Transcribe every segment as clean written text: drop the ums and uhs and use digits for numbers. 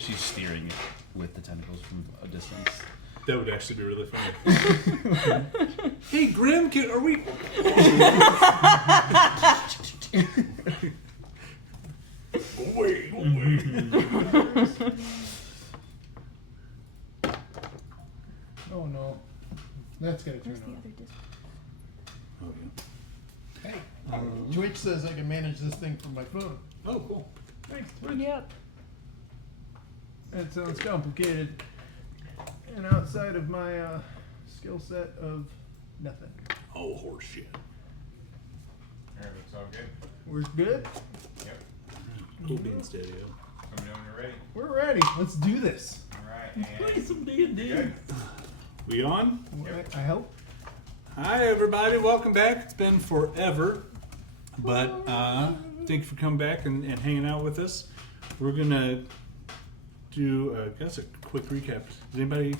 She's steering it with the tentacles from a distance. That would actually be really funny. Hey, Grim, are we... Wait. Oh no. That's gotta turn Where's the on. other disc? Oh, yeah. Hey, Twitch says I can manage this thing from my phone. Oh, cool. Thanks, Twitch. Yep. That sounds complicated. And outside of my skill set of nothing. Oh, horseshit. Alright, looks all good. We're good? Yep. Cool beans, Daddy. Let me know when you're ready. We're ready. Let's do this. Alright, Play and some D&D. good. We on? Yep. I hope. Hi, everybody. Welcome back. It's been forever. But thank you for coming back and hanging out with us. We're going to do, I guess, a quick recap. Does anybody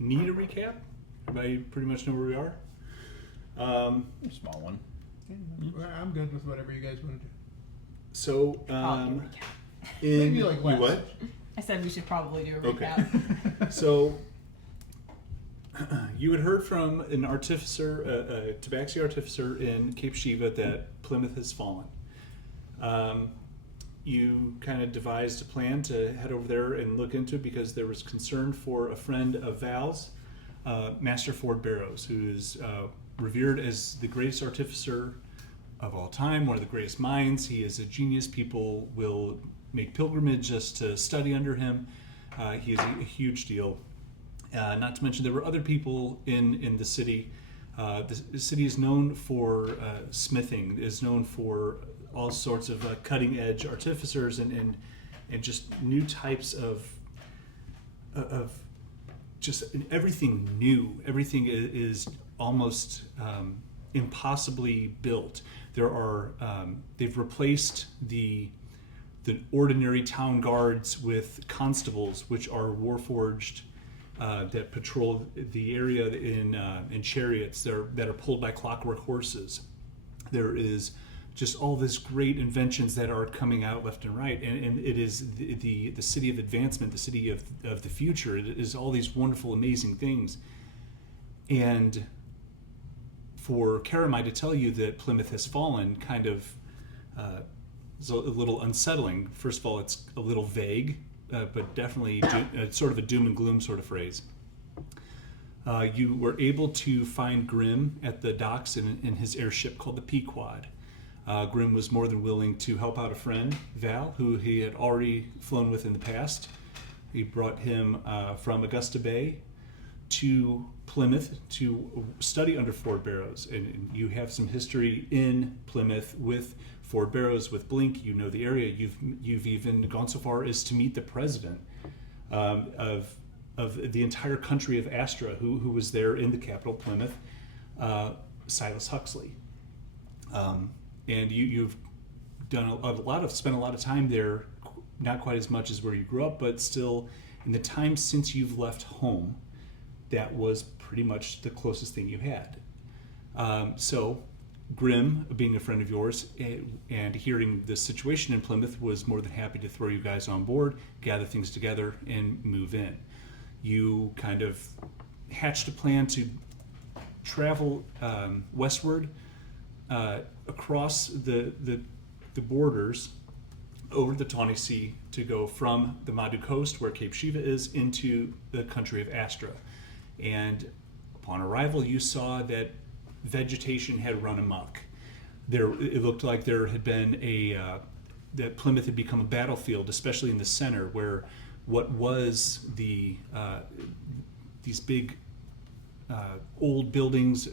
need a recap? Everybody pretty much know where we are? Small one. I'm good with whatever you guys want to do. So, I'll do a recap. Maybe like you last what? session. I said we should probably do a Okay. recap. So, you had heard from an artificer, a tabaxi artificer in Cape Shiva that Plymouth has fallen. You kind of devised a plan to head over there and look into it because there was concern for a friend of Val's, Master Ford Barrows, who is revered as the greatest artificer of all time, one of the greatest minds. He is a genius. People will make pilgrimage just to study under him. He is a huge deal. Not to mention there were other people in the city. The city is known for smithing, is known for all sorts of cutting-edge artificers and just new types of just everything new. Everything is almost impossibly built. There are they've replaced the ordinary town guards with constables, which are warforged that patrol the area in chariots that are pulled by clockwork horses. There is just all this great inventions that are coming out left and right, and it is the city of advancement, the city of the future. It is all these wonderful, amazing things. And for Karamai to tell you that Plymouth has fallen kind of is a little unsettling. First of all, it's a little vague, but definitely sort of a doom and gloom sort of phrase. You were able to find Grim at the docks in his airship called the Pequod. Grim was more than willing to help out a friend, Val, who he had already flown with in the past. He brought him from Augusta Bay to Plymouth to study under Ford Barrows. And you have some history in Plymouth with Ford Barrows, with Blink. You know the area. You've even gone so far as to meet the president of the entire country of Astra, who was there in the capital, Plymouth, Silas Huxley. And you've done spent a lot of time there, not quite as much as where you grew up, but still in the time since you've left home, that was pretty much the closest thing you had. So Grim, being a friend of yours and hearing the situation in Plymouth, was more than happy to throw you guys on board, gather things together, and move in. You kind of hatched a plan to travel westward across the borders over the Tawny Sea to go from the Madhu coast, where Cape Shiva is, into the country of Astra. And upon arrival, you saw that vegetation had run amok. It looked like there had been that Plymouth had become a battlefield, especially in the center, where what was these big old buildings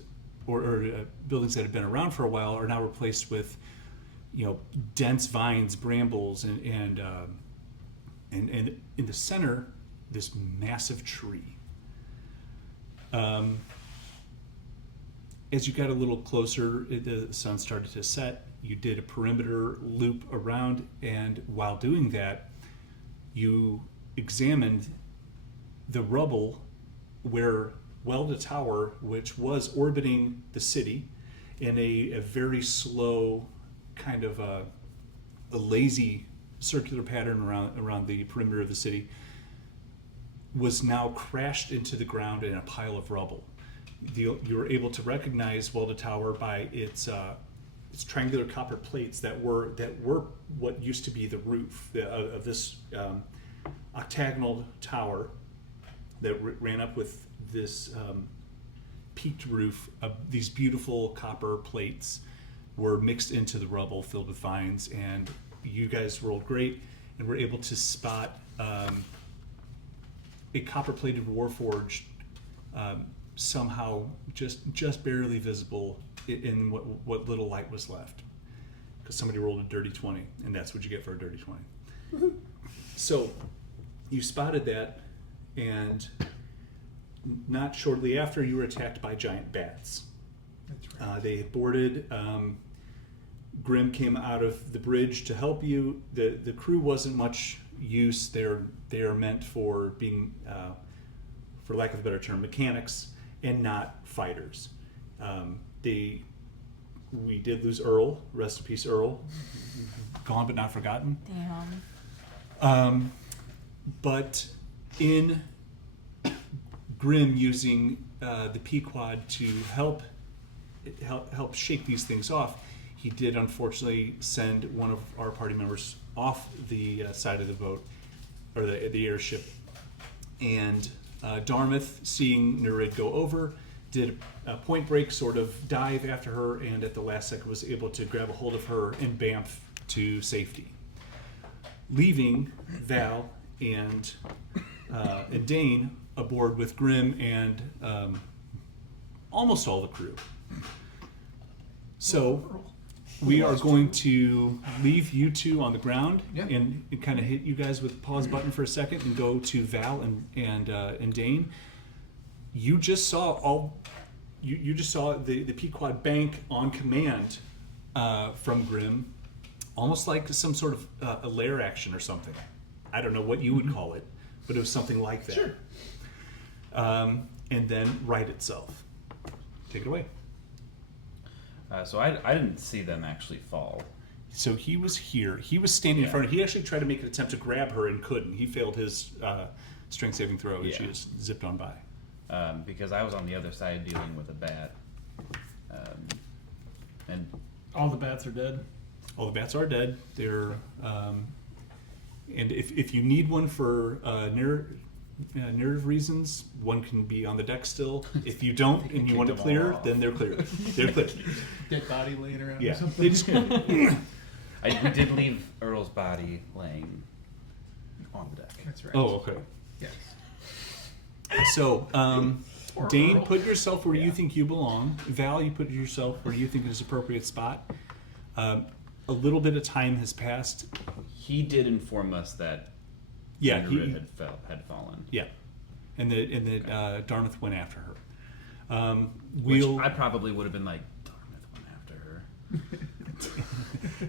or buildings that had been around for a while are now replaced with, dense vines, brambles, and in the center, this massive tree. As you got a little closer, the sun started to set. You did a perimeter loop around, and while doing that, you examined the rubble where Welda Tower, which was orbiting the city in a very slow, kind of a lazy circular pattern around the perimeter of the city, was now crashed into the ground in a pile of rubble. You were able to recognize Welda Tower by its triangular copper plates that were what used to be the roof of this octagonal tower that ran up with this peaked roof. These beautiful copper plates were mixed into the rubble filled with vines, and you guys rolled great and were able to spot a copper-plated warforged somehow just barely visible in what little light was left, because somebody rolled a dirty 20, and that's what you get for a dirty 20. So you spotted that, and not shortly after, you were attacked by giant bats. That's right. They had boarded. Grim came out of the bridge to help you. The crew wasn't much use. They are meant for being, for lack of a better term, mechanics and not fighters. We did lose Earl. Rest in peace, Earl. Gone but not forgotten. Damn. But in Grim using the Pequod to help shake these things off, he did unfortunately send one of our party members off the side of the boat, or the airship. And Darmythe, seeing Nereid go over, did a point break sort of dive after her, and at the last second was able to grab a hold of her and bamf to safety, leaving Val and Dayne aboard with Grim and almost all the crew. So we are going to leave you two on the ground and kind of hit you guys with the pause button for a second and go to Val and Dayne. You just saw the Pequod bank on command from Grim, almost like some sort of a lair action or something. I don't know what you would call it, but it was something like that. Sure. And then right itself. Take it away. So I didn't see them actually fall. So he was here. He was standing in front of her. He actually tried to make an attempt to grab her and couldn't. He failed his strength saving throw, and she just zipped on by. Because I was on the other side dealing with a bat. And All the bats are dead. All the bats are dead. They're and if you need one for narrative reasons, one can be on the deck still. If you don't and you want to clear, then they're clear. They're clear. Dead body laying around or Yeah, something. they just we did leave Earl's body laying on the deck. That's right. Oh, okay. Yes. So, Dayne, put yourself where you think you belong. Val, you put yourself where you think is appropriate spot. A little bit of time has passed. He did inform us that Yeah, had fallen. Yeah, and that Darmythe went after her. Which I probably would have been like, Darmythe went after her.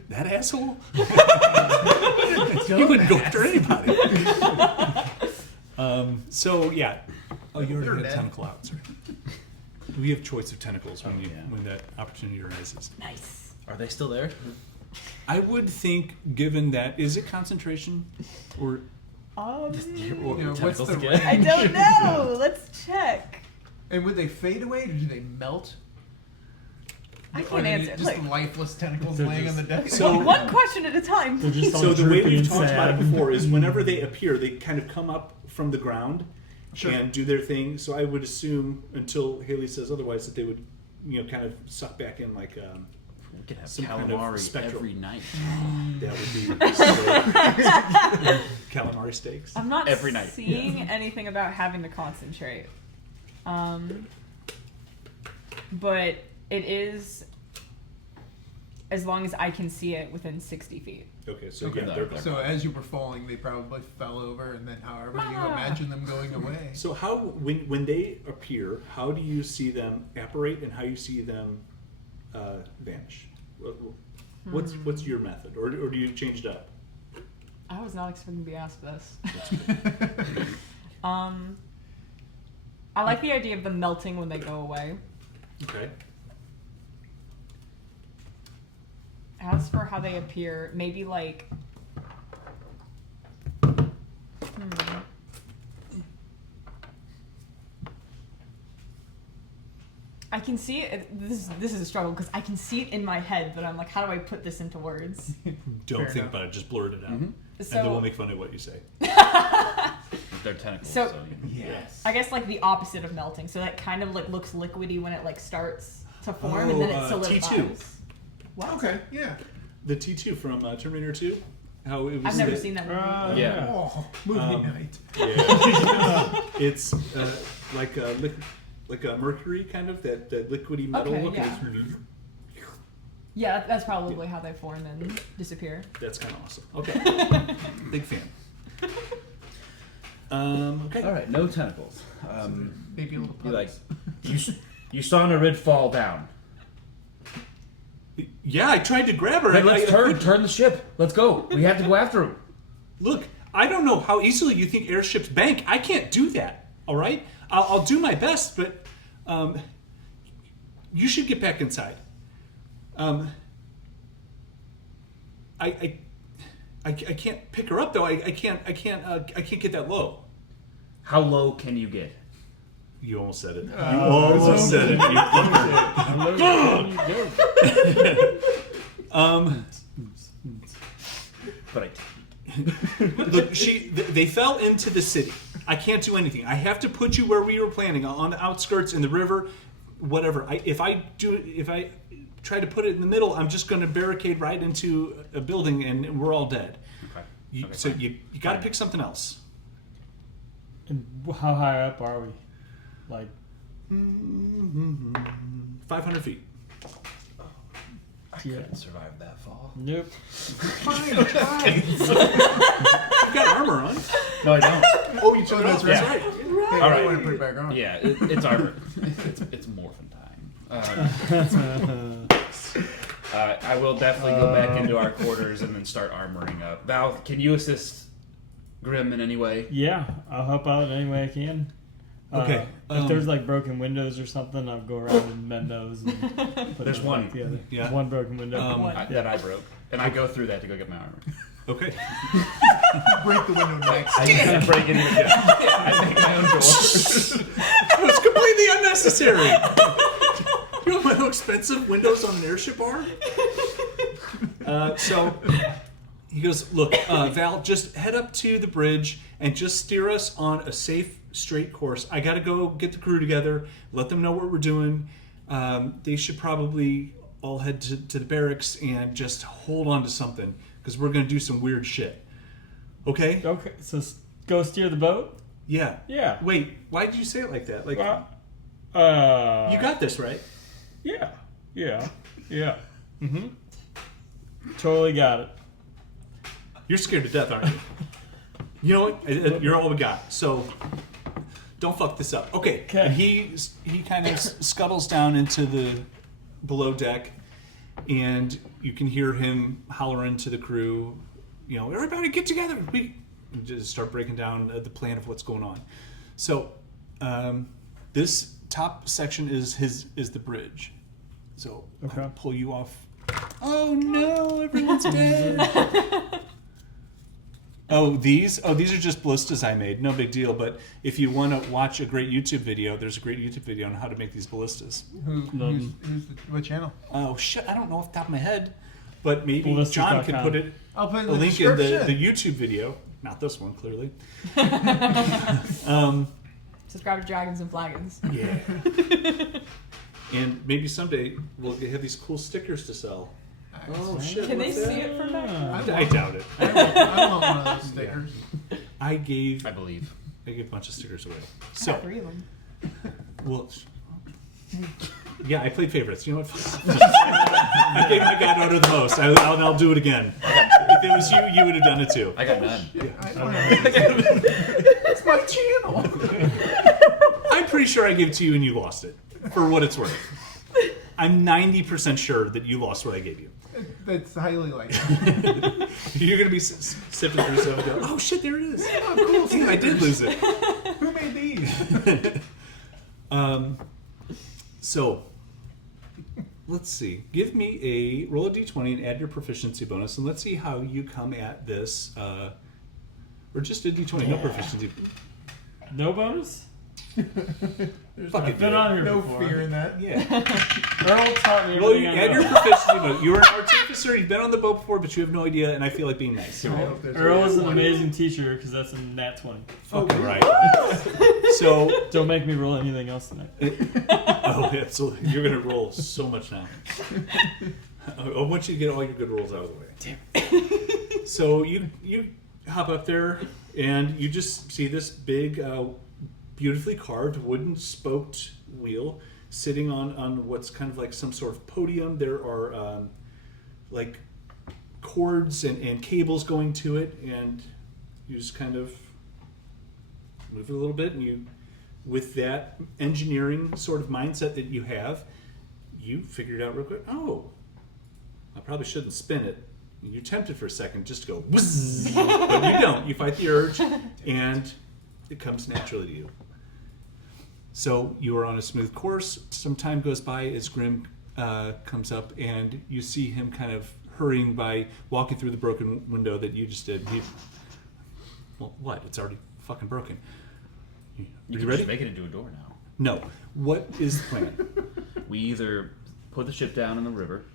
That asshole. He wouldn't go after anybody. So yeah. Oh, you already had tentacle out, sir. We have choice of tentacles when that opportunity arises. Nice. Are they still there? I would think, given that, is it concentration or? What's Tentacles the again? range? I don't know. Let's check. And would they fade away, or do they melt? I Or can't they answer. just Like, lifeless tentacles They're laying on the just- deck. So- one question at a time. They're just all So the way droopy we've and talked about it sad. before is whenever they appear, they kind of come up from the ground Sure. and do their thing. So I would assume, until Hailey says otherwise, that they would, kind of suck back in like. We could have Some kind of calamari spectral- every night. That would be calamari steaks. I'm not Every night. seeing anything about having to concentrate. But it is as long as I can see it within 60 feet. Okay, so Okay. yeah, they're gone. So as you were falling, they probably fell over, and then however you imagine them going away. So how when they appear, how do you see them apparate and how you see them vanish? What's your method, or do you change it up? I was not expecting to be asked this. That's good. I like the idea of them melting when they go away. Okay. As for how they appear, maybe like can see it. This is a struggle because I can see it in my head, but I'm like, how do I put this into words? Don't Fair think enough. about it. Just blurt it out, Mm-hmm. and So then we'll make fun of what you say. They're tentacles. So- Yes. I guess like the opposite of melting. So that kind of like looks liquidy when it like starts to form, and then it solidifies. T2. What? Okay. Yeah. The T2 from Terminator 2. How it was. I've never seen that movie. Yeah. Oh, movie night. Yeah. It's like a mercury kind of that liquidy metal Okay, look. yeah. And it's- Yeah, that's probably how they form and disappear. That's kind of awesome. Okay. Big fan. Okay. All right, no tentacles. Maybe a little You like puns. you saw Nereid fall down. Yeah, I tried to grab her. Then I let's turn the ship. Let's go. We have to go after him. Look, I don't know how easily you think airships bank. I can't do that. All right, I'll do my best, but you should get back inside. I can't pick her up though. I can't get that low. How low can you get? You almost said it. You almost said it. But I Look, they fell into the city. I can't do anything. I have to put you where we were planning, on the outskirts, in the river, whatever. If I try to put it in the middle, I'm just going to barricade right into a building, and we're all dead. okay. So fine. you got to Fine. pick something else. And how high up are we? Like, 500 feet. I couldn't survive that fall. nope. Fine, try. You've got armor on. No, I don't. Oh, you took it off. Yeah. That's right. Hey, All I right. want to put it back on. Yeah, it's armor. it's morphin' time. I will definitely go back into our quarters and then start armoring up. Val, can you assist Grim in any way? Yeah, I'll help out in any way I can. Okay, If there's like broken windows or something, I'll go around and mend those. And put There's them one. back together. Yeah. One broken window. That I broke, and I go through that to go get my armor. Okay. Break the window next. I just break it. I make my own door. It was completely unnecessary. You know how expensive windows on an airship are? So he goes, look, Val, just head up to the bridge and just steer us on a safe, straight course. I got to go get the crew together, let them know what we're doing. They should probably all head to the barracks and just hold on to something because we're going to do some weird shit. Okay? Okay, so go steer the boat? Yeah. Yeah. Wait, why did you say it like that? Like, You you got this, right? Yeah. Yeah. Yeah. Mm-hmm. Totally got it. You're scared to death, aren't you? You know what? You're all we got. So don't fuck this up. Okay. Okay. And he kind of scuttles down into the below deck, and you can hear him hollering to the crew. You know, everybody get together. We just start breaking down the plan of what's going on. So this top section is the bridge. So Okay. I'll pull you off. Oh no! Everyone's dead. Oh, these are just ballistas I made. No big deal. But if you want to watch a great YouTube video, there's a great YouTube video on how to make these ballistas. What channel? Oh shit! I don't know off the top of my head, but maybe Ballistas.com. John can put it I'll put it in a the link in description. the YouTube video. Not this one, clearly. Subscribe to Dragons and Flagons. Yeah. And maybe someday we'll have these cool stickers to sell. Oh shit! Can they what's that? see it from back? I doubt it. I want one of those stickers. I gave I believe. a bunch of stickers away. I So got 3 of them. well. Yeah, I played favorites. You know what? I gave my god order the most. I'll do it again. If it was you, you would have done it too. I got none. It's my channel. I'm pretty sure I gave it to you and you lost it. For what it's worth. I'm 90% sure that you lost what I gave you. That's highly likely. You're gonna be sifting through stuff and go, oh shit, there it is. Oh, cool. See, I did lose it. Who made these? So, let's see. Give me a roll a d20 and add your proficiency bonus, and let's see how you come at this. Or just a d20, no proficiency. No bonus? There's Fucking I've been on here no before. fear in that. Yeah. Earl taught me Well, everything you I had know. your proficiency, but you're an artificer. You've been on the boat before, but you have no idea. And I feel like being nice. I hope there's Earl only is an one. amazing teacher because that's a nat 20. Fucking right. So, Don't make me roll anything else tonight. oh, absolutely. You're gonna roll so much now. I want you to get all your good rolls out of the way. Damn. So you hop up there, and you just see this big, beautifully carved wooden spoked wheel sitting on what's kind of like some sort of podium. There are like cords and cables going to it, and you just kind of move it a little bit, and you, with that engineering sort of mindset that you have, you figured out real quick, oh, I probably shouldn't spin it. And you're tempted for a second just to go, whizz, but you don't. You fight the urge, and it comes naturally to you. So you are on a smooth course. Some time goes by as Grim comes up, and you see him kind of hurrying by, walking through the broken window that you just did. Well, what? It's already fucking broken. You You can ready? just make it into a door now. No. What is the plan? We either put the ship down in the river,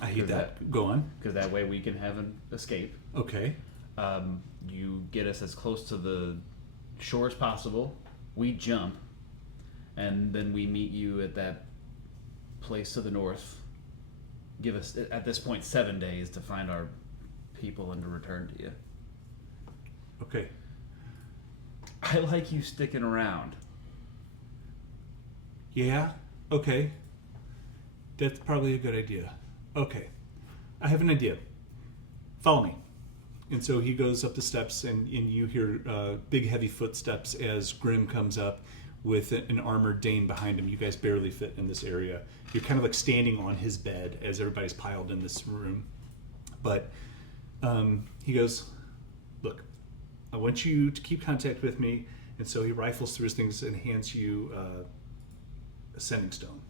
I hate that. Go on. because that way we can have an escape. Okay. You get us as close to the shore as possible. We jump, and then we meet you at that place to the north. Give us, at this point, 7 days to find our people and to return to you. Okay. I like you sticking around. Yeah. Okay. That's probably a good idea. Okay. I have an idea. Follow me. And so he goes up the steps, and you hear big, heavy footsteps as Grim comes up with an armored Dane behind him. You guys barely fit in this area. You're kind of like standing on his bed as everybody's piled in this room. But he goes, look, I want you to keep contact with me. And so he rifles through his things and hands you a sending stone.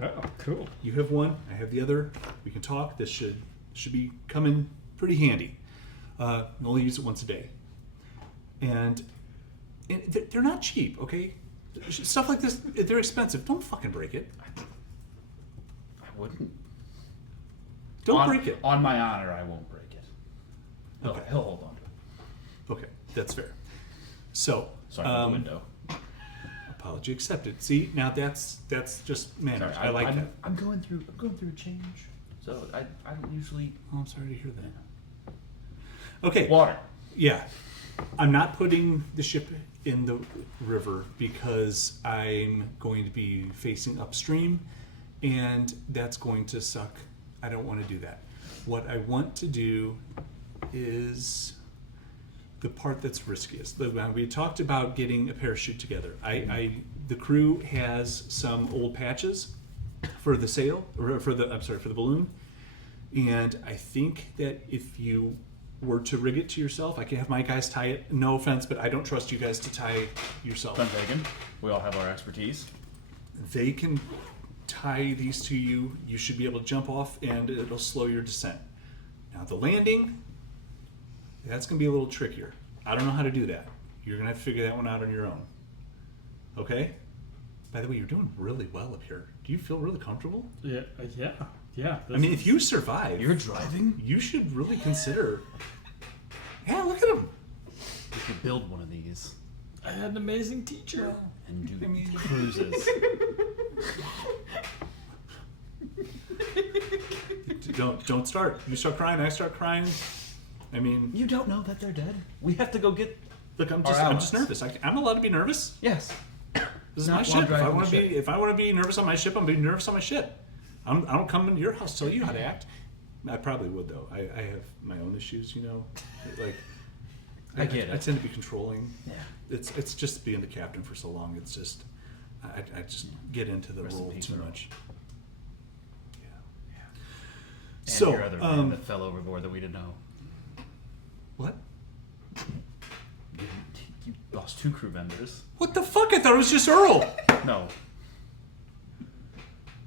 Oh, cool. You have one, I have the other. We can talk. This should be coming pretty handy. You only use it once a day. And they're not cheap, okay? Stuff like this, they're expensive. Don't fucking break it. I wouldn't. Don't break it. On my honor, I won't break it. Okay. He'll hold on to it. Okay, that's fair. So, Sorry, the window. apology accepted. See, now that's just manners. I like that. I'm going through a change, so I don't usually. Oh, I'm sorry to hear that. Okay. Water. Yeah. I'm not putting the ship in the river because I'm going to be facing upstream, and that's going to suck. I don't want to do that. What I want to do is the part that's riskiest. We talked about getting a parachute together. The crew has some old patches for the sail, or for the balloon, and I think that if you were to rig it to yourself, I can have my guys tie it. No offense, but I don't trust you guys to tie yourself. Dunvegan. We all have our expertise. They can tie these to you. You should be able to jump off, and it'll slow your descent. Now the landing, that's going to be a little trickier. I don't know how to do that. You're going to have to figure that one out on your own. Okay? By the way, you're doing really well up here. Do you feel really comfortable? Yeah. I mean, if you survive, You're driving? you should really consider. Yeah, look at him. We could build one of these I had an amazing teacher. and do cruises. Don't start. You start crying, I start crying. I mean, You don't know that they're dead. We have to go get. look, I'm Our just allies. nervous. I'm allowed to be nervous. Yes. This is Not my while ship. driving the ship. If I want to be nervous on my ship, I'm being nervous on my ship. I don't come into your house to tell you how to act. I probably would though. I have my own issues, you know. Like I get it. I tend to be controlling. Yeah. It's just being the captain for so long. It's just I just get into the Rest in role peace, too Earl. much. Yeah. And So your other man that fell overboard that we didn't know. what? You lost 2 crew members. What the fuck? I thought it was just Earl. No.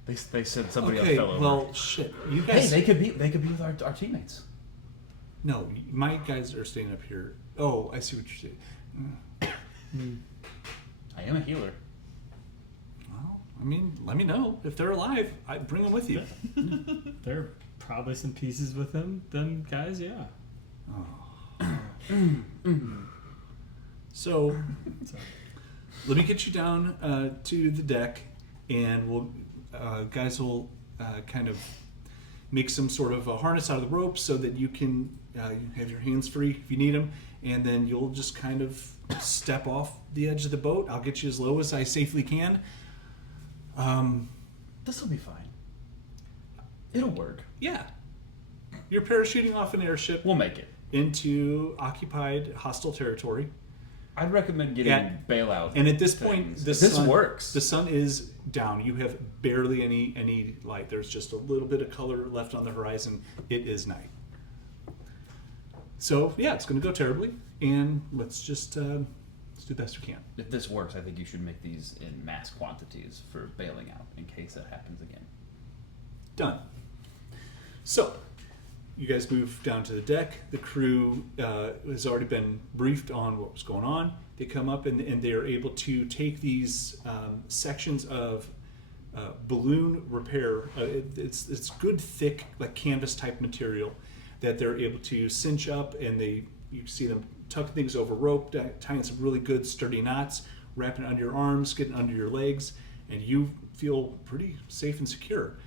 They said somebody Okay, else fell over. well, shit. You hey, guys. they could be with our teammates. No, my guys are staying up here. Oh, I see what you're saying. I am a healer. Well, I mean, let me know if they're alive. I'd bring them with you. There are probably some pieces with them guys, yeah. So, Sorry. let me get you down to the deck, and we'll guys will kind of make some sort of a harness out of the rope so that you can have your hands free if you need them, and then you'll just kind of step off the edge of the boat. I'll get you as low as I safely can. This will be fine. It'll work. Yeah. You're parachuting off an airship We'll make it. into occupied hostile territory. I'd recommend getting Yeah. bailout. And at this point, things. the This sun, works. The sun is down. You have barely any light. There's just a little bit of color left on the horizon. It is night. So yeah, it's going to go terribly, and let's just let's do the best we can. If this works, I think you should make these in mass quantities for bailing out in case that happens again. Done. So, you guys move down to the deck. The crew has already been briefed on what was going on. They come up and they are able to take these sections of balloon repair. It's good, thick, like canvas type material that they're able to cinch up, and you see them tuck things over rope, tying some really good sturdy knots, wrapping it under your arms, getting under your legs, and you feel pretty safe and secure.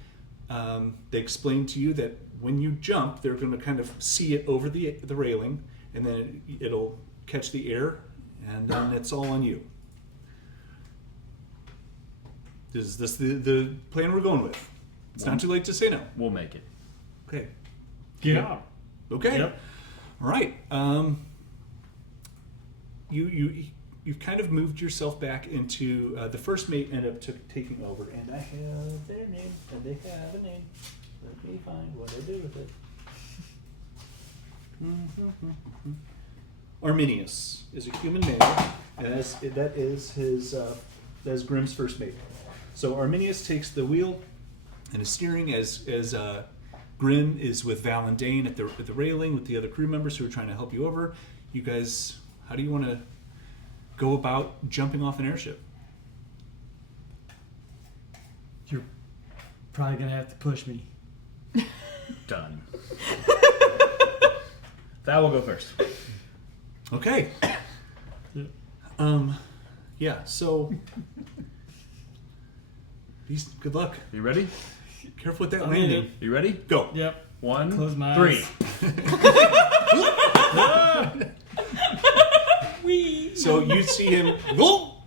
They explain to you that when you jump, they're going to kind of see it over the railing, and then it'll catch the air, and then it's all on you. Is this the plan we're going with? It's not too late to say no. We'll make it. Okay. Get out. Okay. Yep. All right. You've kind of moved yourself back into the first mate ended up taking over, and I have their name, and they have a name. Let me find what I do with it. Arminius is a human male, and that is Grimm's first mate. So Arminius takes the wheel and is steering as Grimm is with Val and Dayne at the railing with the other crew members who are trying to help you over. You guys, how do you want to go about jumping off an airship? You're probably gonna have to push me. Done. That will go first. Okay. Yeah, so good luck. You ready? Careful with that I'm landing. in. You ready? Go. Yep. 1, Close my 3. Whee! So you see him,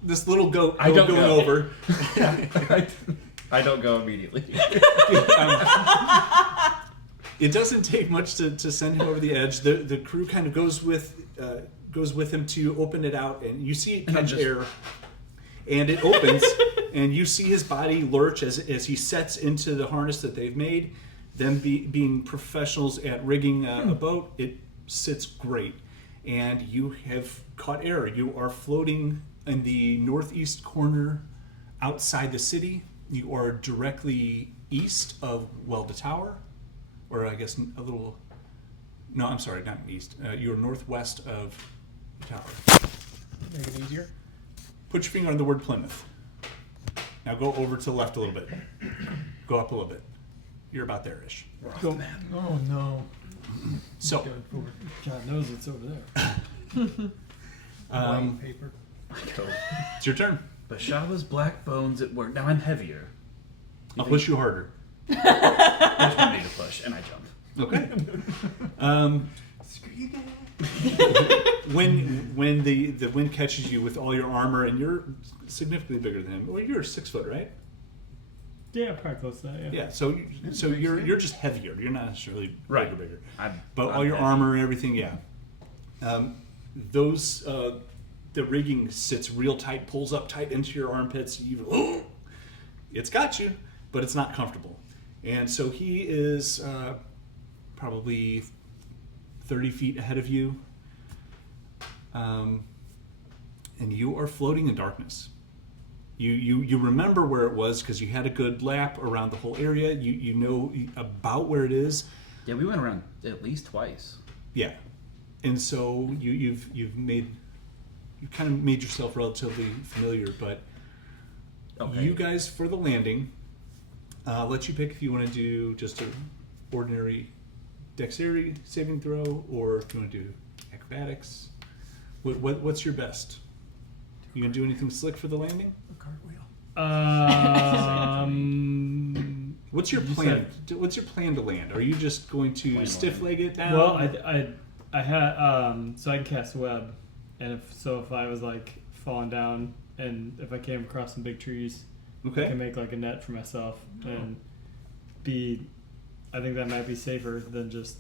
this little goat I don't going go. over. I don't go immediately. It doesn't take much to send him over the edge. The crew kind of goes with him to open it out, and you see it catch air, and it opens, and you see his body lurch as he sets into the harness that they've made. Them being professionals at rigging a boat, it sits great, and you have caught air. You are floating in the northeast corner outside the city. You are directly east of Welda Tower, or I guess a little. No, I'm sorry, not east. You're northwest of the tower. Make it easier. Put your finger on the word Plymouth. Now go over to the left a little bit. Go up a little bit. You're about there-ish. Go. Oh no. So, God knows it's over there. White paper. it's your turn. Bashaba's black bones at work. Now I'm heavier. I'll push you harder. There's one need to push, and I jump. Okay. Screw you guys. When the wind catches you with all your armor, and you're significantly bigger than him. Well, you're 6 foot, right? Yeah, probably close to that. Yeah. Yeah. So you're just heavier. You're not necessarily Right. bigger. I'm All your heavy. armor and everything, yeah. Those the rigging sits real tight, pulls up tight into your armpits. It's got you, but it's not comfortable. And so he is probably 30 feet ahead of you, and you are floating in darkness. You remember where it was because you had a good lap around the whole area. You know about where it is. Yeah, we went around at least twice. Yeah, and so you've made kind of made yourself relatively familiar, but Okay. you guys for the landing, I'll let you pick if you want to do just an ordinary dexterity saving throw, or if you want to do acrobatics. What's your best? You gonna do anything slick for the landing? A cartwheel. What's your You plan? What's your plan to land? Are you just going to Plan to stiff leg it down? Well, I had so I can cast web, and if I was like falling down, and if I came across some big trees, I okay. can make like a net for myself and be. I think that might be safer than just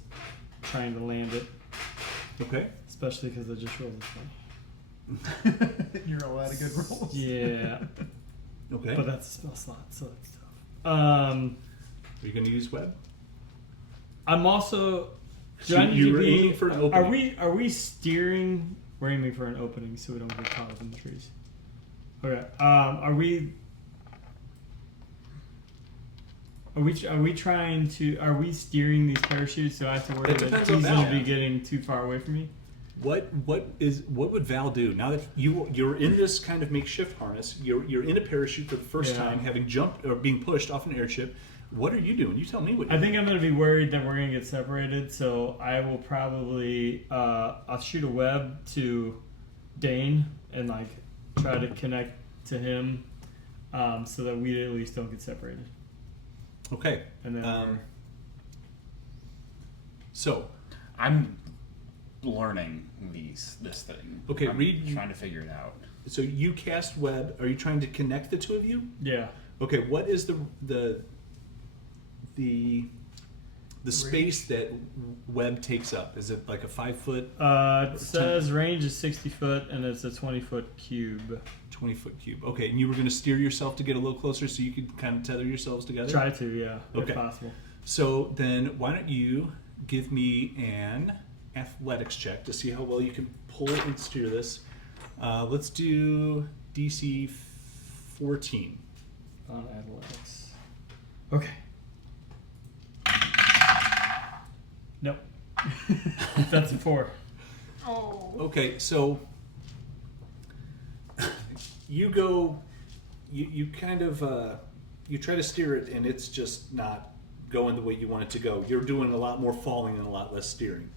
trying to land it, Okay. especially because I just rolled this one. You're a lot of good rolls. Yeah, Okay. but that's a spell slot, so that's tough. Are you going to use web? I'm also. Do So I need you to were be? aiming for an opening. Are we steering? We're aiming for an opening so we don't get caught up in the trees. Okay. Are we trying to? Are we steering these parachutes so I have to worry That that depends he's on going to Val. be getting too far away from me? What would Val do now that you're in this kind of makeshift harness? You're in a parachute for the first Yeah. time, having jumped or being pushed off an airship. What are you doing? You tell me what. I think I'm going to be worried that we're going to get separated, so I will probably I'll shoot a web to Dane and like try to connect to him, so that we at least don't get separated. Okay. And then So I'm learning this thing. Okay, I'm read- trying to figure it out. so you cast web. Are you trying to connect the two of you? yeah. Okay. What is the space that web takes up? Is it like a 5 foot, It says range is 60 foot and it's a 20-foot cube. 20-foot cube? Okay. And you were going to steer yourself to get a little closer so you could kind of tether yourselves together. Try to, yeah, Okay. if possible. So then, why don't you give me an athletics check to see how well you can pull and steer this? Let's do DC 14. On athletics. Okay. Nope. That's a 4. Oh. Okay, so you go, you kind of, you try to steer it, and it's just not going the way you want it to go. You're doing a lot more falling and a lot less steering.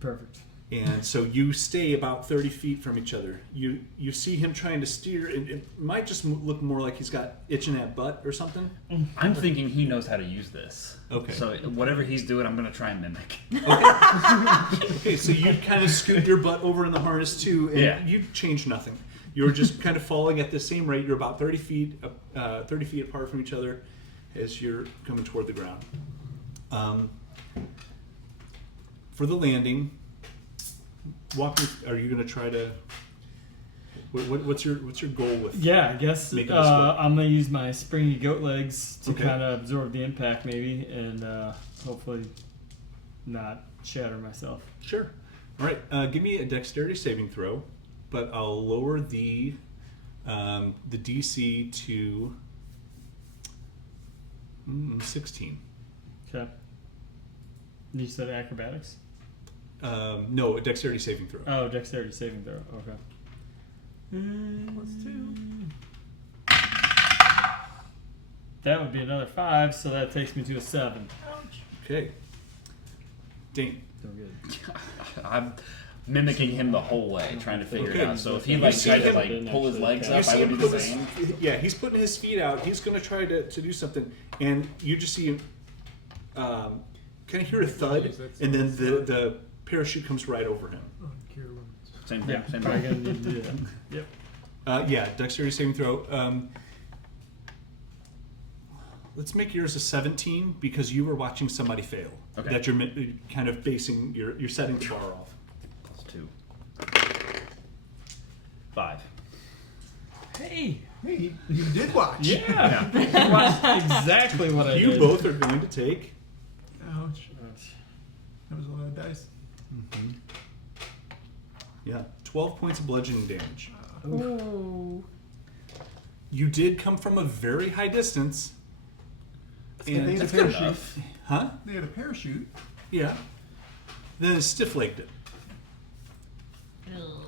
Perfect. And so you stay about 30 feet from each other. You see him trying to steer, and it might just look more like he's got itching at butt or something. I'm thinking he knows how to use this. Okay. So whatever he's doing, I'm gonna try and mimic. Okay, so you kind of scoot your butt over in the harness too, and Yeah. you change nothing. You're just kind of falling at the same rate. You're about 30 feet apart from each other as you're coming toward the ground. For the landing, walk me. Are you going to try to? What's your goal with? Yeah, I guess Make it a split. I'm going to use my springy goat legs to Okay. kind of absorb the impact maybe and hopefully not shatter myself. Sure. All right. Give me a dexterity saving throw, but I'll lower the DC to 16. Okay. You said acrobatics? No, a dexterity saving throw. Oh, dexterity saving throw. Okay. +2. That would be another 5, so that takes me to a 7. Okay. Dane. Still good. I'm mimicking him the whole way, trying to figure Okay. it out. So if he You like see tried to him- like pull his legs You up, I would do the put same. he's putting his feet out. He's going to try to do something, and you just see him kind of hear a thud, and then the parachute comes right over him. Oh, cure wounds. Same thing. Yeah, Same probably thing. gonna need to do that. Yep. Yeah, dexterity saving throw. Let's make yours a 17 because you were watching somebody fail. Okay. That you're kind of basing you're setting the bar off. +2. 5. Hey! Hey, you did watch. Yeah! I watched exactly what I You did. both are going to take. Ouch. That was a lot of dice. Yeah, 12 points of bludgeoning damage. Ooh. You did come from a very high distance. They had a That's good parachute. enough. Huh? They had a parachute. Yeah. Then it stiff-legged it.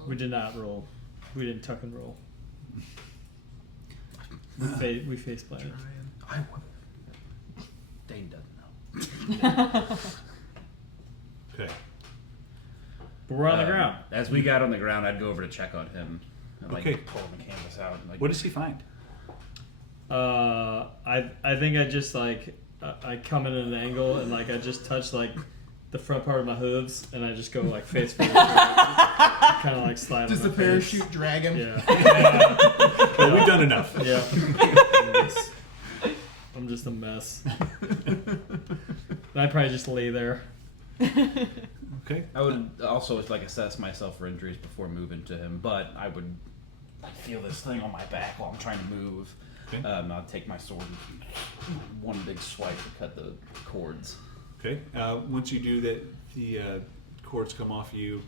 We did not roll. We didn't tuck and roll. We face planted. I would. Dane doesn't know. Okay. But we're on the ground. As we got on the ground, I'd go over to check on him. And, like, Okay. pull the canvas out. And, like, What does he find? I think I just like I come in at an angle and like I just touch like the front part of my hooves and I just go like face first, kind of like slide. Does on the my face. parachute drag him? Yeah. Well, we've done enough. Yeah. I'm just a mess. And I probably just lay there. Okay. I would also like assess myself for injuries before moving to him, but I would like feel this thing on my back while I'm trying to move. Okay. I'll take my sword and one big swipe to cut the cords. Okay. Once you do that, the cords come off you.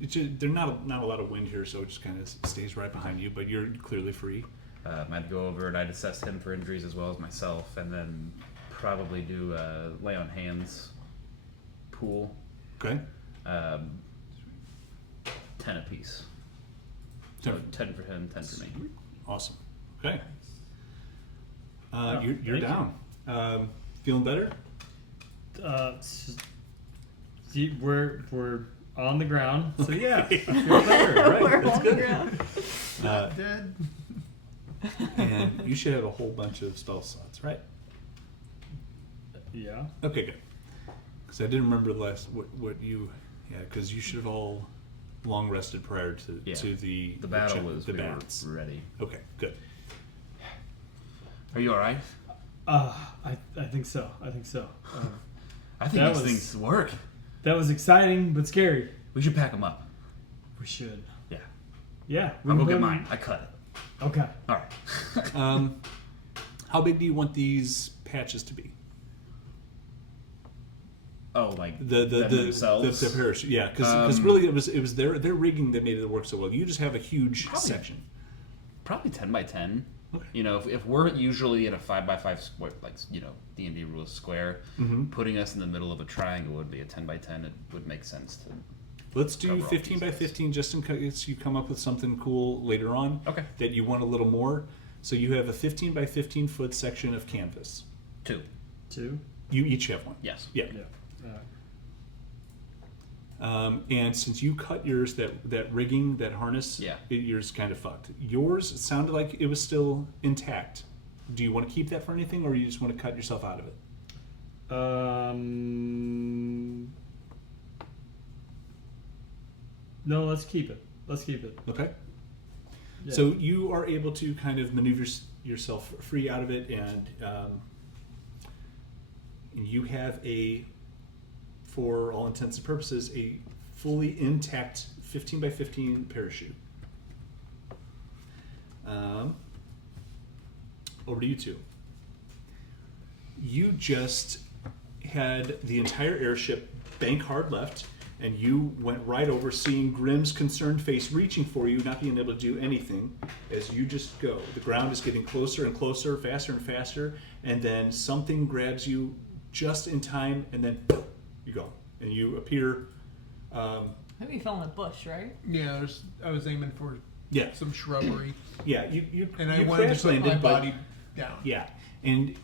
There's not a lot of wind here, so it just kind of stays right behind you. But you're clearly free. I'd go over and I'd assess him for injuries as well as myself, and then probably do a lay on hands pool. Okay. 10 apiece. So 10 for him, 10 for me. Awesome. Okay. Oh, You're thank down. Feeling better? We're on the ground, so yeah, I feel better. Right. We're That's on the good. ground. Dead. And you should have a whole bunch of spell slots, right? Yeah. Okay, good. Because I didn't remember the last what you. Yeah, because you should have all long rested prior to the battle was the we were balance. ready. Okay, good. Are you all right? I think so. I think so. I think That these was- things work. That was exciting but scary. We should pack them up. We should. Yeah. Yeah. I'll go can get put- mine. I cut it. Okay. All right. How big do you want these patches to be? Oh, like The themselves? the parachute, yeah, because really it was their rigging that made it work so well. You just have a huge Probably. section. Probably 10 by 10. Okay. You know, if we're usually in a 5 by 5 square, like, you know, D&D rules square, putting us in the middle of a triangle would be a 10 by 10. It would make sense to. Let's do Cover all 15 by pieces. 15 just in case you come up with something cool later on. Okay. That you want a little more. So you have a 15 by 15 foot section of canvas. 2. 2. You each have one. Yes. Yeah. Yeah. And since you cut yours, that rigging, that harness, Yeah. yours kind of fucked. Yours sounded like it was still intact. Do you want to keep that for anything, or you just want to cut yourself out of it? No, let's keep it. Let's keep it. Okay. Yeah. So you are able to kind of maneuver yourself free out of it, and you have for all intents and purposes, a fully intact 15 by 15 parachute. Over to you two. You just had the entire airship bank hard left, and you went right over, seeing Grimm's concerned face reaching for you, not being able to do anything as you just go. The ground is getting closer and closer, faster and faster, and then something grabs you just in time, and then you go. And you appear... I think we fell in a bush, right? Yeah, I was aiming for yeah, some shrubbery, yeah, you and I you wanted to crash put my landed, but body down. yeah, and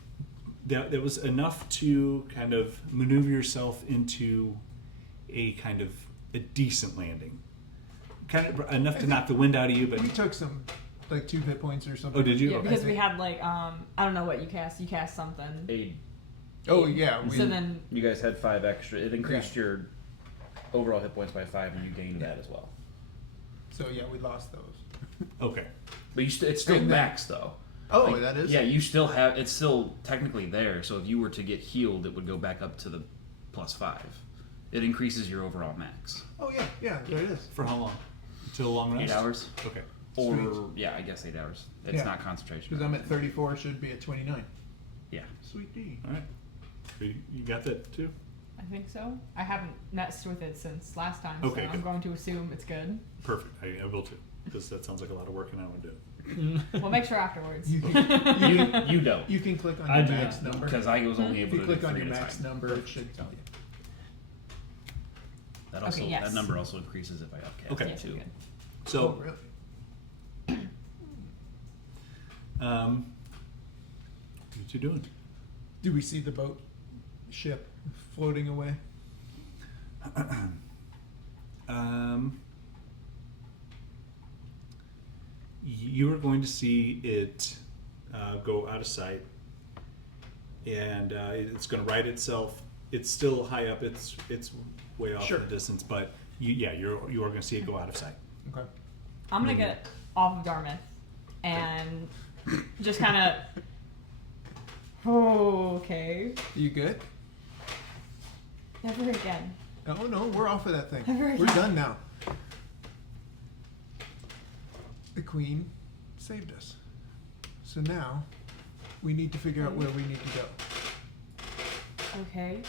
that was enough to kind of maneuver yourself into a kind of a decent landing, kind of enough to knock the wind out of you. But We took some, like 2 hit points or something. oh, did you? Yeah, Okay. because we had like I don't know what you cast. You cast something. 8. Oh yeah, we, So then You guys had 5 extra. It increased your overall hit points by 5, and you gained that as well. so yeah, we lost those. Okay. But it's still And then- max, though. Oh, Like, that is. Yeah, you still have. It's still technically there. So if you were to get healed, it would go back up to the +5. It increases your overall max. Oh yeah, there it is. For how long? Until a long rest? 8 hours, Okay. or Sweet. yeah, I guess 8 hours. It's Yeah. not concentration. Because I'm at 34, should be at 29. Yeah. Sweet D. All right. You got that too? I think so. I haven't messed with it since last time, Okay, so I'm good. going to assume it's good. Perfect. I will too, because that sounds like a lot of work, and I want to do it. We'll make sure afterwards. You can, You don't, you can click on I your do max not. number. because I was only If able you to do click on 3 your at a max time. number, it should tell That also Okay, yes. that number also increases if I upcast Okay. it Yes, too. good. So, Oh, really? what you doing? Do we see the boat ship floating away? You are going to see it go out of sight, and it's going to right itself. It's still high up. It's way off Sure. in the distance, but you are going to see it go out of sight. Okay. I'm gonna get off of Dartmouth and just kind of. Okay. You good? Never again. Oh no, we're off of that thing. Never We're again. done now. The Queen saved us. So now we need to figure out where we need to go. Okay.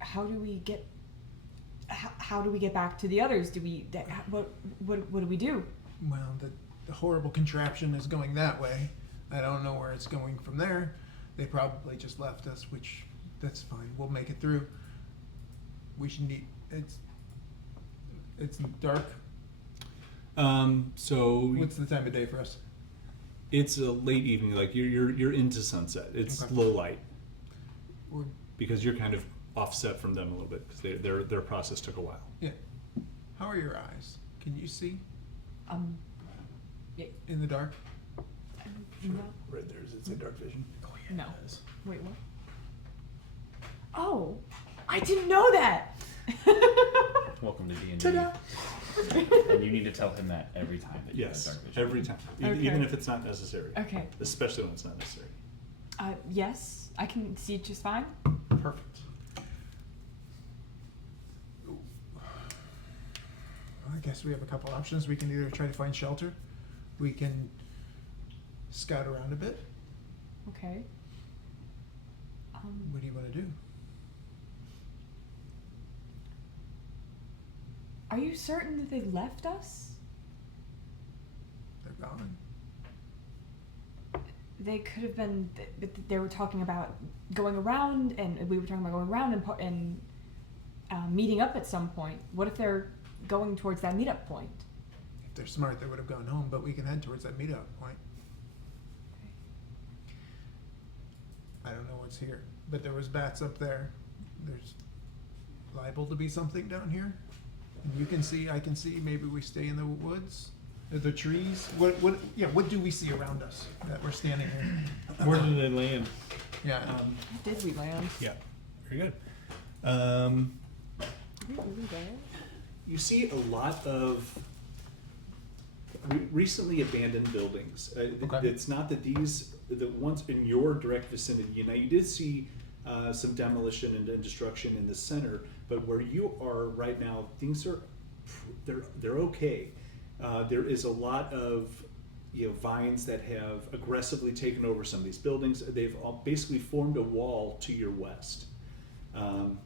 How do we get? How do we get back to the others? Do we? What do we do? Well, the horrible contraption is going that way. I don't know where it's going from there. They probably just left us, which that's fine. We'll make it through. We should need. It's dark. So What's the time of day for us? it's a late evening. Like you're into sunset. It's Okay. low light We're, because you're kind of offset from them a little bit because their process took a while. yeah. How are your eyes? Can you see Yeah, in the dark? no. Right there, does it say dark vision? Oh yeah. No. It does. Wait, what? Oh, I didn't know that. Welcome to D&D. Ta-da. And you need to tell him that every time that you Yes, have dark vision. every time, Okay. even if it's not necessary. Okay. Especially when it's not necessary. Yes, I can see just fine. Perfect. I guess we have a couple options. We can either try to find shelter. We can scout around a bit. Okay. What do you want to do? Are you certain that they left us? They're gone. They could have been. They were talking about going around, and we were talking about going around and meeting up at some point. What if they're going towards that meetup point? If they're smart, they would have gone home, but we can head towards that meetup point. I don't know what's here, but there was bats up there. There's liable to be something down here. And you can see, I can see, maybe we stay in the woods, the trees. What do we see around us that we're standing here? Where did they land? Yeah. Did we land? Yeah, very good. Did we really land? You see a lot of recently abandoned buildings. Okay. It's not that the ones in your direct vicinity. Now you did see some demolition and destruction in the center, but where you are right now, things are they're okay. There is a lot of vines that have aggressively taken over some of these buildings. They've all basically formed a wall to your west, and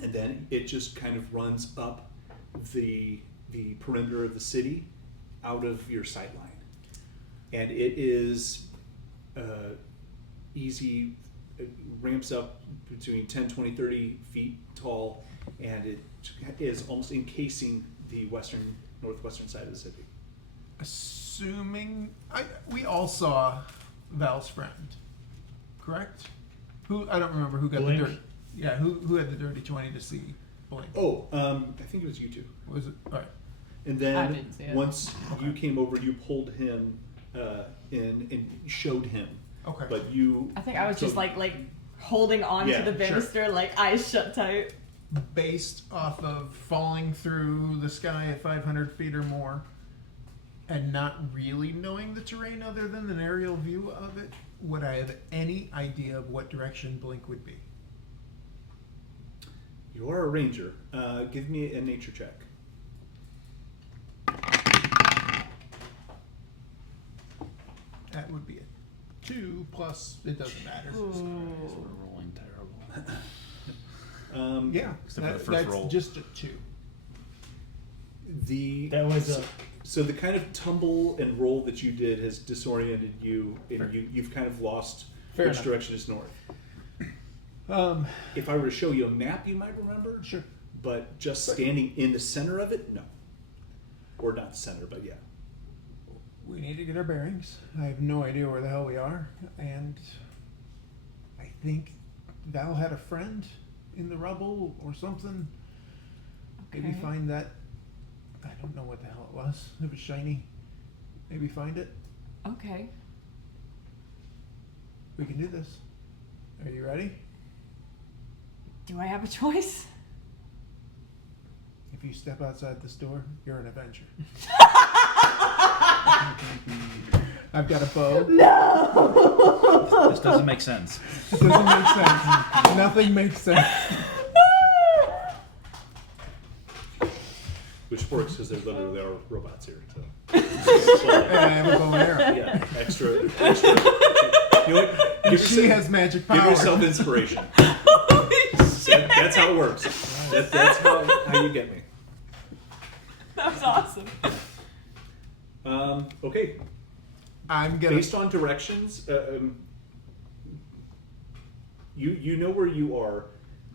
then it just kind of runs up the perimeter of the city out of your sight line, and it is easy. It ramps up between 10, 20, 30 feet tall, and it is almost encasing the northwestern side of the city. Assuming we all saw Val's friend, correct? Who I don't remember who got Blink. the dirt. Yeah, who had the dirty 20 to see Blink? Oh, I think it was you two. Was it all right? And I then didn't see it. once you Okay. came over, you pulled him in and showed him. Okay. But you. I think I was so- just like holding on Yeah, to the sure. banister, like eyes shut tight. Based off of falling through the sky at 500 feet or more, and not really knowing the terrain other than an aerial view of it, would I have any idea of what direction Blink would be? You are a ranger. Give me a nature check. That would be a 2 plus. It doesn't matter. We're rolling terrible. Yeah, Except for the first that's roll. just a 2. That was a. So the kind of tumble and roll that you did has disoriented you, and Fair. you've kind of lost Fair which enough. direction is north. If I were to show you a map, you might remember. Sure. But just standing in the center of it, no. Or not the center, but yeah. We need to get our bearings. I have no idea where the hell we are, and I think Val had a friend in the rubble or something. Maybe Okay. find that. I don't know what the hell it was. It was shiny. Maybe find it. Okay. We can do this. Are you ready? Do I have a choice? If you step outside this door, you're an Avenger. I've got a bow. No. This doesn't make sense. It doesn't make sense. Nothing makes sense. Which works because there literally are robots here. So. And I have a bow and arrow. Yeah, extra. You know what? And she has magic power. Give yourself inspiration. Holy shit. That's how it works. That's how you get me. That was awesome. Okay. I'm gonna. Based on directions, you know where you are.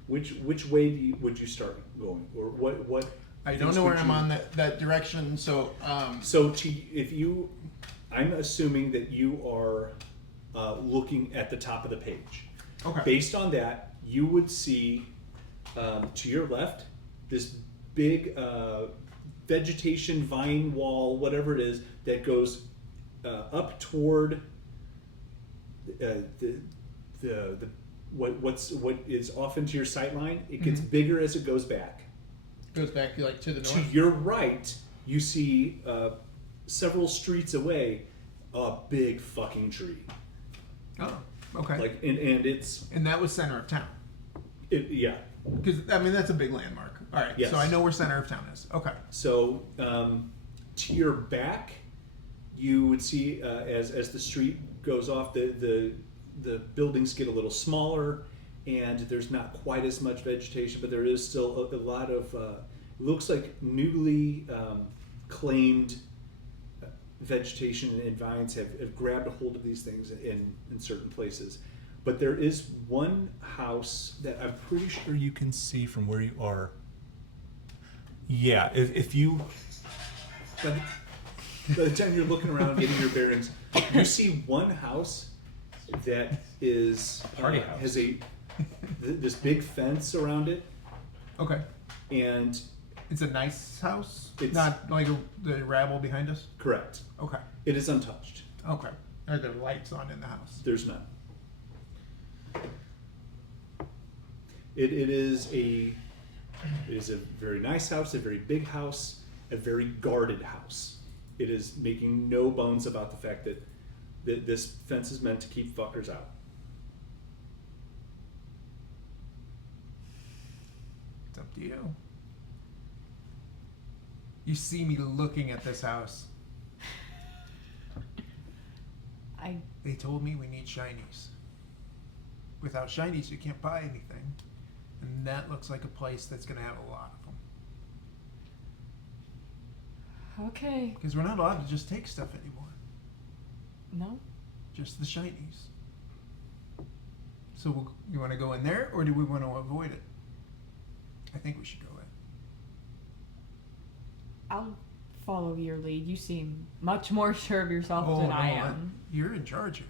Which way would you start going, or what? I don't know where I'm on that direction, so So I'm assuming that you are looking at the top of the page. okay. Based on that, you would see to your left this big vegetation, vine wall, whatever it is, that goes up toward what is often to your sight line. It gets bigger as it goes back. Goes back like to the To north. your right, you see several streets away a big fucking tree. Oh, okay. Like and it's And that was center of town. yeah. Because I mean that's a big landmark. All right. Yes. So I know where center of town is. Okay. So to your back, you would see as the street goes off, the buildings get a little smaller, and there's not quite as much vegetation, but there is still a lot of looks like newly claimed vegetation, and vines have grabbed a hold of these things in certain places. But there is one house that I'm pretty sure you can see from where you are. Yeah, if you, by the time you're looking around, getting your bearings, you see one house that is Party house. has this big fence around it, Okay. and It's a nice house. It's- Not like the rabble behind us. correct, Okay. it is untouched. Okay. Are there lights on in the house? There's none. It is a very nice house, a very big house, a very guarded house. It is making no bones about the fact that this fence is meant to keep fuckers out. It's up to you. You see me looking at this house. They told me we need shinies. Without shinies, you can't buy anything. And that looks like a place that's going to have a lot of them. Okay. Because we're not allowed to just take stuff anymore. No? Just the shinies. So you want to go in there, or do we want to avoid it? I think we should go in. I'll follow your lead. You seem much more sure of yourself than I am. You're in charge here.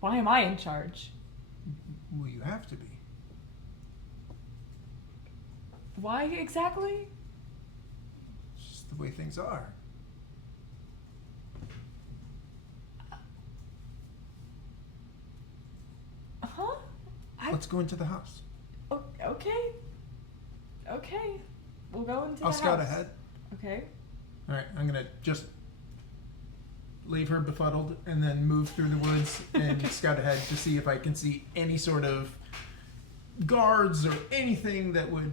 Why am I in charge? Well, you have to be. Why exactly? It's just the way things are. Huh? Let's go into the house. Okay. Okay. We'll go into the I'll house. scout ahead. Okay. All right, I'm gonna just leave her befuddled and then move through the woods and scout ahead to see if I can see any sort of guards or anything that would,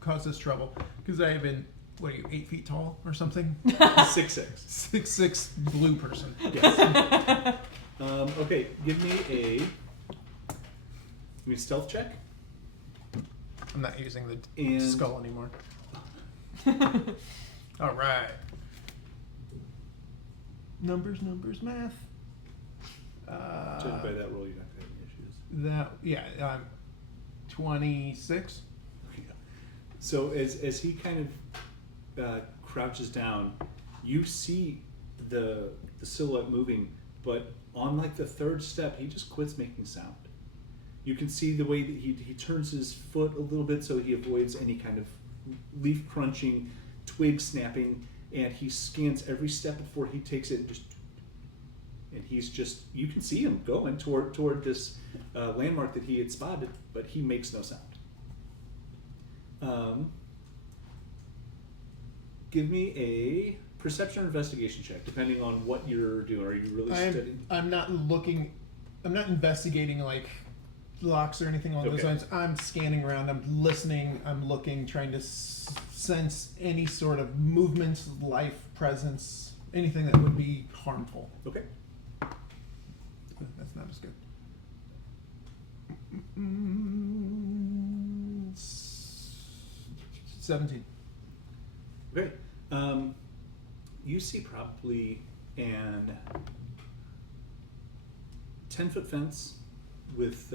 cause us trouble. Because I have been, 8 feet tall or something? 6'6". 6'6" blue person. Yes. Okay, give me a stealth check. I'm not using the And- skull anymore. All right. Numbers, math. Judged by that roll, you're not going to have any issues. Yeah, 26. So as he kind of crouches down, you see the silhouette moving, but on like the third step, he just quits making sound. You can see the way that he turns his foot a little bit so he avoids any kind of leaf crunching, twig snapping, and he scans every step before he takes it. And he's just, you can see him going toward this landmark that he had spotted, but he makes no sound. Give me a perception or investigation check, depending on what you're doing. Are you really studying? I'm not investigating like locks or anything along those Okay. lines. I'm scanning around, I'm listening, I'm looking, trying to sense any sort of movement, life, presence, anything that would be harmful. Okay. That's not as good. 17. Okay. You see probably an 10-foot fence with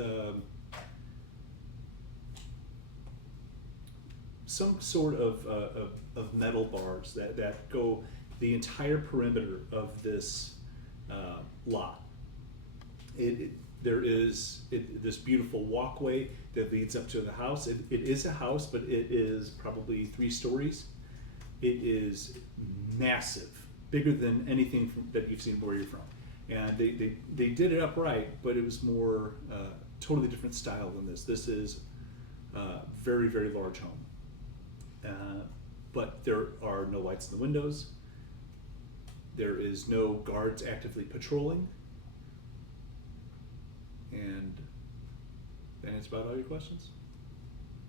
some sort of metal bars that go the entire perimeter of this lot. There is this beautiful walkway that leads up to the house. It is a house, but it is probably 3 stories. It is massive, bigger than anything that you've seen where you're from. And they did it upright, but it was more totally different style than this. This is a very, very large home. But there are no lights in the windows. There is no guards actively patrolling. And that answers about all your questions?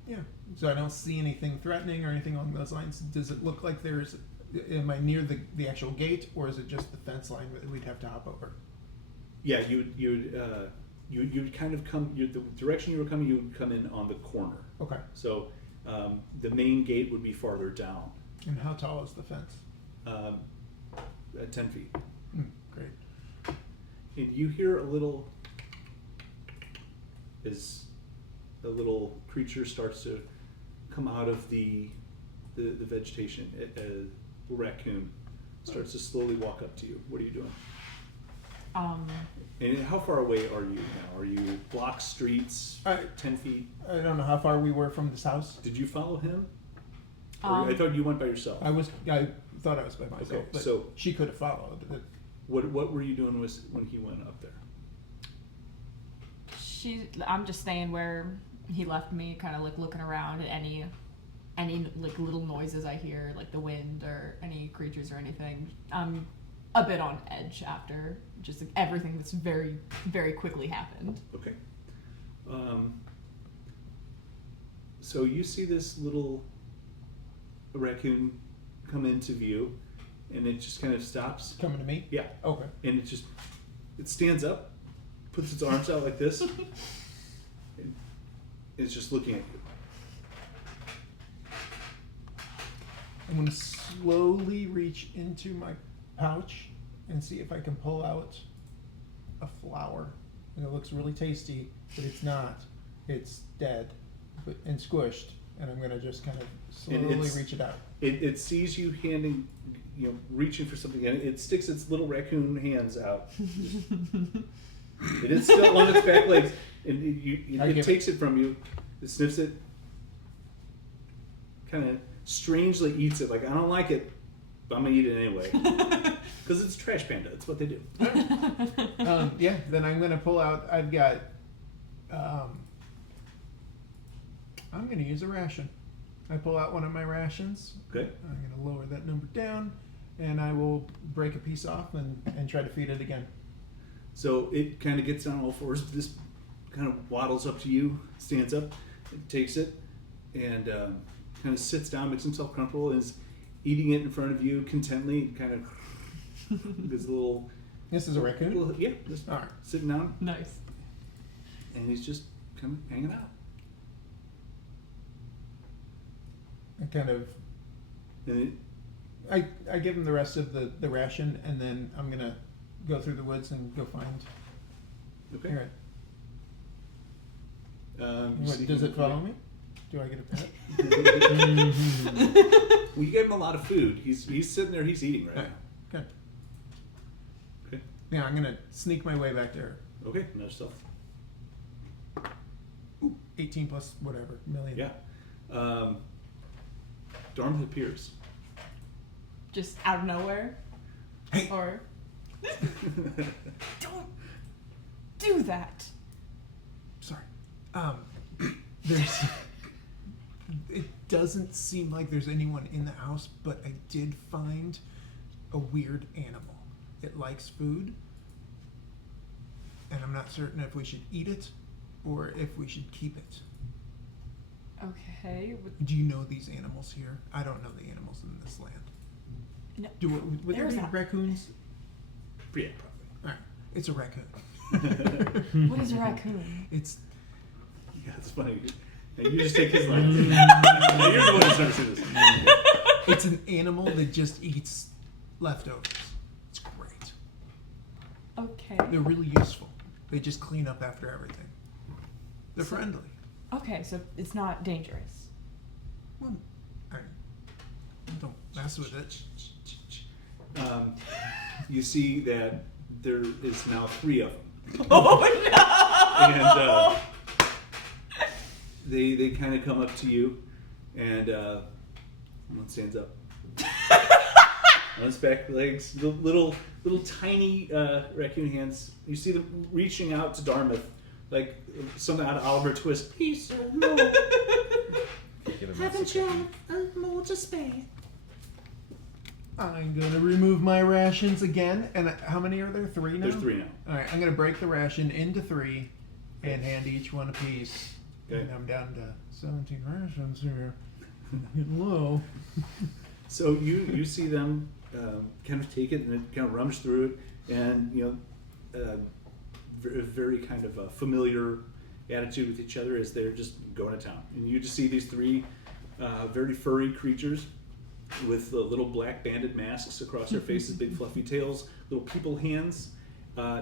Yeah. So I don't see anything threatening or anything along those lines. Does it look like am I near the actual gate, or is it just the fence line that we'd have to hop over? Yeah, you would kind of come, the direction you were coming, you would come in on the corner. Okay. So the main gate would be farther down, And how tall is the fence? at 10 feet. Great. And you hear a little, as the little creature starts to come out of the vegetation. A raccoon starts to slowly walk up to you. What are you doing? And how far away are you now? Are you blocks, streets, 10 feet? I don't know how far we were from this house. Did you follow him? I thought you went by yourself. I thought I was by myself, Okay, but so- she could have followed. What were you doing when he went up there? I'm just staying where he left me, kind of like looking around at any like little noises I hear, like the wind or any creatures or anything. I'm a bit on edge after just like everything that's very, very quickly happened. Okay. So you see this little raccoon come into view, and it just kind of stops. Coming to me? Yeah. Okay. And it stands up, puts its arms out like this, and it's just looking at you. I'm going to slowly reach into my pouch and see if I can pull out a flower. And it looks really tasty, but it's not. It's dead and squished. And I'm going to just kind of slowly reach it out. It sees you reaching for something, and it sticks its little raccoon hands out. It is still on its back legs, and it takes it from you. It sniffs it, kind of strangely eats it. Like, I don't like it, but I'm gonna eat it anyway. Because it's trash panda. It's what they do. Yeah, then I'm going to pull out, I've got, I'm going to use a ration. I pull out one of my rations. Okay. I'm going to lower that number down, and I will break a piece off and try to feed it again. So it kind of gets on all fours. This kind of waddles up to you, stands up, takes it, and kind of sits down, makes himself comfortable, and is eating it in front of you contently. Kind of this little. This is a raccoon? Yeah, just All right. sitting down, Nice. and he's just kind of hanging out. I kind of, And I give him the rest of the ration, and then I'm going to go through the woods and go find. okay. Here, Does it follow me? Do I get a pet? Well, you gave him a lot of food. He's sitting there. He's eating right Alright, now. good. Okay. Yeah, I'm gonna sneak my way back there. Okay. Another stealth. Ooh, 18 plus whatever million. Yeah. Darmythe appears. Just out of nowhere? Hey. Or don't do that. Sorry. There's. It doesn't seem like there's anyone in the house, but I did find a weird animal. It likes food, and I'm not certain if we should eat it or if we should keep it. Okay. Do you know these animals here? I don't know the animals in this land. No. Would there There's be a- raccoons? Yeah, All right, it's a raccoon. probably. What is a raccoon? It's Yeah, it's funny. And you just take his line. You're the one who's never seen this. it's an animal that just eats leftovers. It's great. Okay. They're really useful. They just clean up after everything. They're So- friendly. Okay, so it's not dangerous. Well, don't mess with it. You see that there is now 3 of them. Oh no! And they kind of come up to you, and one stands up. On its back legs, little tiny raccoon hands. You see them reaching out to Dartmouth, like something out of Oliver Twist. Please, no. Haven't you? more to spare? I'm gonna remove my rations again. And how many are there? 3 now? There's 3 now. All right, I'm gonna break the ration into 3 and hand each one a piece. Okay. And I'm down to 17 rations here. Getting low. So you see them kind of take it and then kind of rummage through it, and very kind of a familiar attitude with each other as they're just going to town. And you just see these 3 very furry creatures with little black banded masks across their faces, big fluffy tails, little people hands,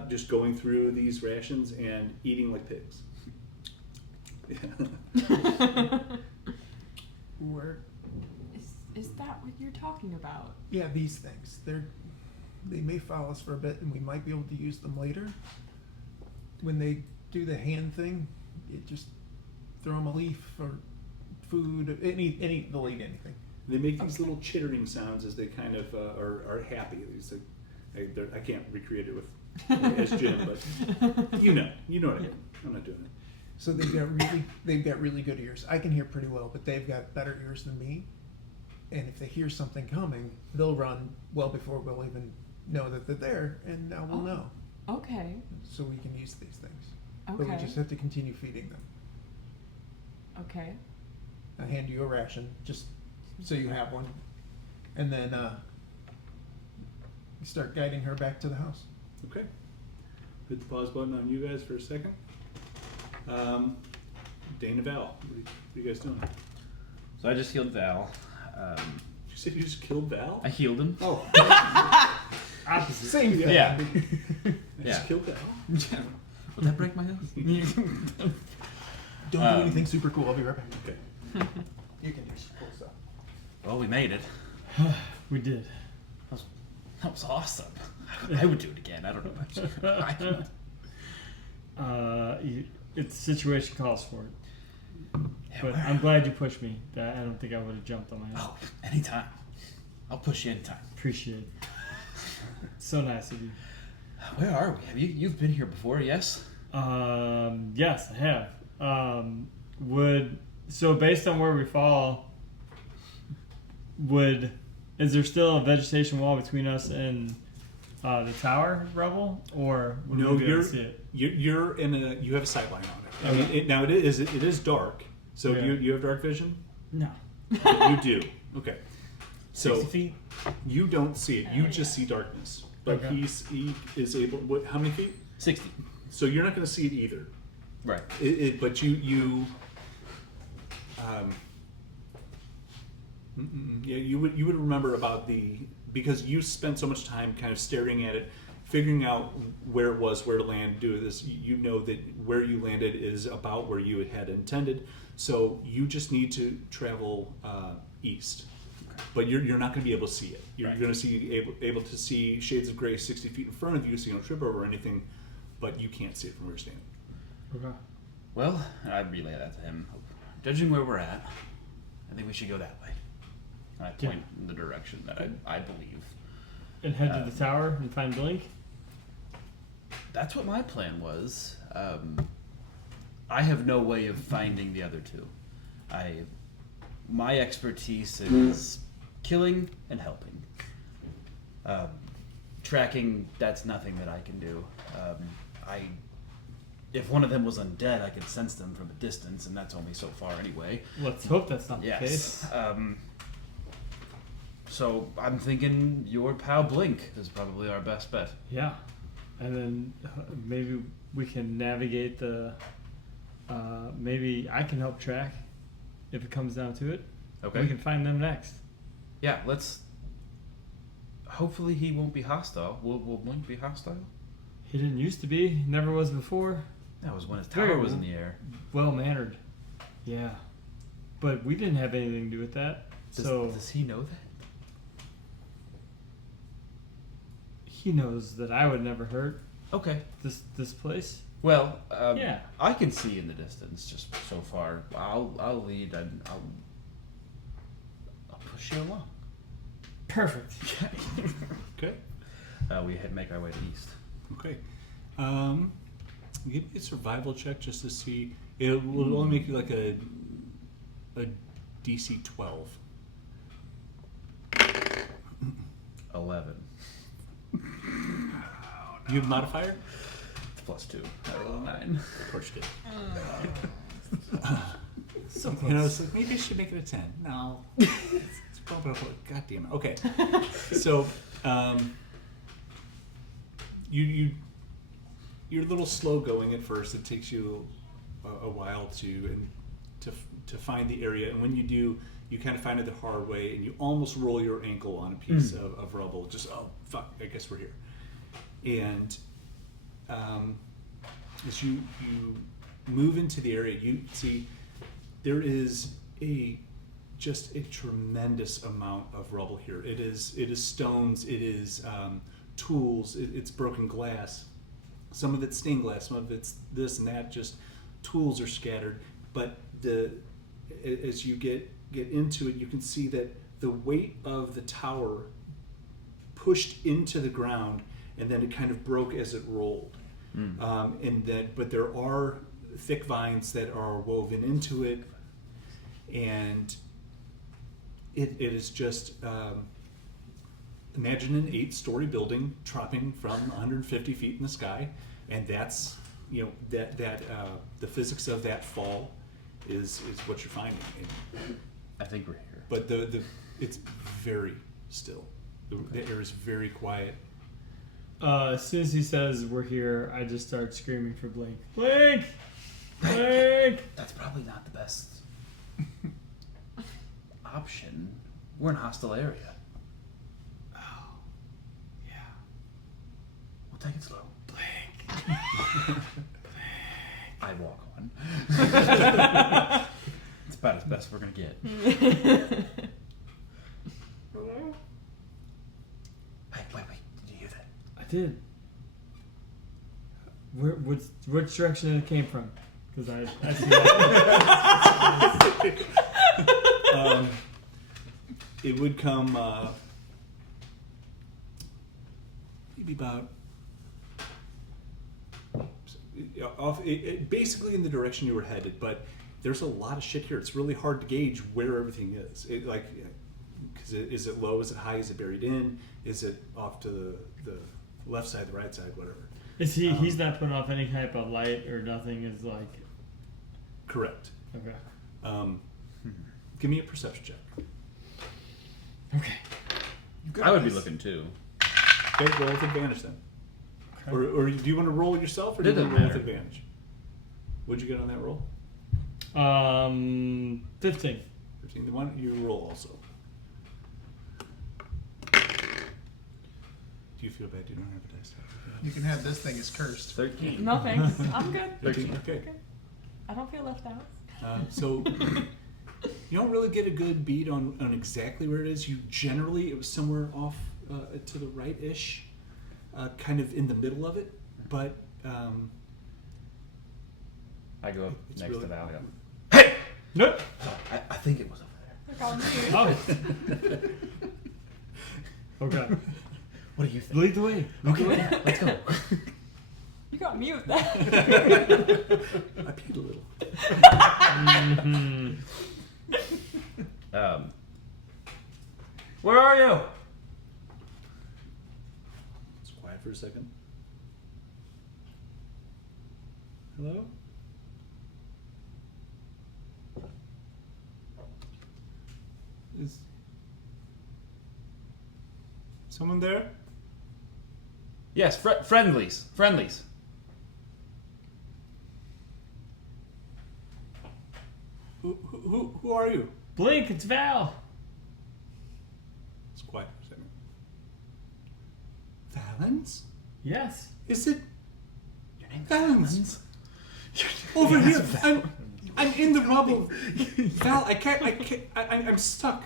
just going through these rations and eating like pigs. Where? Is that what you're talking about? Yeah, these things. They may follow us for a bit, and we might be able to use them later. When they do the hand thing, it just throw them a leaf or food. They'll eat anything. They make these little chittering sounds as they kind of are happy. These, I can't recreate it with as Jim, but you know what I mean. I'm not doing it. So they've got really good ears. I can hear pretty well, but they've got better ears than me. And if they hear something coming, they'll run well before we'll even know that they're there, and now we'll know. Okay. So we can use these things. Okay. But we just have to continue feeding them. Okay. I hand you a ration, just so you have one. And then you start guiding her back to the house. Okay. Hit the pause button on you guys for a second. Dane and Val, what are you guys doing? So I just healed Val. You said you just killed Val? I healed him. Oh, Opposite. Same thing. Yeah. I just Yeah. killed Val. Would that break my health? Don't do anything super cool. I'll be right back. Okay. You can do some cool stuff. Well, we made it. We did. That was awesome. I would do it again. I don't know much. It's the situation calls for it. Yeah, But where- I'm glad you pushed me. I don't think I would have jumped on my own. Oh, anytime. I'll push you anytime. Appreciate it. So nice of you. Where are we? Have you've been here before? Yes. Yes, I have. So based on where we fall, is there still a vegetation wall between us and the tower rubble, or would No, we be able to see it? you're in you have a sight line on it. I Okay. mean, it is dark. So Yeah. you have dark vision? No. You do. Okay. So 60 feet. you don't see it. You Oh, just yeah. see darkness. But Okay. he is able. How many feet? 60. So you're not going to see it either. Right. But you you would remember about because you spent so much time kind of staring at it. figuring out where it was, where to land, do this. You know that where you landed is about where you had intended. So you just need to travel east. But you're not going to be able to see it. You're Right. going to see able to see shades of gray 60 feet in front of you, so you don't trip over anything. But you can't see it from where you're standing. Okay. Well, I relay that to him. Judging where we're at, I think we should go that way. And I point in the direction that I believe. And head to the tower and find Blink? That's what my plan was. I have no way of finding the other two. My expertise is killing and helping. Tracking, that's nothing that I can do. If one of them was undead, I could sense them from a distance, and that's only so far anyway. Let's hope that's not the case. Yes. So I'm thinking your pal Blink is probably our best bet. Yeah. And then maybe we can navigate the... maybe I can help track if it comes down to it. Okay. We can find them next. Yeah, let's... Hopefully he won't be hostile. Will Blink be hostile? He didn't used to be. Never was before. That was when his Very tower was in the air. Well-mannered. Yeah. But we didn't have anything to do with that. Does he know that? He knows that I would never hurt Okay. this place. Well, Yeah. I can see in the distance just so far. I'll lead and I'll push you along. Perfect. Okay. We make our way to east. Okay. Give me a survival check just to see. It will only make you like a DC 12. 11. You have a modifier? It's +2. I rolled a 9. Of course you did. So You know, it's like, maybe I should make it a 10. No. It's probably God damn it. Okay. So, you're a little slow going at first. It takes you a while to find the area, and when you do, you kind of find it the hard way, and you almost roll your ankle on a piece of rubble. Just, oh fuck, I guess we're here. And as you move into the area, you see there is just a tremendous amount of rubble here. It is stones, it is tools, it's broken glass. Some of it's stained glass, some of it's this and that. Just tools are scattered. But as you get into it, you can see that the weight of the tower pushed into the ground, and then it kind of broke as it rolled. But there are thick vines that are woven into it, and it is just imagine an 8-story building dropping from 150 feet in the sky, and that's that the physics of that fall is what you're finding. I think we're here. But it's very still. The air is very quiet. As soon as he says we're here, I just start screaming for Blink. Blink! Blink! That's probably not the best option. We're in a hostile area. Oh, yeah. We'll take it slow. Blink. I walk on. It's about as best we're gonna get. Wait. Did you hear that? I did. Which direction it came from? Because I see that. It would come maybe about basically in the direction you were headed, but there's a lot of shit here. It's really hard to gauge where everything is. Because is it low? Is it high? Is it buried in? Is it off to the left side, the right side, whatever? Is he? He's not putting off any type of light or nothing. Is like. Correct. Okay. Give me a perception check. Okay. I would be looking too. Okay, roll with advantage then. Okay. Or do you want to roll it yourself, or do you want to roll with advantage? What'd you get on that roll? 15. 15. Why don't you roll also? Do you feel bad you don't have a dice tower? You can have this thing as cursed. 13. No thanks. I'm good. 13. Okay. I don't feel left out. So you don't really get a good beat on exactly where it is. It was somewhere off to the right-ish, kind of in the middle of it. But I go up It's next really- to Val. Hey! Nope. I think it was over there. They're calling you. Oh. Okay. What do you think? Lead the way. Okay, yeah, let's go. You got mute that. I peed a little. Mhm. Where are you? It's quiet for a second. Hello? Is someone there? Yes, friendlies. Friendlies. Who are you? Blink, it's Val. It's quiet for a second. Valens? Yes. Is it Your name's Valens? Over here. I'm in the rubble. Val, I can't. I'm stuck.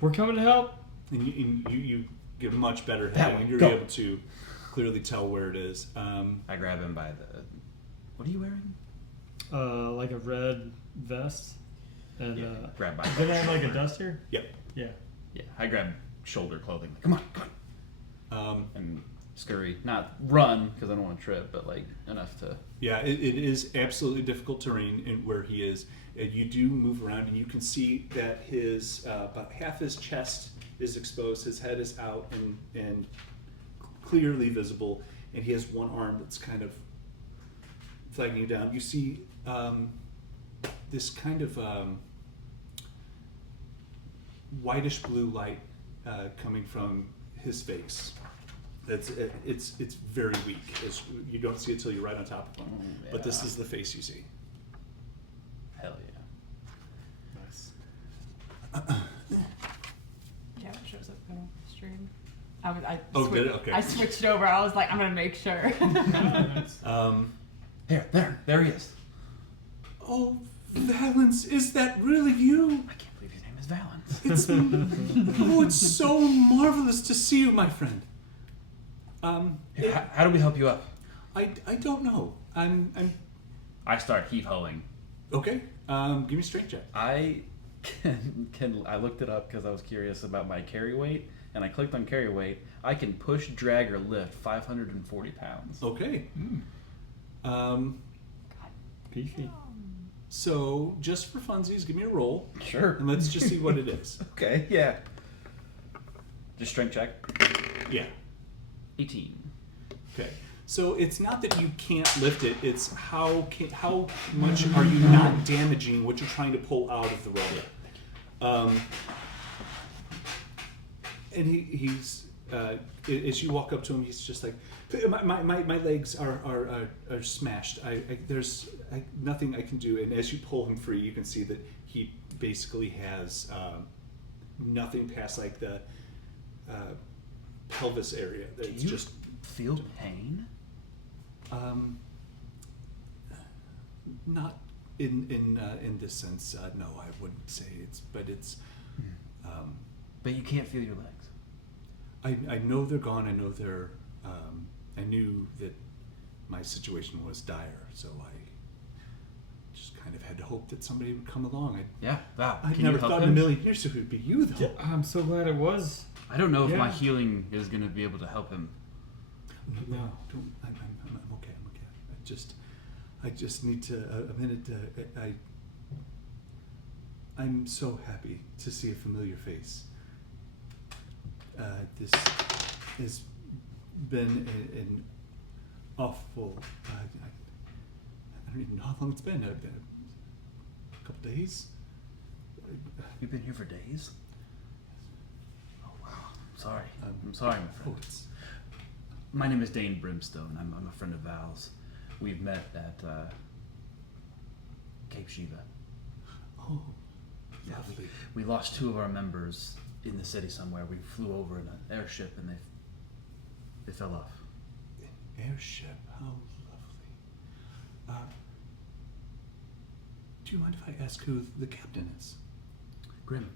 We're coming to help. And you get much better That heading, way, and you're go. able to clearly tell where it is. I grab him by the. What are you wearing? Like a red vest. And Grab by. then I have like a duster. Yep. Yeah. Yeah, I grab shoulder clothing. Like, come on. Um, And scurry. Not run because I don't want to trip, but like enough to. yeah, it is absolutely difficult terrain in where he is. You do move around, and you can see that his about half his chest is exposed. His head is out and clearly visible, and he has one arm that's kind of flagging you down. You see this kind of whitish blue light coming from his face. It's very weak. You don't see it till you're right on top of him. But this Yeah. is the face you see. Hell yeah. Nice. Yeah, it shows up on the stream. I Oh, did it? Okay. I switched over. I was like, I'm gonna make sure. There he is. Oh, Valens, is that really you? I can't believe your name is Valens. It's so marvelous to see you, my friend. Here, how do we help you up? I don't know. I'm I start heave-hoing. okay. Give me a strength check. I I looked it up because I was curious about my carry weight, and I clicked on carry weight. I can push, drag, or lift 540 pounds. Okay. Beefy. So just for funsies, give me a roll, Sure. and let's just see what it is. Okay, yeah. Just strength check. Yeah. 18. Okay. So it's not that you can't lift it; it's how much are you not damaging what you're trying to pull out of the rubble. And he's as you walk up to him, he's just like, my legs are smashed. There's nothing I can do. And as you pull him free, you can see that he basically has nothing past like the pelvis area. Do It's you just feel pain? not in this sense. No, I wouldn't say it's. But it's. But you can't feel your legs. I know they're gone. I know they're. I knew that my situation was dire, so I just kind of had to hope that somebody would come along. Yeah, Val. I Can never you help thought in a him? million years it would be you, though. Yeah, I'm so glad it was. I don't know if my Yeah. healing is going to be able to help him. No, don't. I'm okay. I'm okay. I just need to a minute. I'm so happy to see a familiar face. This has been an awful. I don't even know how long it's been. A couple days. You've been here for days? Oh, wow. I'm sorry. Um, I'm sorry, my friend. Oh, it's My name is Dane Brimstone. I'm a friend of Val's. We've met at Cape Shiva. oh, lovely. We lost 2 of our members in the city somewhere. We flew over in an airship and they It fell off. Airship, how lovely. Do you mind if I ask who the captain is? Grim.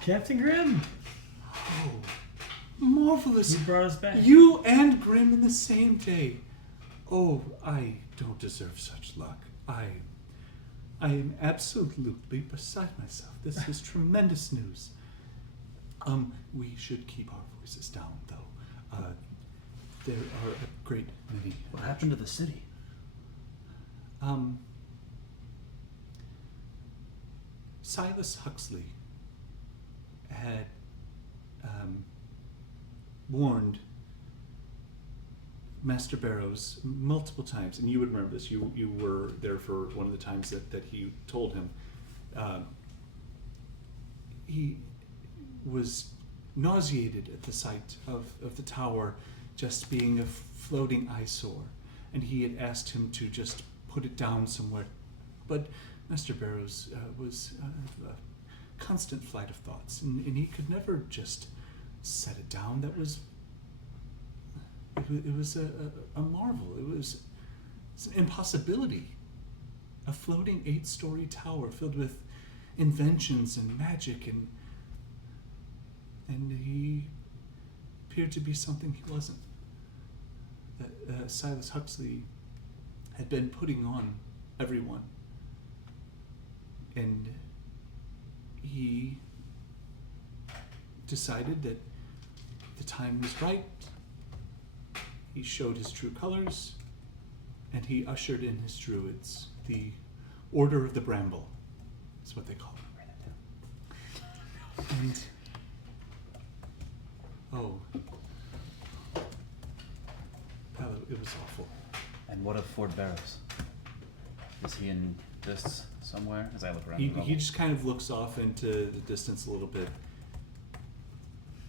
Captain Grimm! Oh, marvelous. Who brought us back? You and Grim in the same day. Oh, I don't deserve such luck. I am absolutely beside myself. This is tremendous news. We should keep our voices down, though. There are a great many. What happened to the city? Silas Huxley had warned Master Barrows multiple times, and you would remember this. You were there for one of the times that he told him. He was nauseated at the sight of the tower just being a floating eyesore, and he had asked him to just put it down somewhere. But Master Barrows was a constant flight of thoughts, and he could never just set it down. It was a marvel. It's an impossibility. A floating 8-story tower filled with inventions and magic, and he appeared to be something he wasn't. That Silas Huxley had been putting on everyone, and he decided that the time was right. He showed his true colors, and he ushered in his druids. The Order of the Bramble is what they call them. And it was awful. And what of Fort Barrows? Is he in this somewhere? As I look around. He just kind of looks off into the distance a little bit.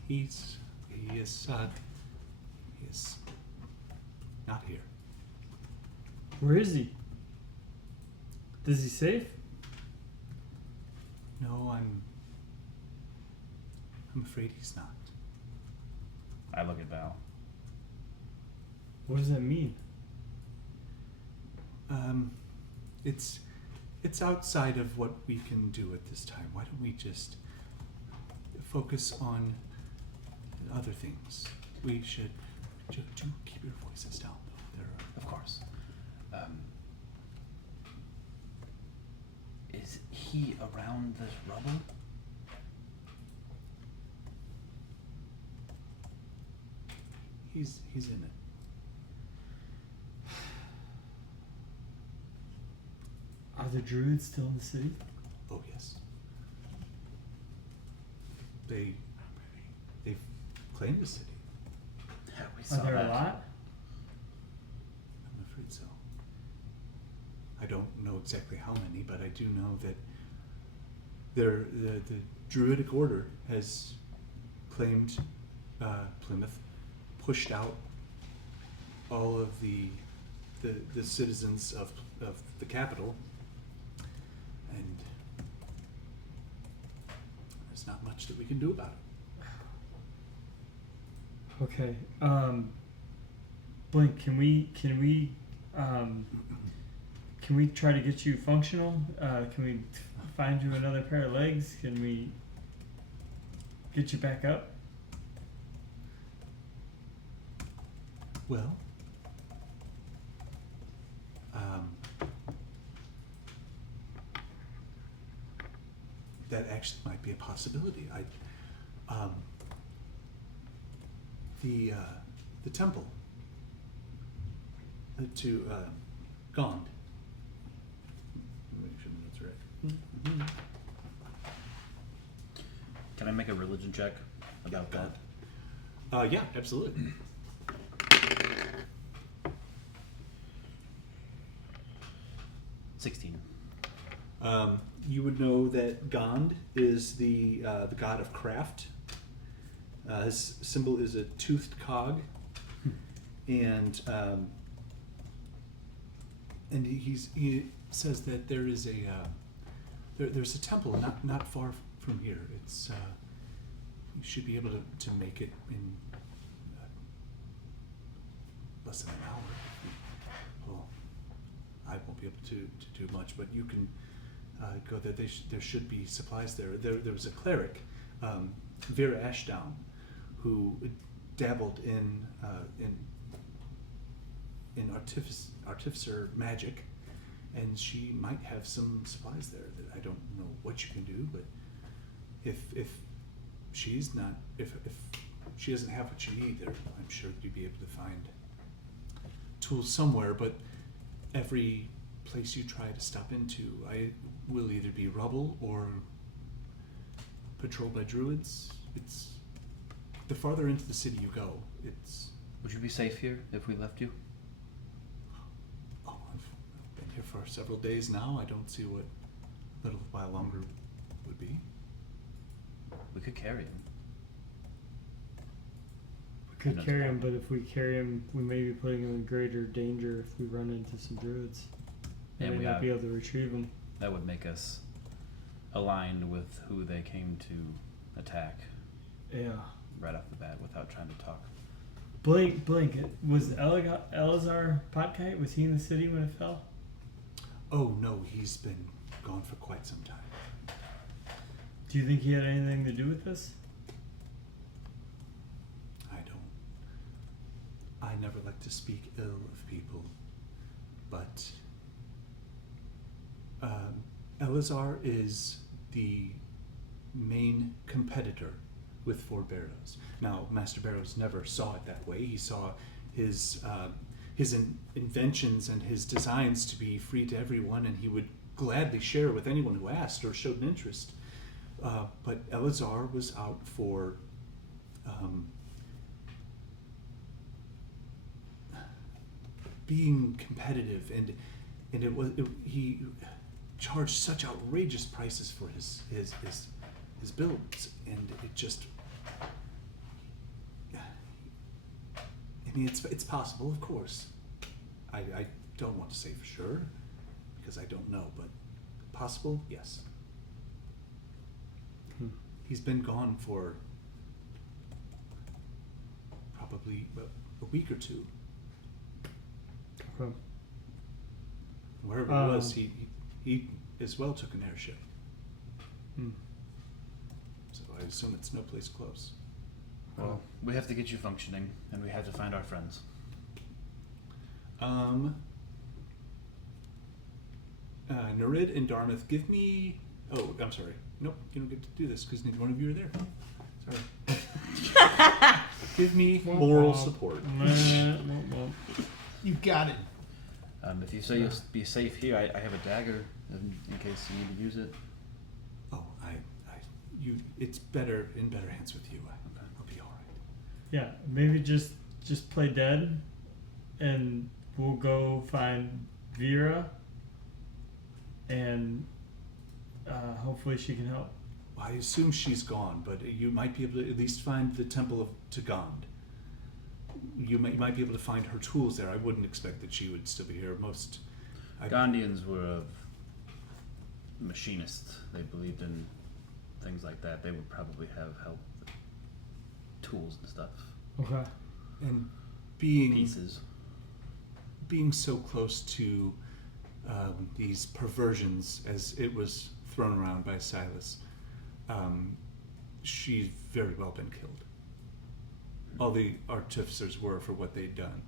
He is not here. Where is he? Is he safe? No, I'm afraid he's not. I look at Val. What does that mean? It's outside of what we can do at this time. Why don't we just focus on other things? We should do keep your voices down, though. Of course. Is he around this rubble? He's in it. Are the druids still in the city? Oh yes. They've claimed the city. Yeah, we saw Are there that. a lot? I'm afraid so. I don't know exactly how many, but I do know that the Druidic Order has claimed Plymouth, pushed out all of the citizens of the capital, and there's not much that we can do about it. Okay. Blink, can we try to get you functional? Can we find you another pair of legs? Can we get you back up? Well, that actually might be a possibility. The temple to Gond. Make sure that's right. Can I make a religion check about that? Yeah, absolutely. 16. You would know that Gond is the god of craft. His symbol is a toothed cog, and he says that there is there's a temple not far from here. It's you should be able to make it in less than an hour. Well, I won't be able to do much, but you can go there. There should be supplies there. There was a cleric, Vera Ashdown, who dabbled in artificer magic, and she might have some supplies there that I don't know what you can do, but if she's not, if she doesn't have what you need there, I'm sure that you'd be able to find tools somewhere, but every place you try to stop into, I will either be rubble or patrolled by druids. It's the farther into the city you go, it's... Would you be safe here if we left you? Oh, I've been here for several days now. I don't see what a little while longer would be. We could carry him. We could carry him, but if we carry him, we may be putting him in greater danger if we run into some druids. And we we may not have- be able to retrieve him. That would make us aligned with who they came to attack Yeah. right off the bat without trying to talk. Blink. Was Elazar Potkite, was he in the city when it fell? Oh no, he's been gone for quite some time. Do you think he had anything to do with this? I never like to speak ill of people, but Elazar is the main competitor with Ford Barrows. Now, Master Barrows never saw it that way. He saw his inventions and his designs to be free to everyone, and he would gladly share with anyone who asked or showed an interest. But Elazar was out for being competitive, and he charged such outrageous prices for his builds, and it just, I mean, it's possible, of course. I don't want to say for sure because I don't know, but possible, yes. He's been gone for probably a week or two. Okay. Wherever it was, he as well took an airship. So I assume it's no place close. Well, we have to get you functioning, and we have to find our friends. Nereid and Darmythe, give me... Oh, I'm sorry. Nope, you don't get to do this because neither one of you are there. Sorry. Give me moral support. You got it. If you say you'll be safe here, I have a dagger in case you need to use it. Oh, it's better in better hands with you. I'll be all right. Yeah, maybe just play dead, and we'll go find Vera, and hopefully she can help. Well, I assume she's gone, but you might be able to at least find the Temple of Tagand. You might be able to find her tools there. I wouldn't expect that she would still be here. Gondians were machinists. They believed in things like that. They would probably have help with tools and stuff. Okay. And Pieces. being so close to these perversions, as it was thrown around by Silas, she's very well been killed. All the artificers were for what they'd done.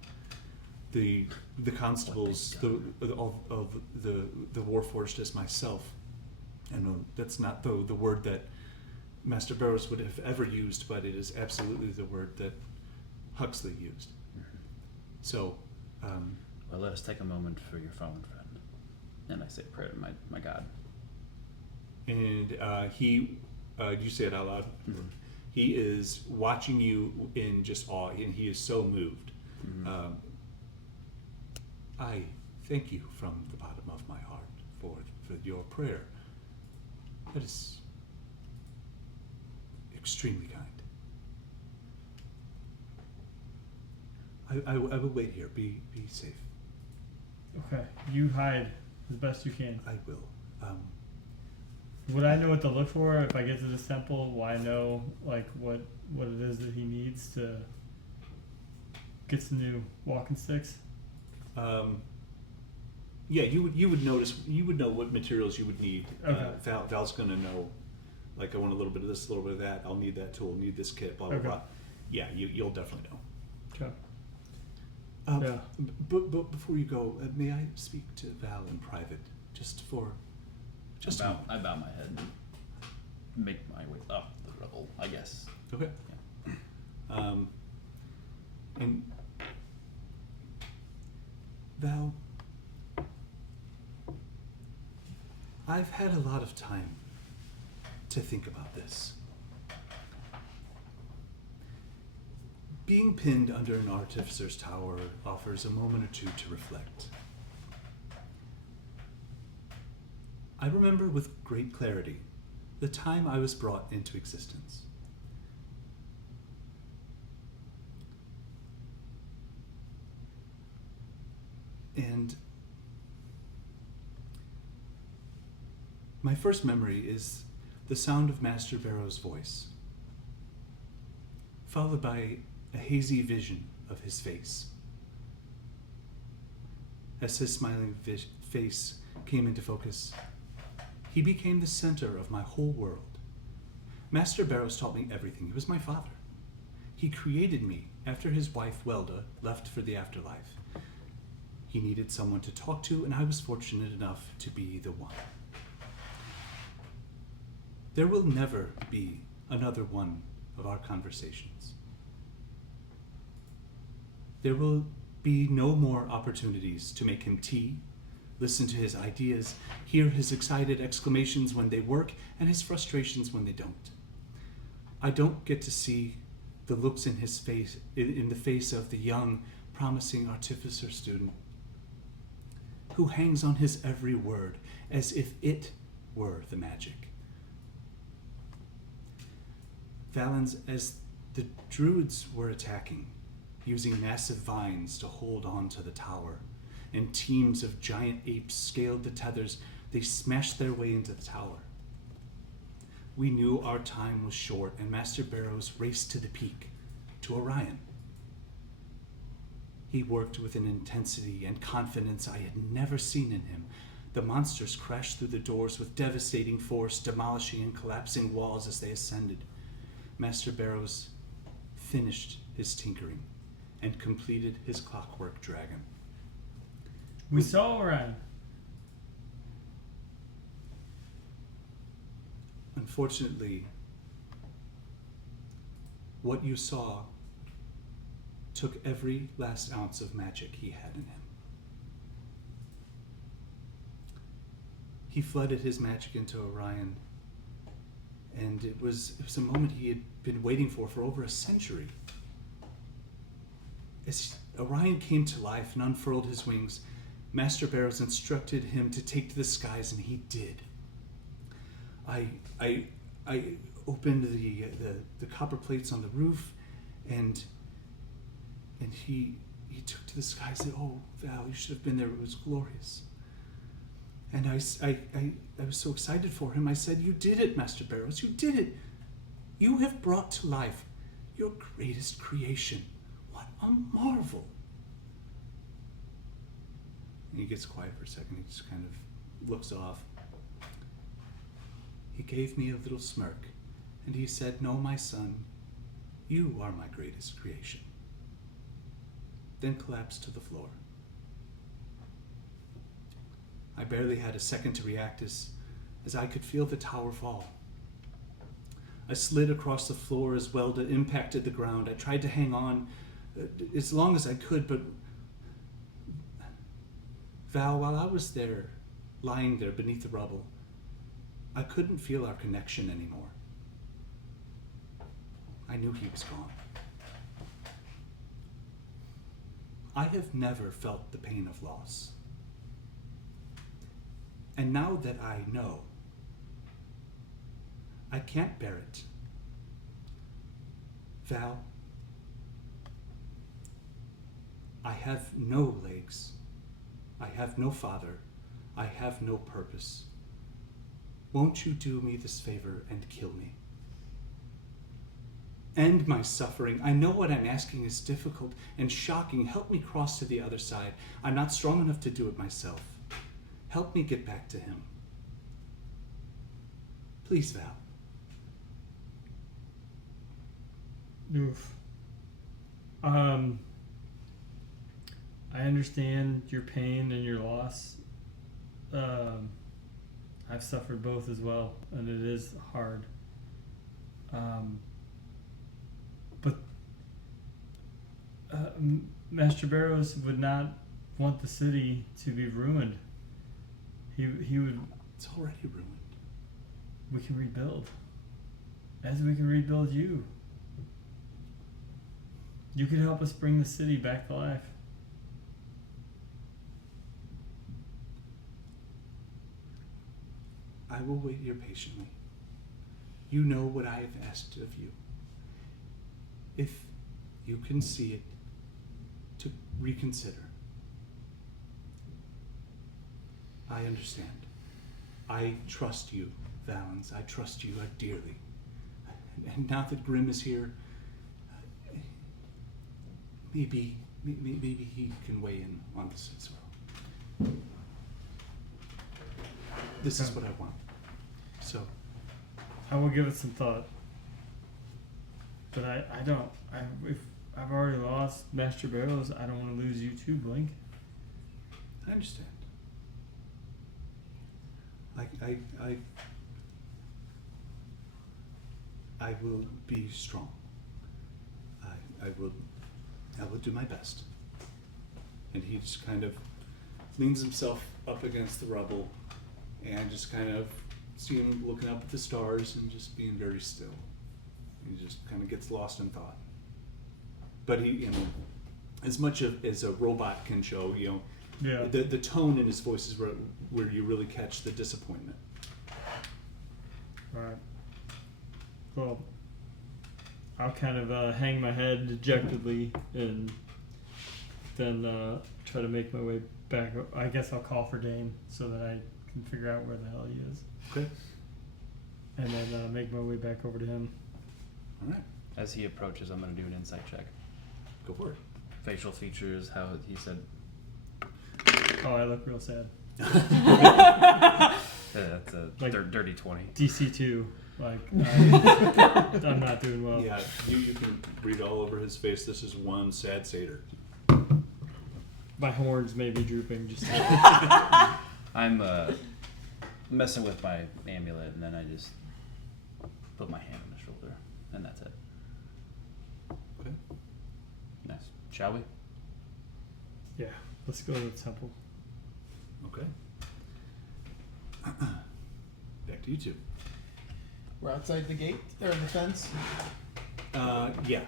The constables, all of the warforged as myself, and that's not the word that Master Barrows would have ever used, but it is absolutely the word that Huxley used. So, well, let us take a moment for your fallen friend. And I say a prayer to my God. and you say it out loud. Mm-hmm. He is watching you in just awe, and he is so moved. Mm-hmm. I thank you from the bottom of my heart for your prayer. That is extremely kind. I will wait here. Be safe. Okay, you hide as best you can. I will. Would I know what to look for if I get to this temple? Will I know like what it is that he needs to get some new walking sticks? Yeah, you would notice. You would know what materials you would need. Okay. Val's gonna know. Like, I want a little bit of this, a little bit of that. I'll need that tool. Need this kit. Blah blah Okay. blah. Yeah, you'll definitely know. Okay. Yeah. But before you go, may I speak to Val in private, just a moment? I bow my head and make my way up the rubble, I guess. Okay. And Val, I've had a lot of time to think about this. Being pinned under an artificer's tower offers a moment or two to reflect. I remember with great clarity the time I was brought into existence. And my first memory is the sound of Master Barrow's voice, followed by a hazy vision of his face. As his smiling face came into focus, he became the center of my whole world. Master Barrows taught me everything. He was my father. He created me after his wife, Welda, left for the afterlife. He needed someone to talk to, and I was fortunate enough to be the one. There will never be another one of our conversations. There will be no more opportunities to make him tea, listen to his ideas, hear his excited exclamations when they work, and his frustrations when they don't. I don't get to see the looks in his face, in the face of the young, promising artificer student who hangs on his every word as if it were the magic. Valens, as the druids were attacking, using massive vines to hold on to the tower, and teams of giant apes scaled the tethers, they smashed their way into the tower. We knew our time was short, and Master Barrows raced to the peak, to Orion. He worked with an intensity and confidence I had never seen in him. The monsters crashed through the doors with devastating force, demolishing and collapsing walls as they ascended. Master Barrows finished his tinkering and completed his clockwork dragon. We saw Orion. Unfortunately, what you saw took every last ounce of magic he had in him. He flooded his magic into Orion, and it was a moment he had been waiting for over a century. As Orion came to life and unfurled his wings, Master Barrows instructed him to take to the skies, and he did. I opened the copper plates on the roof, and he took to the skies and said, "Oh, Val, you should have been there. It was glorious." And I was so excited for him. I said, "You did it, Master Barrows. You did it. You have brought to life your greatest creation. What a marvel." And he gets quiet for a second. He just kind of looks off. He gave me a little smirk, and he said, "No, my son, you are my greatest creation." Then collapsed to the floor. I barely had a second to react as I could feel the tower fall. I slid across the floor as Welda impacted the ground. I tried to hang on as long as I could, but Val, while I was there, lying there beneath the rubble, I couldn't feel our connection anymore. I knew he was gone. I have never felt the pain of loss. And now that I know, I can't bear it. Val, I have no legs. I have no father. I have no purpose. Won't you do me this favor and kill me? End my suffering. I know what I'm asking is difficult and shocking. Help me cross to the other side. I'm not strong enough to do it myself. Help me get back to him. Please, Val. Oof. I understand your pain and your loss. I've suffered both as well, and it is hard. But Master Barrows would not want the city to be ruined. He would. It's already ruined. We can rebuild. As we can rebuild you. You could help us bring the city back to life. I will wait here patiently. You know what I have asked of you. If you can see it, to reconsider. I understand. I trust you, Valens. I trust you dearly. And now that Grimm is here, maybe he can weigh in on this as well. This is what I want. So I will give it some thought. But if I've already lost Master Barrows, I don't want to lose you too, Blink. I understand. I will be strong. I will do my best. And he just kind of leans himself up against the rubble and just kind of see him looking up at the stars and just being very still. He just kind of gets lost in thought. But he, as much as a robot can show, Yeah. the tone in his voice is where you really catch the disappointment. Alright. Well, I'll kind of hang my head dejectedly and then try to make my way back. I guess I'll call for Dane so that I can figure out where the hell he is. Okay. And then make my way back over to him. All right. As he approaches, I'm going to do an insight check. Go for it. Facial features, how he said. Oh, I look real sad. That's a Like- dirty 20. DC 2. Like, I'm not doing well. Yeah, you can read all over his face. This is one sad satyr. My horns may be drooping. Just I'm messing with my amulet, and then I just put my hand on his shoulder, and that's it. Okay. Nice. Shall we? yeah. Let's go to the temple. Okay. Back to you two. We're outside the gate or the fence. Yeah.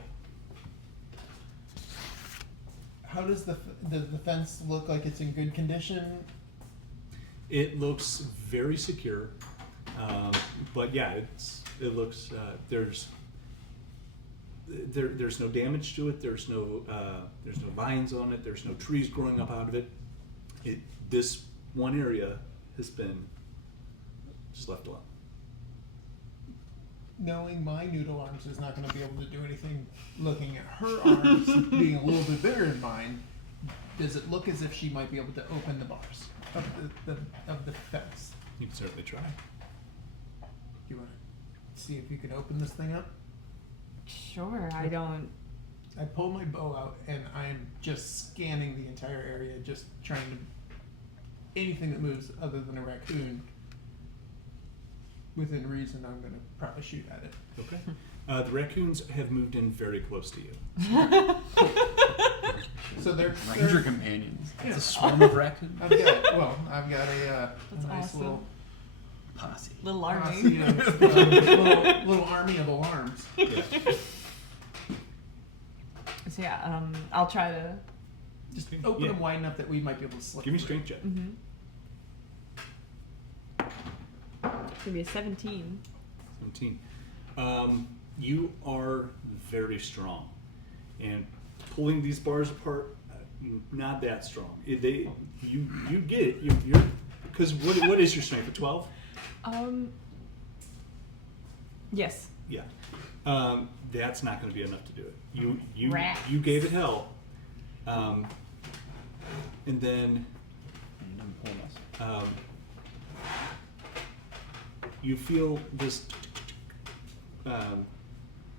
How does the fence look like? It's in good condition. It looks very secure, but yeah, it looks there's no damage to it. There's no vines on it. There's no trees growing up out of it. This one area has been just left alone. Knowing my noodle arms is not going to be able to do anything, looking at her arms being a little bit bigger than mine, does it look as if she might be able to open the bars of the fence? You can certainly try. You want to see if you can open this thing up? Sure, I don't. I pull my bow out and I'm just scanning the entire area, just trying to anything that moves other than a raccoon. Within reason, I'm going to probably shoot at it. Okay. The raccoons have moved in very close to you. So they're Ranger companions. Yeah. It's a swarm of raccoons. I've got a That's nice awesome. little Posse. Little posse army. of, little army of alarms. Yeah. So yeah, I'll try to. Just open them wide enough that we might be able to slip. Give me through. strength check. Mm-hmm. It's gonna be a 17. 17. You are very strong, and pulling these bars apart, not that strong. You get it. You're because what is your strength? A 12? Yes. Yeah. That's not going to be enough to do it. Rats. You gave it hell, and then you feel this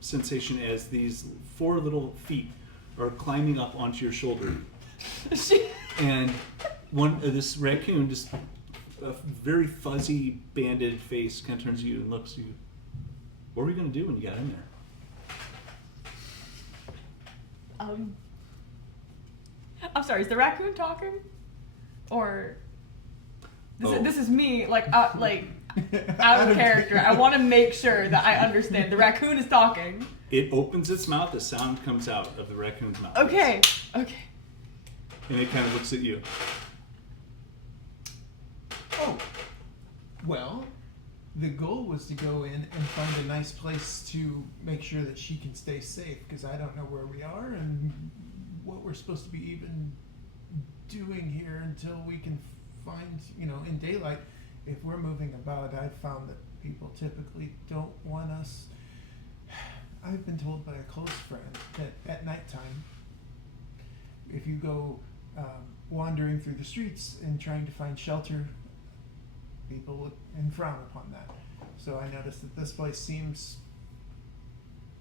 sensation as these 4 little feet are climbing up onto your shoulder, and this raccoon, just a very fuzzy, banded face, kind of turns to you and looks at you. What were you going to do when you got in there? I'm sorry, is the raccoon talking? Or Oh. this is me, like out of character. I want to make sure that I understand. The raccoon is talking. It opens its mouth, the sound comes out of the raccoon's mouth. Okay. And it kind of looks at you. Oh, well, the goal was to go in and find a nice place to make sure that she can stay safe, because I don't know where we are and what we're supposed to be even doing here until we can find, in daylight. If we're moving about, I've found that people typically don't want us. I've been told by a close friend that at nighttime, if you go wandering through the streets and trying to find shelter, people look and frown upon that. So I noticed that this place seems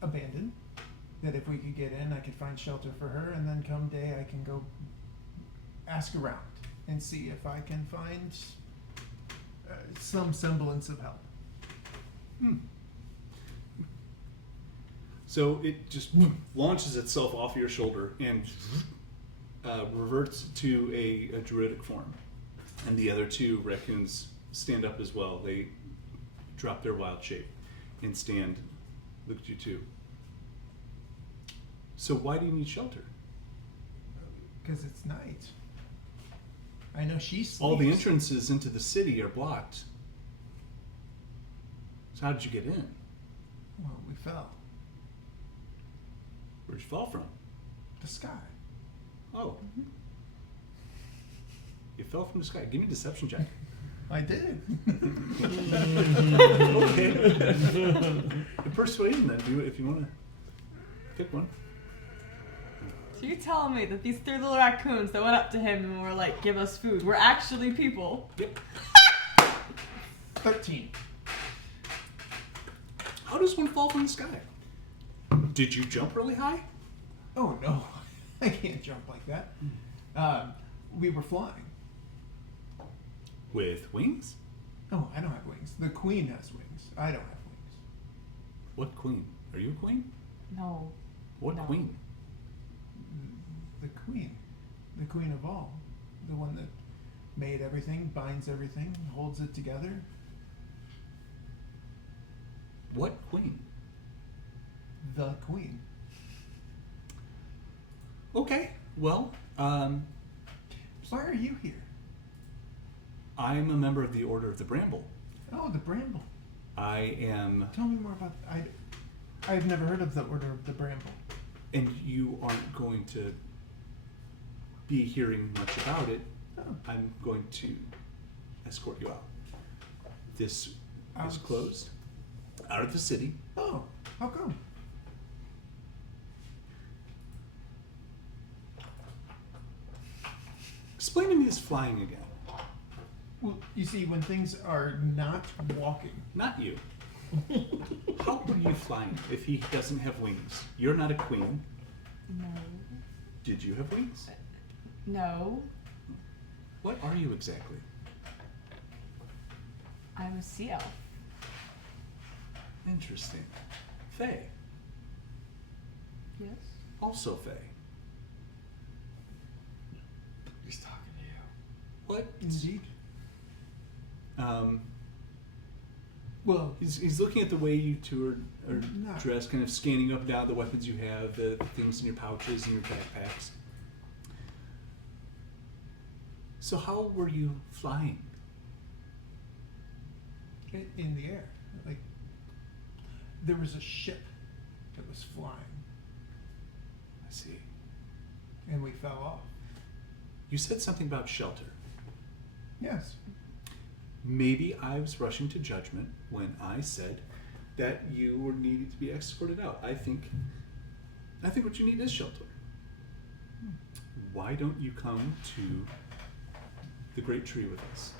abandoned, that if we could get in, I could find shelter for her, and then come day I can go ask around and see if I can find some semblance of help. So it just launches itself off your shoulder and reverts to a druidic form. And the other 2 raccoons stand up as well. They drop their wild shape and stand, look at you too. So why do you need shelter? Because it's night. I know she sleeps. All the entrances into the city are blocked. So how did you get in? Well, we fell. Where'd you fall from? The sky. Oh. You fell from the sky. Give me a deception check. I did. Okay. Persuasion then, if you want to pick one. So you're telling me that these 3 little raccoons that went up to him and were like, "Give us food," were actually people? Yep. 13. How does one fall from the sky? Did you jump really high? Oh no, I can't jump like that. We were flying. With wings? Oh, I don't have wings. The queen has wings. I don't have wings. What queen? Are you a queen? No. What No. queen? The queen. The queen of all. The one that made everything, binds everything, holds it together. What queen? The queen. Okay, well, Why are you here? I'm a member of the Order of the Bramble. Oh, the Bramble. I am, Tell me more about. I've never heard of the Order of the Bramble. and you aren't going to be hearing much about it. Oh. I'm going to escort you out. This is Out? closed. Out of the city. Oh, how come? Explain to me this flying again. Well, you see, when things are not walking, Not you. How are you flying if he doesn't have wings? You're not a queen. No. Did you have wings? No. What are you exactly? I'm a sea elf. Interesting. Fae. Yes. Also Fae. He's talking to you. What? indeed. Um, Well, he's looking at the way you two are No. dressed, kind of scanning up and down the weapons you have, the things in your pouches and your backpacks. So how were you flying? in the air, like there was a ship that was flying, I see. and we fell off. You said something about shelter. Yes. Maybe I was rushing to judgment when I said that you were needing to be escorted out. I think what you need is shelter. Why don't you come to the great tree with us?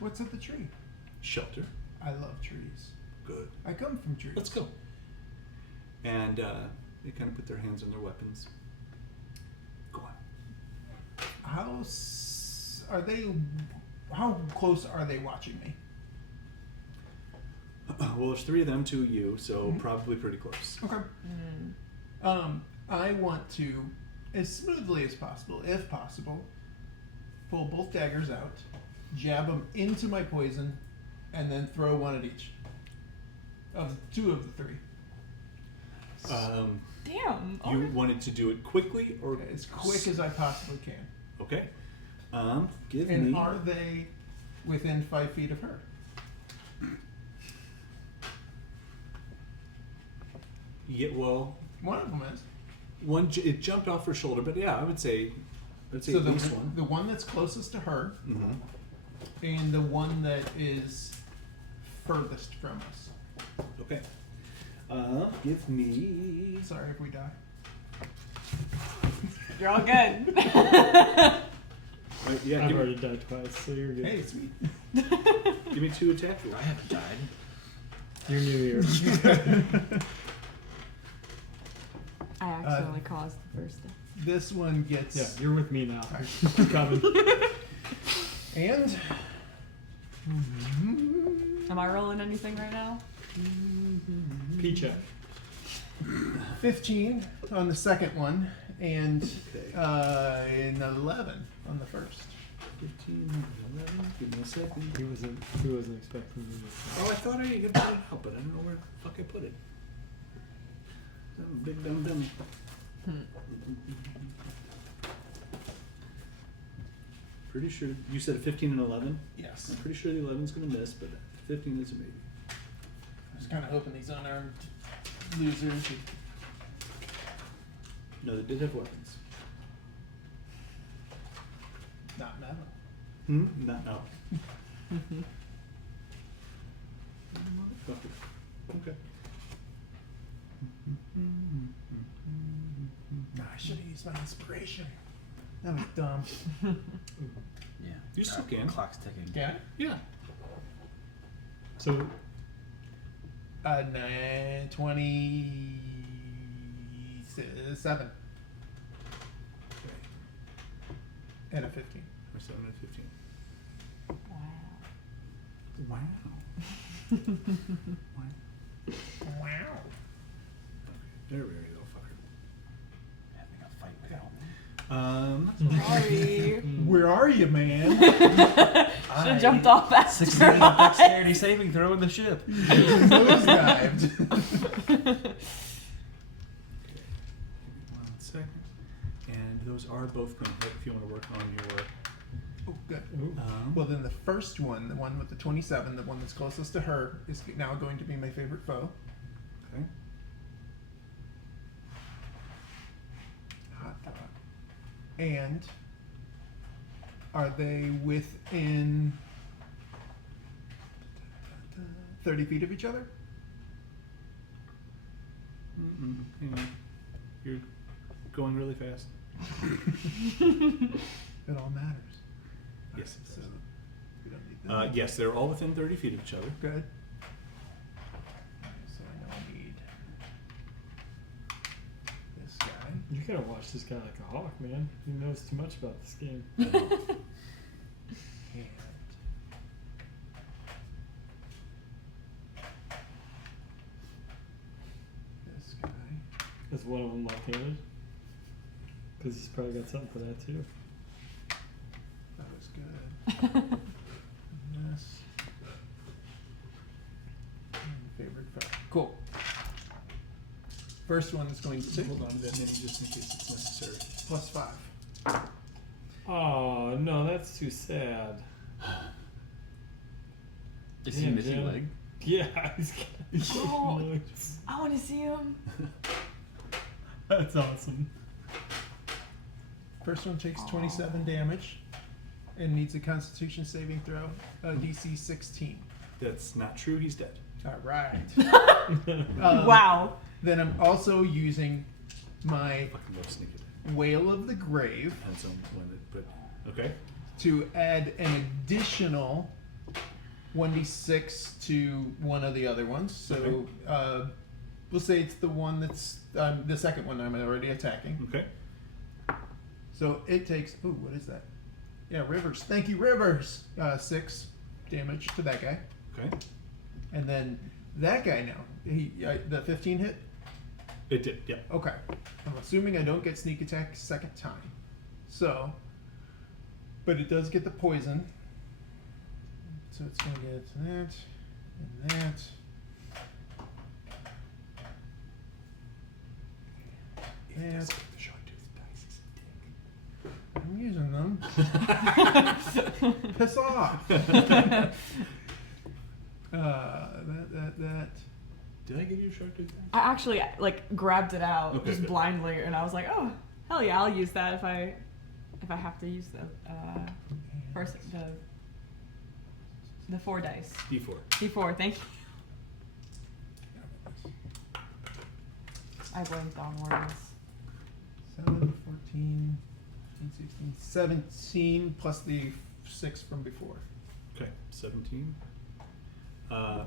What's at the tree? Shelter. I love trees. Good. I come from trees. Let's go. And they kind of put their hands on their weapons. Go on. How close are they watching me? Well, there's 3 of them, 2 of you, so probably pretty close. Okay. I want to, as smoothly as possible, if possible, pull both daggers out, jab them into my poison, and then throw one at each. Of 2 of the 3. Damn. You wanted to do it quickly or As quick as I possibly can. Okay. Give And me. are they within 5 feet of her? Yeah. Well, One of them is. it jumped off her shoulder, but yeah, I would say at So least one. the one that's closest to her, Mm-hmm. and the one that is furthest from us. Okay. Give me. Sorry if we die. You're all good. Right, yeah. I've Give already me, died twice, so you're good. Hey, sweet. give me 2 attack rolls. I haven't died. You're new here. I accidentally caused the first death. This one gets. Yeah, you're with me now. Alright. I'm coming. And. Am I rolling anything right now? P check. 15 on the second one, and Okay. an 11 on the first. 15, 11. Give me a second. He wasn't expecting you to say. Oh, I thought I had put it out, but I don't know where the fuck I put it. Some big dumb dummy. Pretty sure you said a 15 and 11. Yes. I'm pretty sure the 11's gonna miss, but 15 is a maybe. I was kind of hoping these unarmed losers would. No, they did have weapons. Not metal. Not no. Motherfucker. Okay. I should have used my inspiration. That was dumb. Yeah. You still can. Clock's ticking. Yeah. Yeah. So 27. And a 15. Or 7 and 15. Wow. Wow. Wow. Wow. There we go, fucker. Having a fight with Elman. Sorry. Where are you, man? Should have jumped off that. 16 dexterity saving throw in the ship. Nosedived. Give me 1 second. And those are both going to hit if you want to work on your. Oh, good. ooh, Well, then the first one, the one with the 27, the one that's closest to her, is now going to be my favorite foe. Okay. Hot dog. And are they within 30 feet of each other? Hang on. You're going really fast. It all matters. Yes, it So does. we don't need that. Yes, they're all within 30 feet of each other. Good. So I know I need this guy. you gotta watch this guy like a hawk, man. He knows too much about this game. And this guy. Is one of them left-handed? Because he's probably got something for that too. That was good. And this. And favorite foe. Cool. First one is going to Hold on to that mini just in case it's necessary. +5. Oh no, that's too sad. Is he Damn, missing Jim. leg? Yeah, he's Oh. nice. I want to see him. That's awesome. First one takes 27 damage and needs a Constitution saving throw, DC 16. That's not true. He's dead. All right. Wow. Then I'm also using my Fucking love sneak attack. Whale of the Grave Depends on when it, but okay. to add an additional 1d6 to one of the other ones. So we'll say it's the one that's the second one I'm already attacking. Okay. So it takes. Ooh, what is that? Yeah, Rivers. Thank you, Rivers. 6 damage to that guy, Okay. and then that guy now. He the 15 hit. It did. Yeah. Okay. I'm assuming I don't get sneak attack second time. So, but it does get the poison. So it's going to get that and that. And The shark-tooth dice is a dick. I'm using them. Piss off. That. Did I give you a shark-tooth dice? I actually like grabbed it out Okay, just good. blindly, and I was like, "Oh, hell yeah, I'll use that if I have to use the 4 dice. D4. D4, thank you. I blinked on words. 7, 14, 15, 16, 17 plus the 6 from before. Okay. 17. 20,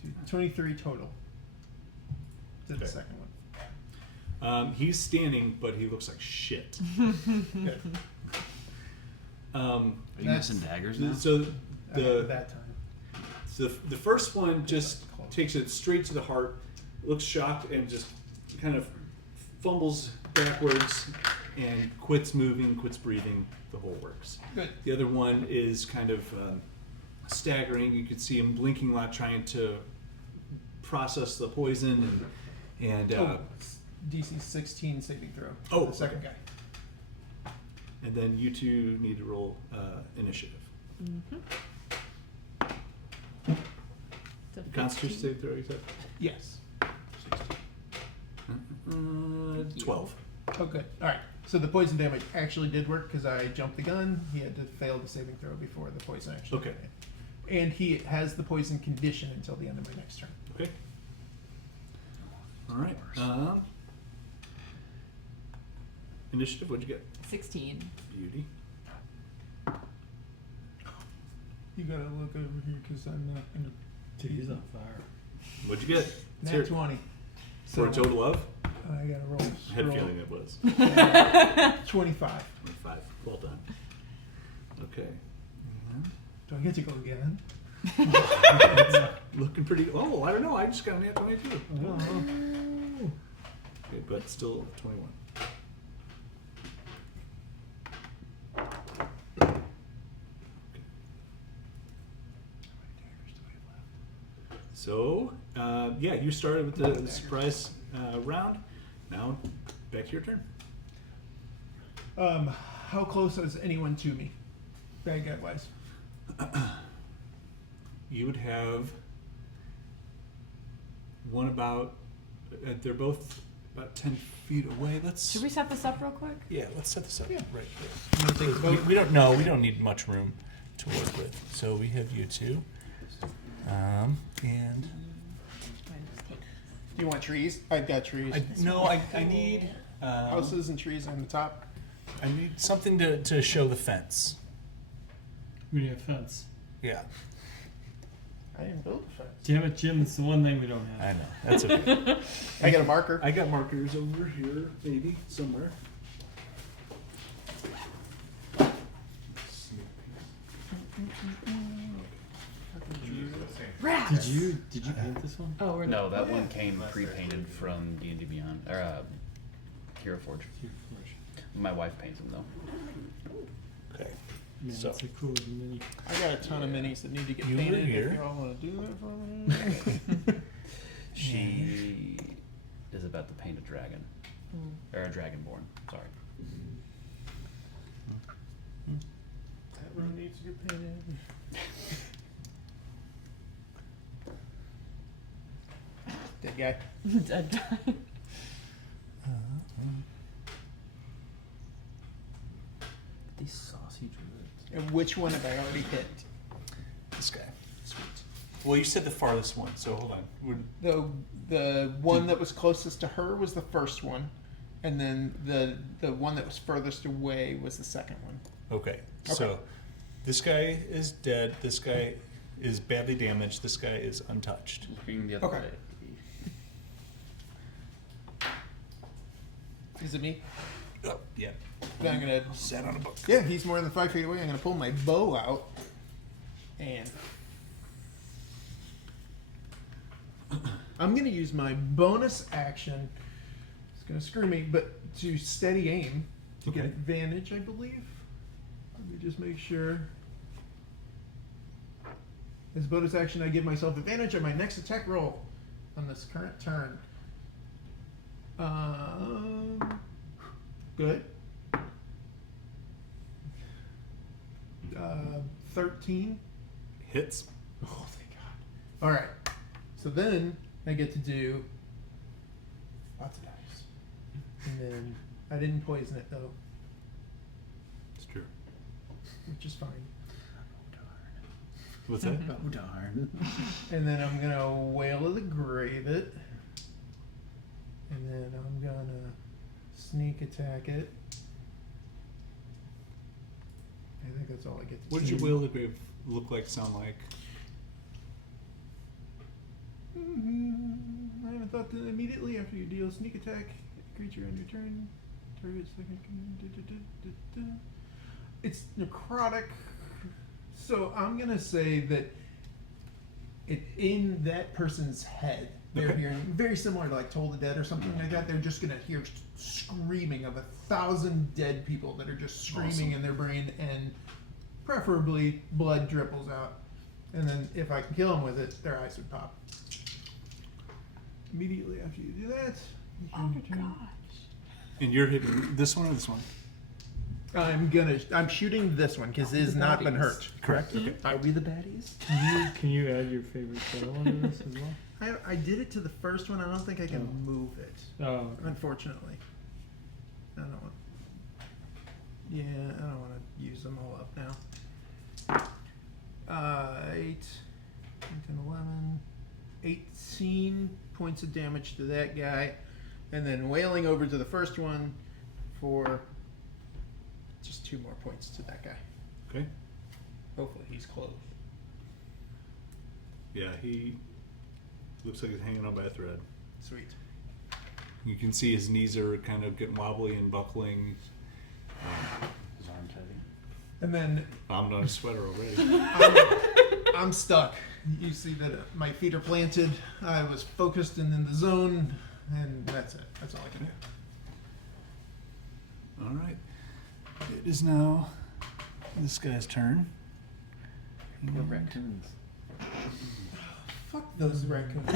22, 23 total. To the Okay. second one. He's standing, but he looks like shit. Good. Are you That's- missing daggers now? So At that time. So the first one just takes it straight to the heart, looks shocked, and just kind of fumbles backwards and quits moving, quits breathing. The whole works. Good. The other one is kind of staggering. You could see him blinking a lot, trying to process the poison, and it's DC 16 saving throw. Oh, the second okay. guy. and then you two need to roll initiative. Constitution save throw, you said? Yes. 12. Oh, good. All right. So the poison damage actually did work because I jumped the gun. He had to fail the saving throw before the poison actually. Okay. hit. And he has the poison condition until the end of my next turn. Okay. All right. Initiative, what'd you get? 16. Beauty. You gotta look over here because I'm not gonna. Dude, he's on fire. What'd you get? Let's hear Nat it. 20. For a total of? I gotta roll. I had a roll. feeling it was. 25. 25. Well done. Okay. Do I get to go again? Looking pretty. Oh, I don't know. I just got a nat 22. Oh. Okay, but still 21. So, yeah, you started with the surprise round. Now, back to your turn. How close is anyone to me? Bad guy wise. You would have one about. They're both about 10 feet away. Should we set this up real quick? Yeah, let's set this up Yeah. right here. We don't know. We don't need much room to work with. So we have you two. And Do you want trees? I've got trees. I need Houses and trees on the top. I need something to show the fence. We need a fence. Yeah, I didn't build a fence. Damn it, Jim, it's the one thing we don't have. I know. That's okay. I got a marker. I got markers over here, maybe somewhere. Rats! Did you paint this one? Oh, we're No, that one came pre-painted from D&D Beyond, or Hero Forge. My wife paints them though. Okay. Man, So- that's a cool mini. I got a ton of minis that need to get You were painted. here. If y'all want to do that for me. She is about to paint a dragon, or a dragonborn. Sorry. That room needs to get painted. Dead guy. Dead guy. These saucy druids. And which one have I already hit? This guy. Sweet. Well, you said the farthest one, so hold on. The one that was closest to her was the first one, and then the one that was furthest away was the second one. Okay. So this guy is dead. This guy is badly damaged. This guy is untouched. Looking the other Okay. way. Is it me? Oh, yeah. Then I'm gonna. Sat on a book. Yeah, he's more than 5 feet away. I'm gonna pull my bow out, and I'm gonna use my bonus action. It's gonna screw me, but to steady aim to get Okay. advantage, I believe. Let me just make sure. As a bonus action, I give myself advantage on my next attack roll on this current turn. Good. 13. Hits. Oh, thank God. All right. So then I get to do lots of dice. And then I didn't poison it though, It's true. which is fine. What's that? Oh darn. And then I'm gonna Wail of the Grave it. And then I'm gonna sneak attack it. I think that's all I get to What do. did your Whale of the Grave look like, sound like? I haven't thought that immediately after you deal sneak attack creature on your turn. Target second. It's necrotic. So I'm gonna say that it in that person's head. They're Okay. hearing very similar to like Toll the Dead or something like that. They're just gonna hear screaming of 1,000 dead people that are just screaming Awesome. in their brain, and preferably blood dripples out. And then if I can kill them with it, their eyes would pop. Immediately after you do that, Oh gosh. And you're hitting this one or this one? I'm shooting this one because it has not been hurt. Correct. Okay. Are we the baddies? Can you add your favorite spell into this as well? I did it to the first one. I don't think I can Oh. move it, Oh, unfortunately. I don't want. Yeah, I don't want to use them all up now. 8, 10, 11, 18 points of damage to that guy, and then wailing over to the first one for just 2 more points to that guy. Okay. Hopefully he's close. Yeah, he looks like he's hanging on by a thread. Sweet. You can see his knees are kind of getting wobbly and buckling. His arms heavy. And then I'm on a sweater already. I'm stuck. You see that my feet are planted. I was focused and in the zone, and that's it. That's all I can do. All right. It is now this guy's turn. We're raccoons. Fuck those raccoons.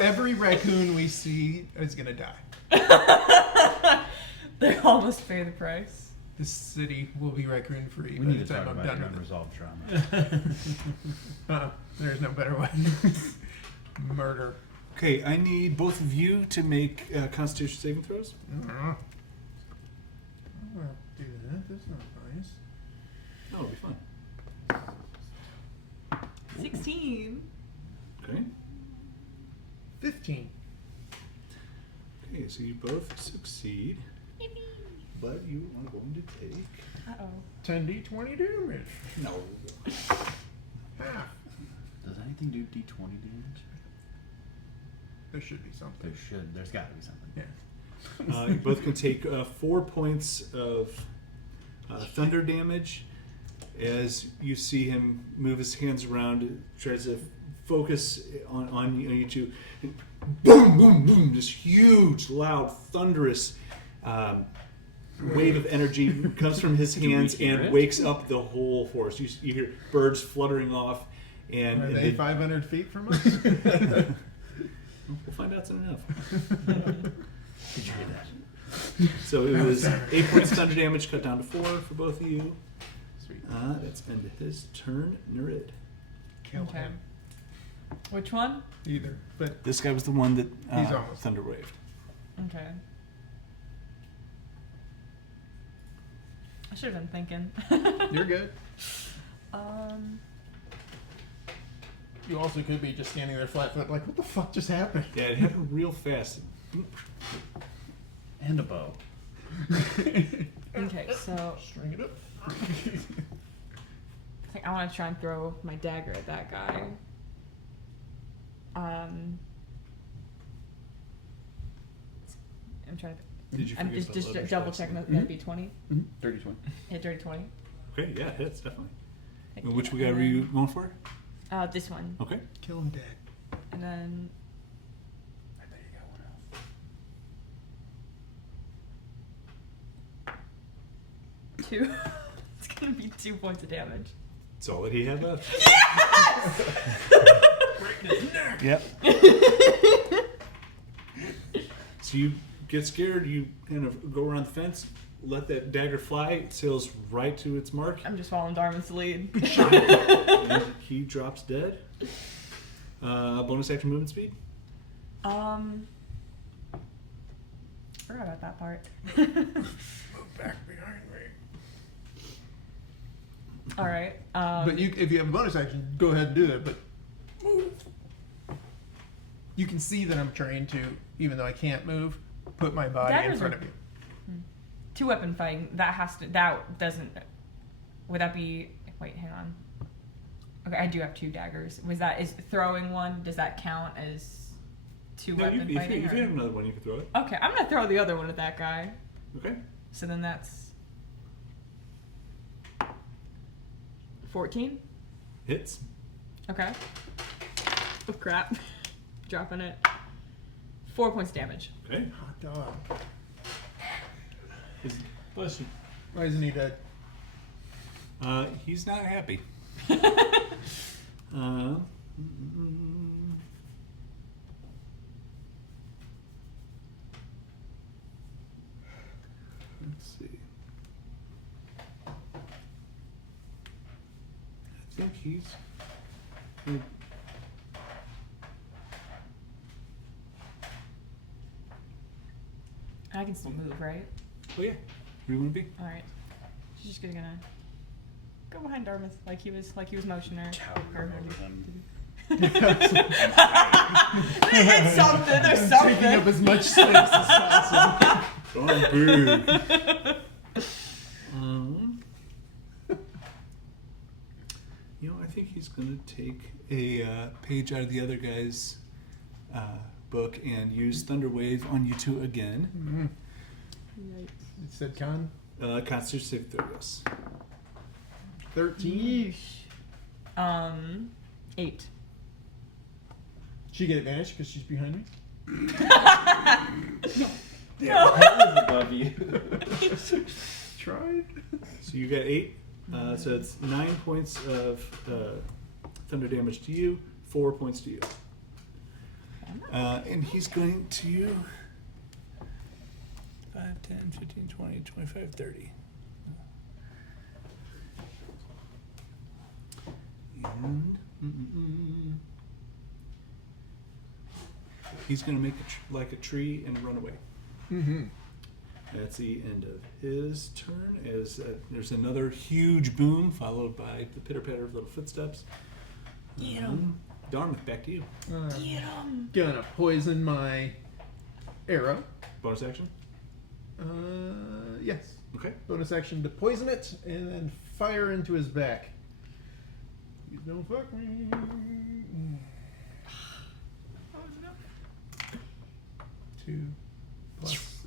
Every raccoon we see is gonna die. They almost pay the price. This city will be raccoon free We by need the to time talk I'm about your done with unresolved trauma. it. There's no better way. Murder. Okay, I need both of you to make Constitution saving throws. I'll do that. That's not nice. No, it'll be fun. 16. Okay. 15. Okay, so you both succeed, but you are going to take 10d20 damage. no. Half. Does anything do D20 damage? There should be something. There should. There's got to be something. Yeah. You both can take 4 points of thunder damage as you see him move his hands around, tries to focus on you two. And boom, boom, boom! This huge, loud, thunderous wave of energy comes from his Did you hands hear and it? wakes up the whole forest. You hear birds fluttering off, and Are they the- 500 feet from us? we'll find out soon enough. Did you hear that? So it was 8 points of thunder damage, cut down to 4 for both of you. Sweet. That's end of his turn. Nereid. Kill Okay. him. Which one? Either. But This guy was the one that He's almost- thunder waved. Okay. I should have been thinking. you're good. you also could be just standing there flat-footed, like, what the fuck just happened? Yeah, it happened real fast. And a bow. Okay, so String it up. I think I want to try and throw my dagger at that guy. I'm trying to. Did you I'm forget just about leather double spikes? checking that'd be 20. Dirty 20. Hit dirty 20. Okay, yeah, it hits, definitely. Heck And which yeah. guy were you going for? This one, Okay. Kill him dead. and then I bet you got one else. 2. It's gonna be 2 points of damage. That's all that he had left. Yep. So you get scared, you kind of go around the fence, let that dagger fly, it sails right to its mark. I'm just following Darmythe's lead. And he drops dead. Bonus action movement speed. Forgot about that part. Move back behind me. All right. But if you have a bonus action, go ahead and do it, but move. You can see that I'm trying to, even though I can't move, put my body in Daggers front are- of you. 2-weapon fighting. That doesn't. Would that be? Wait, hang on. Okay, I do have 2 daggers. Is throwing one? Does that count as No, 2-weapon if fighting? you or- have another one, you can throw it. Okay, I'm gonna throw the other one at that guy. Okay. So then that's 14. Hits. Okay. Oh crap! Dropping it. 4 points damage. Okay. Hot dog. Bless you. Why isn't he dead? He's not happy. Let's see. I think he's. I can still move, right? Oh yeah. Where do you want to be? All right. She's just gonna go behind Dartmouth like he was motioning her. It's something. There's Taking up something. as much space as possible. Oh, boo. You know, I think he's going to take a page out of the other guy's book and use Thunder Wave on you two again. It said con. Constitution saving throw, yes. 13. 8. She get advantage because she's behind me. Above you. Tried. So you got 8. So it's 9 points of thunder damage to you, 4 points to you. And he's going to 5, 10, 15, 20, 25, 30. And he's going to make like a tree and run away. Mm-hmm. That's the end of his turn. As there's another huge boom, followed by the pitter patter of little footsteps. Get 'em. Darmythe, back to you. Get him. Gonna poison my arrow. Bonus action. Yes. Okay. Bonus action to poison it and then fire into his back. Please don't fuck me. 2 plus,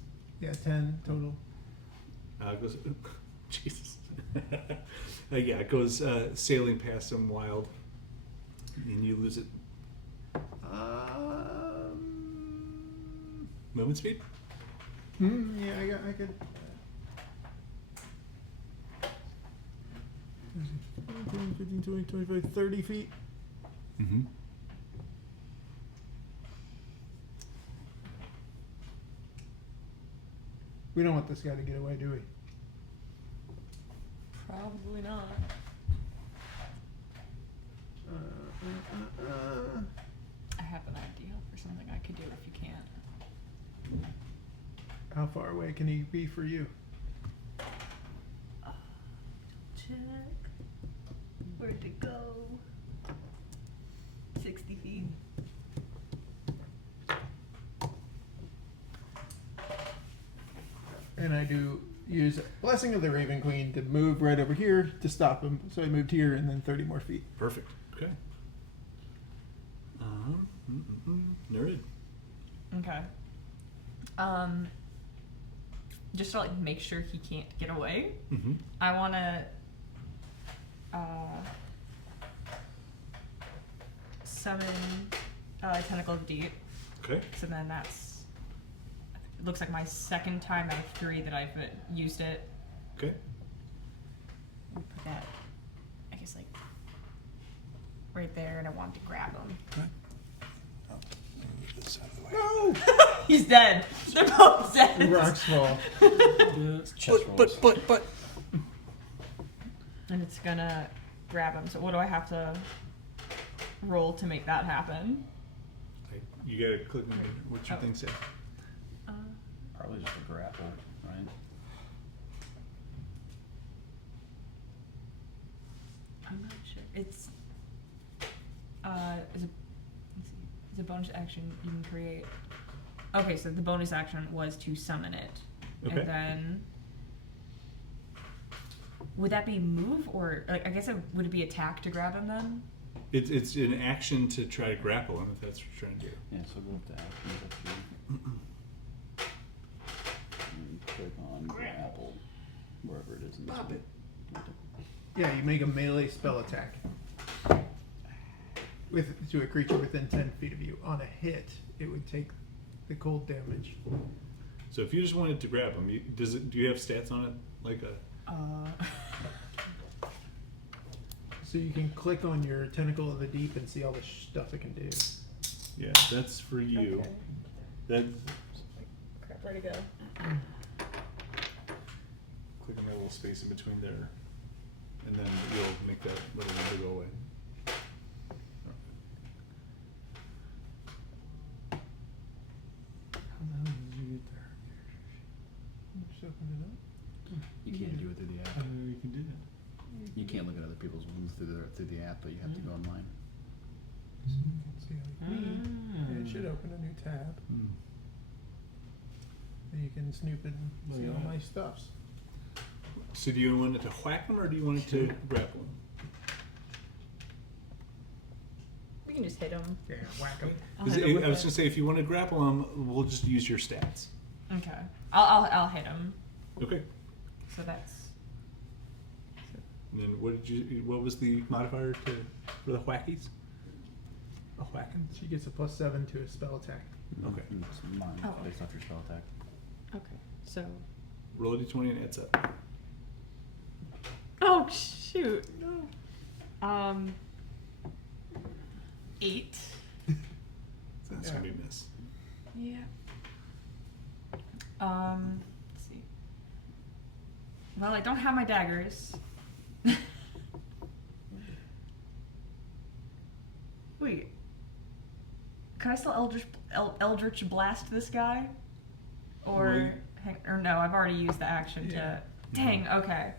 10 total. It goes. Jesus. Yeah, it goes sailing past him wild, and you lose it. Movement speed. Yeah, I could. 15, 20, 25, 30 feet. Mm-hmm. We don't want this guy to get away, do we? Probably not. I have an idea for something I could do if you can't. How far away can he be for you? Check. Where'd it go? to use Blessing of the Raven Queen to move right over here to stop him. So I moved here and then 30 more feet. Perfect. Okay. Nereid. Okay. Just to like make sure he can't get away, Mm-hmm. I want to summon Tentacle of Deep. Okay. So then that's, it looks like my second time out of 3 that I've used it. Okay. We'll put that, I guess, like right there, and I wanted to grab him. Okay. Oh, move this out of the way. No! He's dead. They're both dead. Rocks fall. But. And it's gonna grab him. So what do I have to roll to make that happen? You gotta click on it. What's your Oh. thing say? Probably just a grapple, right? I'm not sure. It's is a bonus action you can create. Okay, so the bonus action was to summon it, Okay. and then would that be move or like I guess would it be attack to grab him then? It's an action to try to grapple him if that's what you're trying to do. Yeah, so go up to actions up here. And click on grapple, wherever it is in this Pop one. Yeah, you make a melee spell attack to a creature within 10 feet of you. On a hit, it would take the cold damage. So if you just wanted to grab him, do you have stats on it? Like a So you can click on your Tentacle of the Deep and see all the stuff it can do. yeah, that's for you. Okay. That Crap, where'd it go? click on that little space in between there, and then you'll make that little number go away. How the hell did you get there? Just open it up. You can't do it through the app. You can do that. You can't look at other people's wounds through the app, but you have to go online. So you can see like me. And it should open a new tab. And you can snoop and see all my stuffs. So do you want it to whack him or do you want it to grapple him? We can just hit him. Yeah, whack 'em. I'll 'Cause hit him with I was it. gonna say if you want to grapple him, we'll just use your stats. Okay. I'll hit him. Okay. So that's And then what was the modifier for the whackies? A whacking? She gets a +7 to a spell attack. Okay. And it's mine, Oh, based off your spell attack. okay. So Roll a d20 and adds up. oh shoot. No. 8. That's gonna be a miss. Yeah. Let's see. Well, I don't have my daggers. Wait. Could I still Eldritch Blast this guy? Or no, I've already used the action to. Dang. Okay.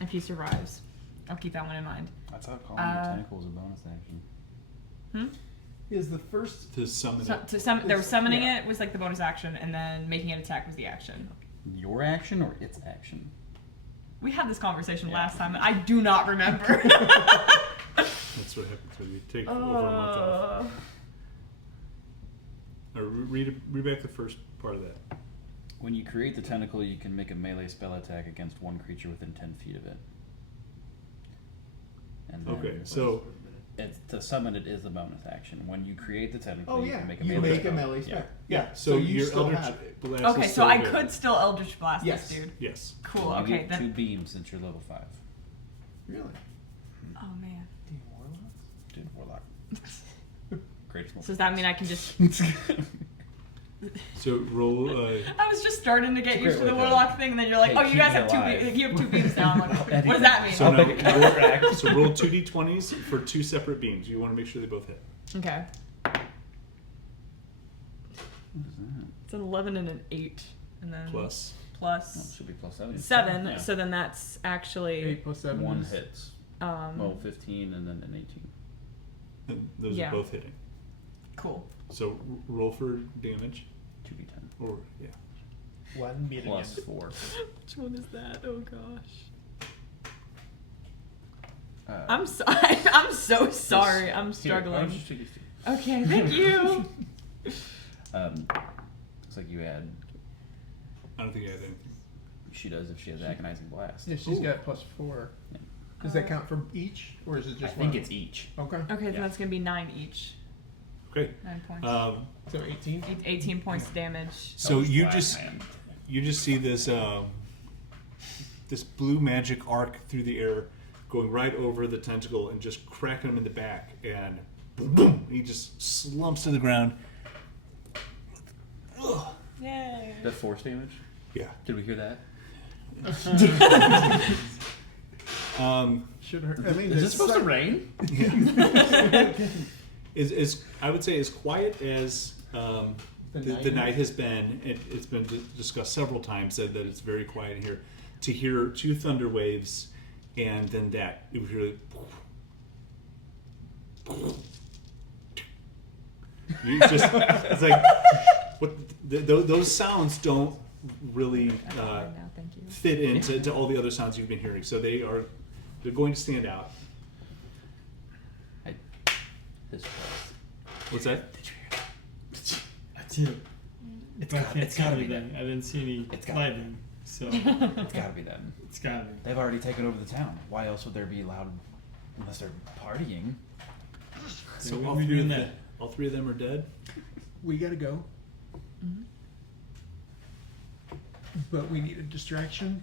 If he survives, I'll keep that one in mind. I thought calling your tentacle was a bonus action. Is the first To summon So, it. there was summoning Yeah. it was like the bonus action, and then making an attack was the action. Your action or its action? We had this conversation Yeah. last time, and I do not remember. That's what happens when you take over a month off. Read back the first part of that. When you create the tentacle, you can make a melee spell attack against one creature within 10 feet of it. And then Okay, so to summon it is a bonus action. When you create the tentacle, Oh you yeah, can make a you melee make a spell. melee spell. Yeah. so you your still Eldritch have it. Blast Okay, is so still I available. could still Eldritch Blast Yes. this dude. Yes. Cool. You Okay, get then. 2 beams since you're level 5. Really? Oh man. Dude, warlock. Greatest So does that mean I can just? So roll. I was just starting to get It's a used to great the way to- warlock thing, and then you're like, Hey, oh, you keep guys me have 2 alive. beams. You have 2 beams now. I'm like, what does that mean? So now counteract. so roll 2d20s for 2 separate beams. You want to make sure they both hit. Okay. What is that? It's an 11 and an 8, and then Plus. Well, it plus should be +7. 7. Yeah. So then that's actually 8 + 7 1 is hits. um Well, 15 and then an 18. And those Yeah. are both hitting. cool. So roll for damage. 2d10. Or, yeah. 1 million. plus 4. Which one is that? Oh gosh. I'm sorry. I'm so sorry. I'm struggling. Okay, thank you. Looks like you had. I don't think I had anything. She does if she has agonizing blast. Yeah, she's got plus 4. Yeah. Does that count for each, or is it I just think one? it's each. Okay. Okay, then Yeah. that's gonna be 9 each. Okay. 9 points. So 18. 18 points damage. So you Black just hand. see this this blue magic arc through the air, going right over the tentacle and just cracking him in the back, and boom, boom, he just slumps to the ground. Ugh. Yay. That force damage. Yeah. Did we hear that? Should hurt. I mean, Is it it's supposed to rain? Is I would say as quiet as the night has been. It's been discussed several times that it's very quiet in here. To hear 2 thunder waves, and then that it was really. You just it's like what those sounds don't really Now, thank you. fit into to all the other sounds you've been hearing, so they're going to stand out. His What's that? That's it. It's But I got- can't it's see gotta be anything. I didn't see any It's gotta- lightning, so It's gotta be them. it's gotta be. They've already taken over the town. Why else would there be loud unless they're partying? So all we'll be three doing of that. all 3 of them are dead. We gotta go. But we need a distraction.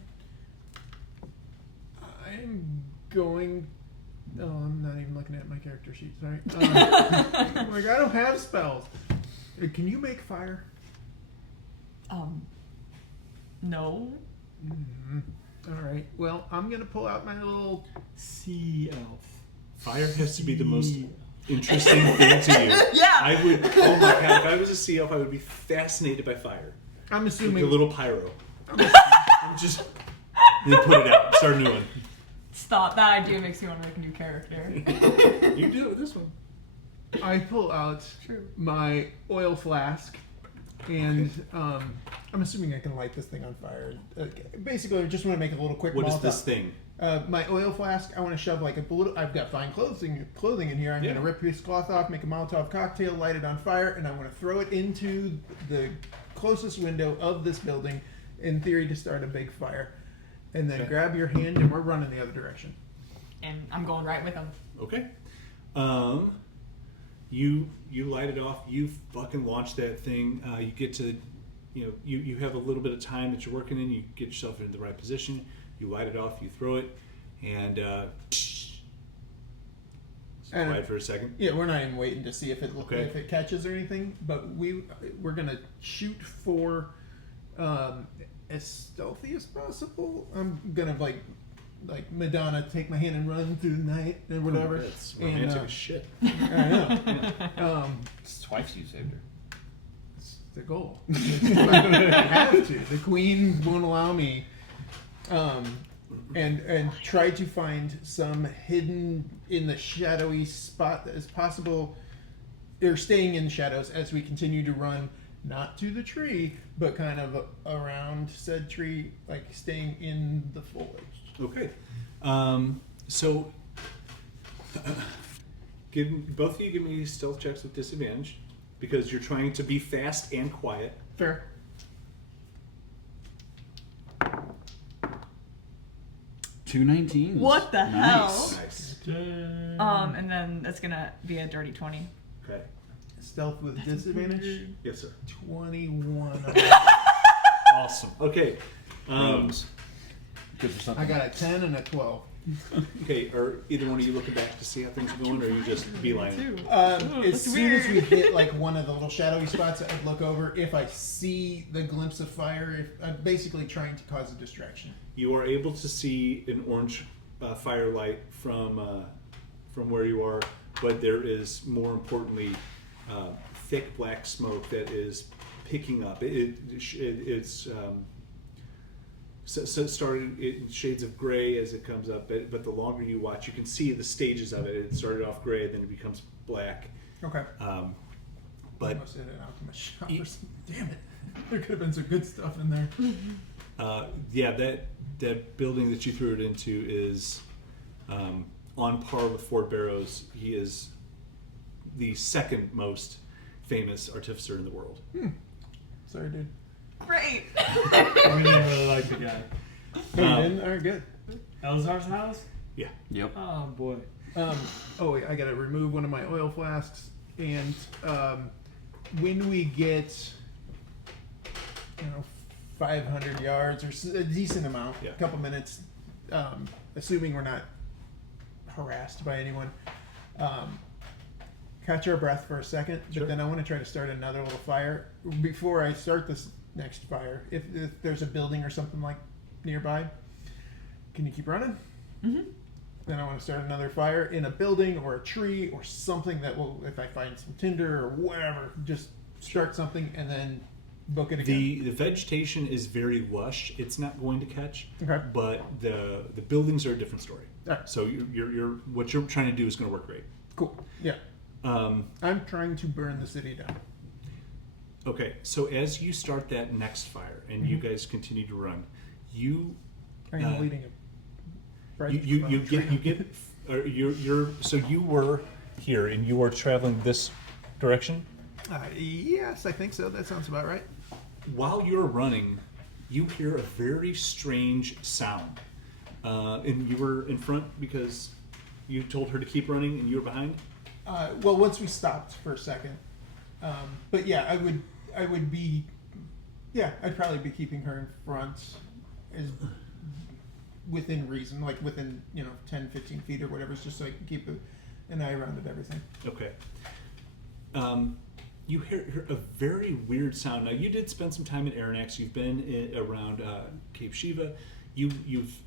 I'm going. Oh, I'm not even looking at my character sheet. Sorry. I'm like, I don't have spells. Can you make fire? No. All right. Well, I'm gonna pull out my little. Sea elf. Fire has to be the most Sea- interesting thing to you. Yeah. I would. Oh my god! If I was a sea elf, I would be fascinated by fire. I'm Like assuming. a little pyro. I'm just. Then put it out. Start a new one. Stop. That idea makes me want to make a new character. You do it with this one. I pull out True. my oil flask, and I'm assuming I can light this thing on fire. Basically, I just want to make a little quick. What is Molotov. this thing? My oil flask. I want to shove like a little. I've got fine clothing in here. I'm Yeah. gonna rip this cloth off, make a Molotov cocktail, light it on fire, and I want to throw it into the closest window of this building, in theory, to start a big fire. And then Okay. grab your hand, and we're running the other direction. And I'm going right with him. Okay. You light it off. You fucking launch that thing. You get to, you have a little bit of time that you're working in. You get yourself into the right position. You light it off. You throw it, and And- quiet for a second. Yeah, we're not even waiting to see if Okay. it catches or anything. But we're gonna shoot for as stealthy as possible. I'm gonna like Madonna, take my hand and run through the night or whatever. It's And, romantic as shit. I know. It's twice you saved her. It's the goal. I have to. The queen won't allow me. And try to find some hidden in the shadowy spot that is possible. They're staying in shadows as we continue to run, not to the tree, but kind of around said tree, like staying in the foliage. Okay. So, both of you give me stealth checks with disadvantage because you're trying to be fast and quiet. Fair. 2 19s. What the hell? Nice. And then that's gonna be a dirty 20. Okay. Stealth with disadvantage. Yes, sir. 21. Awesome. Okay. Looms. Good for I something. got a 10 and a 12. Okay. Are either one of you looking back to see how things are going, or are you just beelining? As that's soon as we weird. hit like one of the little shadowy spots, I'd look over. If I see the glimpse of fire, if I'm basically trying to cause a distraction. You are able to see an orange firelight from where you are, but there is, more importantly, thick black smoke that is picking up. It's so it started in shades of gray as it comes up, but the longer you watch, you can see the stages of it. It started off gray, then it becomes black. Okay. But Almost hit an alchemist shop or something. Damn it. There could have been some good stuff in there. Yeah, that building that you threw it into is on par with Fort Barrows. He is the second most famous artificer in the world. Sorry, dude. Great. We didn't really like the guy. No, you didn't? Alright, good. Elzar's house? Yeah. Yep. Oh boy. Oh, wait, I gotta remove one of my oil flasks. And when we get, 500 yards or a decent amount, Yeah. a couple minutes, assuming we're not harassed by anyone, catch our breath for a second. Sure. But then I want to try to start another little fire. Before I start this next fire, if there's a building or something like nearby, can you keep running? Mm-hmm. Then I want to start another fire in a building or a tree or something that will, if I find some tinder or whatever, just start something and then book it again. The vegetation is very lush. It's not going to catch, Okay. but the buildings are a different story. Alright. So you're what you're trying to do is going to work great. Cool. Yeah. I'm trying to burn the city down. Okay, so as you start that next fire and you guys continue to run, you I'm leading a so you were here and you are traveling this direction. Yes, I think so. That sounds about right. While you're running, you hear a very strange sound, and you were in front because you told her to keep running, and you were behind. Well, once we stopped for a second, but yeah, I would be, yeah, I'd probably be keeping her in front, as within reason, like within 10, 15 feet or whatever, just so I can keep an eye around at everything. Okay. You hear a very weird sound. Now, you did spend some time in Aranax. You've been around Cape Shiva. You've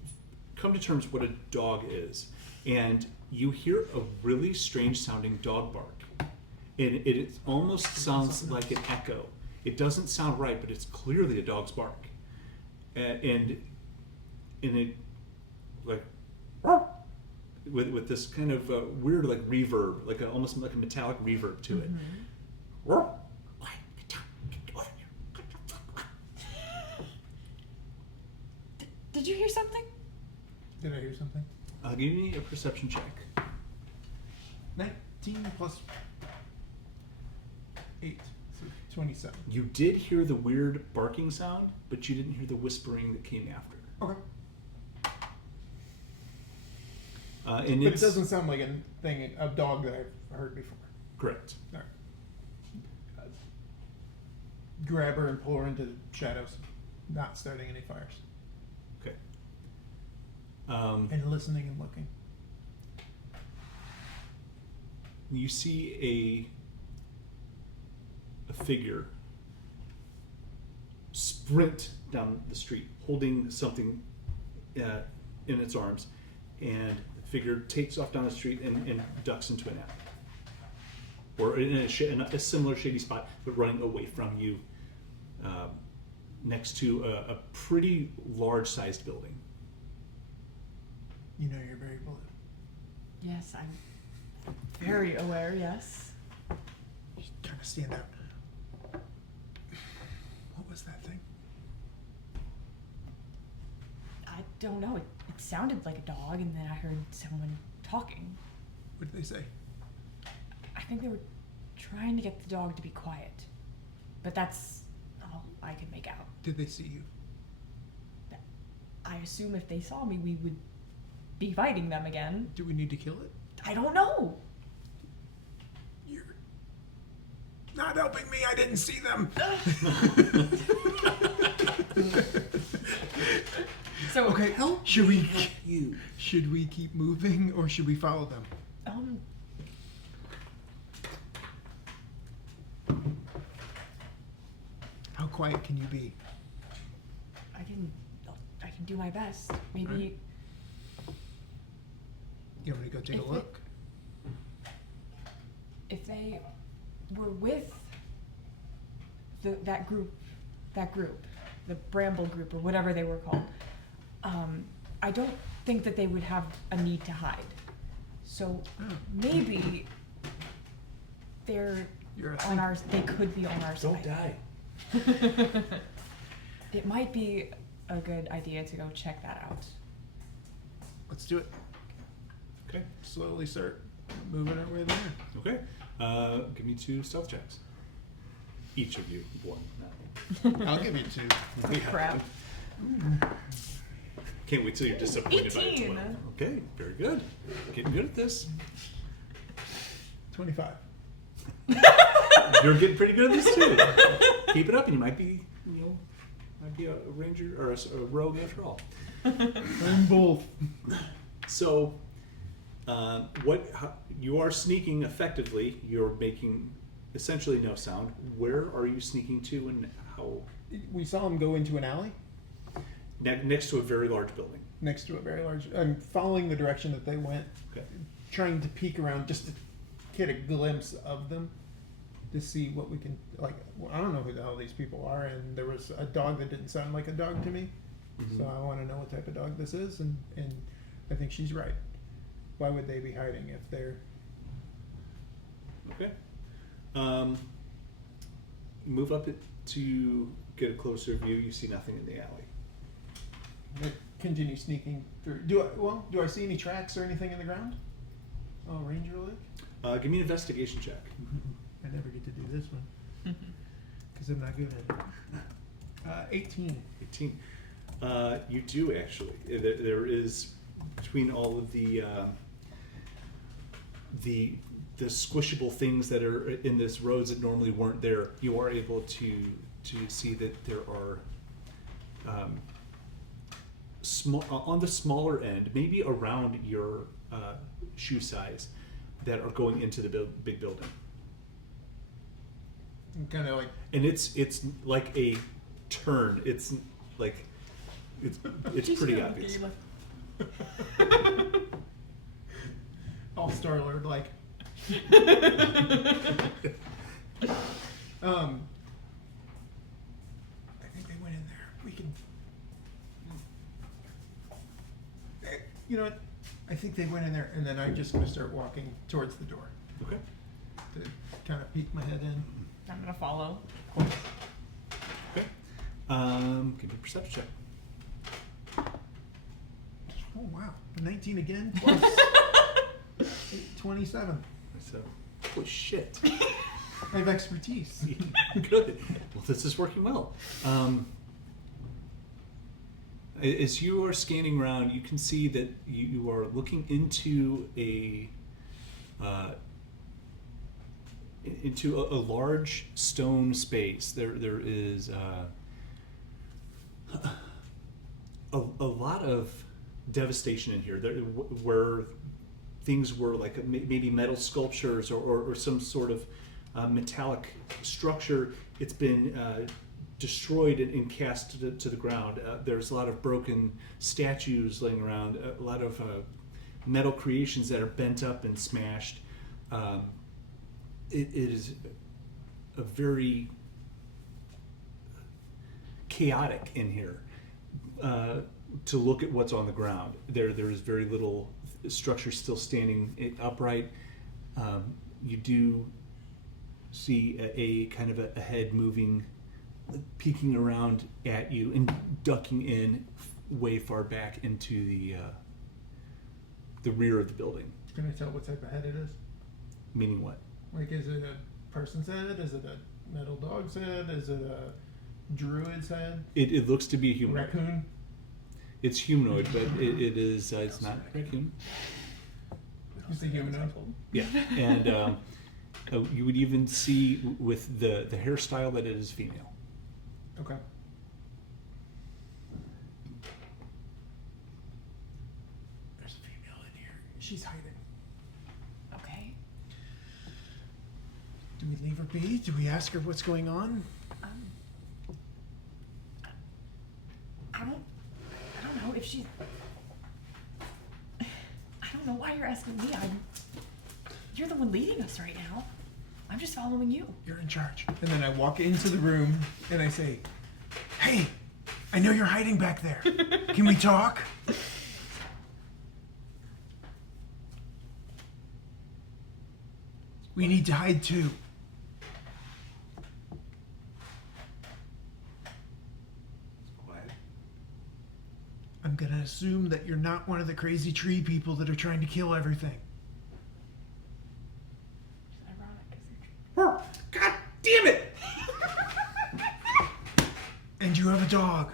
come to terms with what a dog is. And you hear a really strange sounding dog bark. And it almost sounds like an echo. It doesn't sound right, but it's clearly a dog's bark. And it, like, with this kind of weird, like, reverb, like almost like a metallic reverb to it. Did you hear something? Did I hear something? Give me a perception check. 19 plus 8, so 27. You did hear the weird barking sound, but you didn't hear the whispering that came after. Okay. And But it doesn't sound like a dog that I've heard before. correct. All right. Grab her and pull her into the shadows, not starting any fires, Okay. and listening and looking. You see a figure sprint down the street, holding something in its arms, and the figure takes off down the street and ducks into an alley, or in a similar shady spot, but running away from you, next to a pretty large-sized building. You know you're very blue. Yes, I'm very aware, yes. Just kind of stand out. What was that thing? I don't know. It sounded like a dog, and then I heard someone talking. What did they say? I think they were trying to get the dog to be quiet. But that's all I can make out. Did they see you? I assume if they saw me, we would be fighting them again. Do we need to kill it? I don't know. You're not helping me. I didn't see them. So Okay, should we keep moving or should we follow them? How quiet can you be? I can do my best. Maybe You want me to go take a If look? if they were with that group, the Bramble group or whatever they were called, I don't think that they would have a need to hide. So maybe they're You're a on our. They could be on our Don't side. die. It might be a good idea to go check that out. Let's do it. Okay. Slowly start moving our way there. Okay. Give me 2 stealth checks. Each of you, 1 now. I'll give you 2. Oh, crap. Can't wait till you're disappointed by a 18. 12. Okay, very good. Getting good at this. 25. You're getting pretty good at this too. Keep it up, and you might be, might be a ranger or a rogue after all. I'm both. So, you are sneaking effectively. You're making essentially no sound. Where are you sneaking to, and how? We saw him go into an alley Next to a very large building. next to a very large. I'm following the direction that they went, Okay. trying to peek around just to get a glimpse of them, to see what we can. Like, I don't know who the hell these people are, and there was a dog that didn't sound like a dog to me, Mhm. so I want to know what type of dog this is, and I think she's right. Why would they be hiding if they're? Okay. Move up it to get a closer view. You see nothing in the alley. They continue sneaking through. Do I see any tracks or anything in the ground? Oh, Ranger Lake? Give me an investigation check. I never get to do this one because I'm not good at it. 18. 18. You do actually. There is between all of the squishable things that are in this roads that normally weren't there. You are able to see that there are on the smaller end, maybe around your shoe size, that are going into the big building. Kind of like And it's like a turn. It's like it's pretty obvious. all Star-Lord like. I think they went in there. We can. You know what? I think they went in there, and then I'm just gonna start walking towards the door Okay. to kind of peek my head in. I'm gonna follow. Okay. Give me a perception check. Oh wow, 19 again plus 27. So, holy shit. I have expertise. Good. Well, this is working well. As you are scanning around, you can see that you are looking into a large stone space. There is a lot of devastation in here. Where things were like maybe metal sculptures or some sort of metallic structure, it's been destroyed and cast to the ground. There's a lot of broken statues laying around, a lot of metal creations that are bent up and smashed. It is a very chaotic in here. To look at what's on the ground, there is very little structure still standing upright. You do see a kind of a head moving, peeking around at you and ducking in way far back into the rear of the building. Can I tell what type of head it is? Meaning what? Like, is it a person's head? Is it a metal dog's head? Is it a druid's head? It looks to be a humanoid. Raccoon? It's humanoid, but it is it's not human. It's a humanoid. Yeah, and you would even see with the hairstyle that it is female. Okay. There's a female in here. She's hiding. Okay. Do we leave her be? Do we ask her what's going on? I don't know if she. I don't know why you're asking me. You're the one leading us right now. I'm just following you. You're in charge. And then I walk into the room and I say, "Hey, I know you're hiding back there. Can we talk?" We need to hide too. assume that you're not one of the crazy tree people that are trying to kill everything. God damn it! And you have a dog.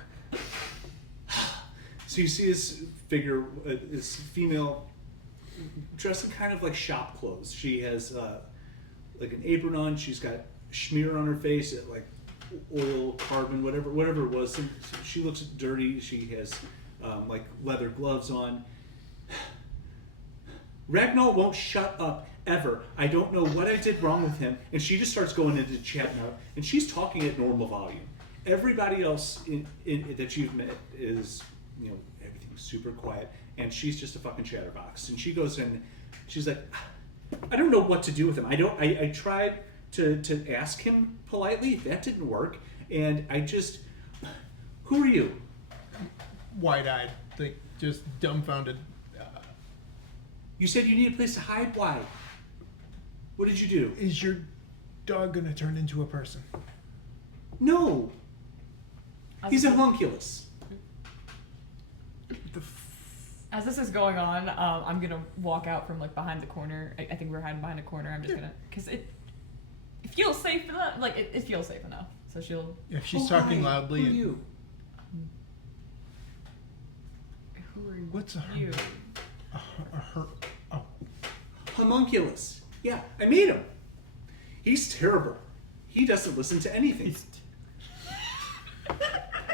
So you see his figure, this female, dressed in kind of like shop clothes. She has like an apron on. She's got smear on her face, like oil, carbon, whatever it was. So she looks dirty. She has like leather gloves on. Ragnar won't shut up ever. I don't know what I did wrong with him. And she just starts going into chat now, and she's talking at normal volume. Everybody else that you've met is, everything's super quiet, and she's just a fucking chatterbox. And she goes in, she's like, I don't know what to do with him. I tried to ask him politely. That didn't work. And who are you? Wide-eyed, like just dumbfounded. You said you need a place to hide. Why? What did you do? Is your dog gonna turn into a person? No. He's a homunculus. As this is going on, I'm gonna walk out from like behind the corner. I think we're hiding behind a corner. I'm just gonna, cause it feels safe enough. Like it feels safe enough. So she'll. If she's talking loudly. Who are you? Who are What's a you? Homunculus. Yeah, I made him. He's terrible. He doesn't listen to anything.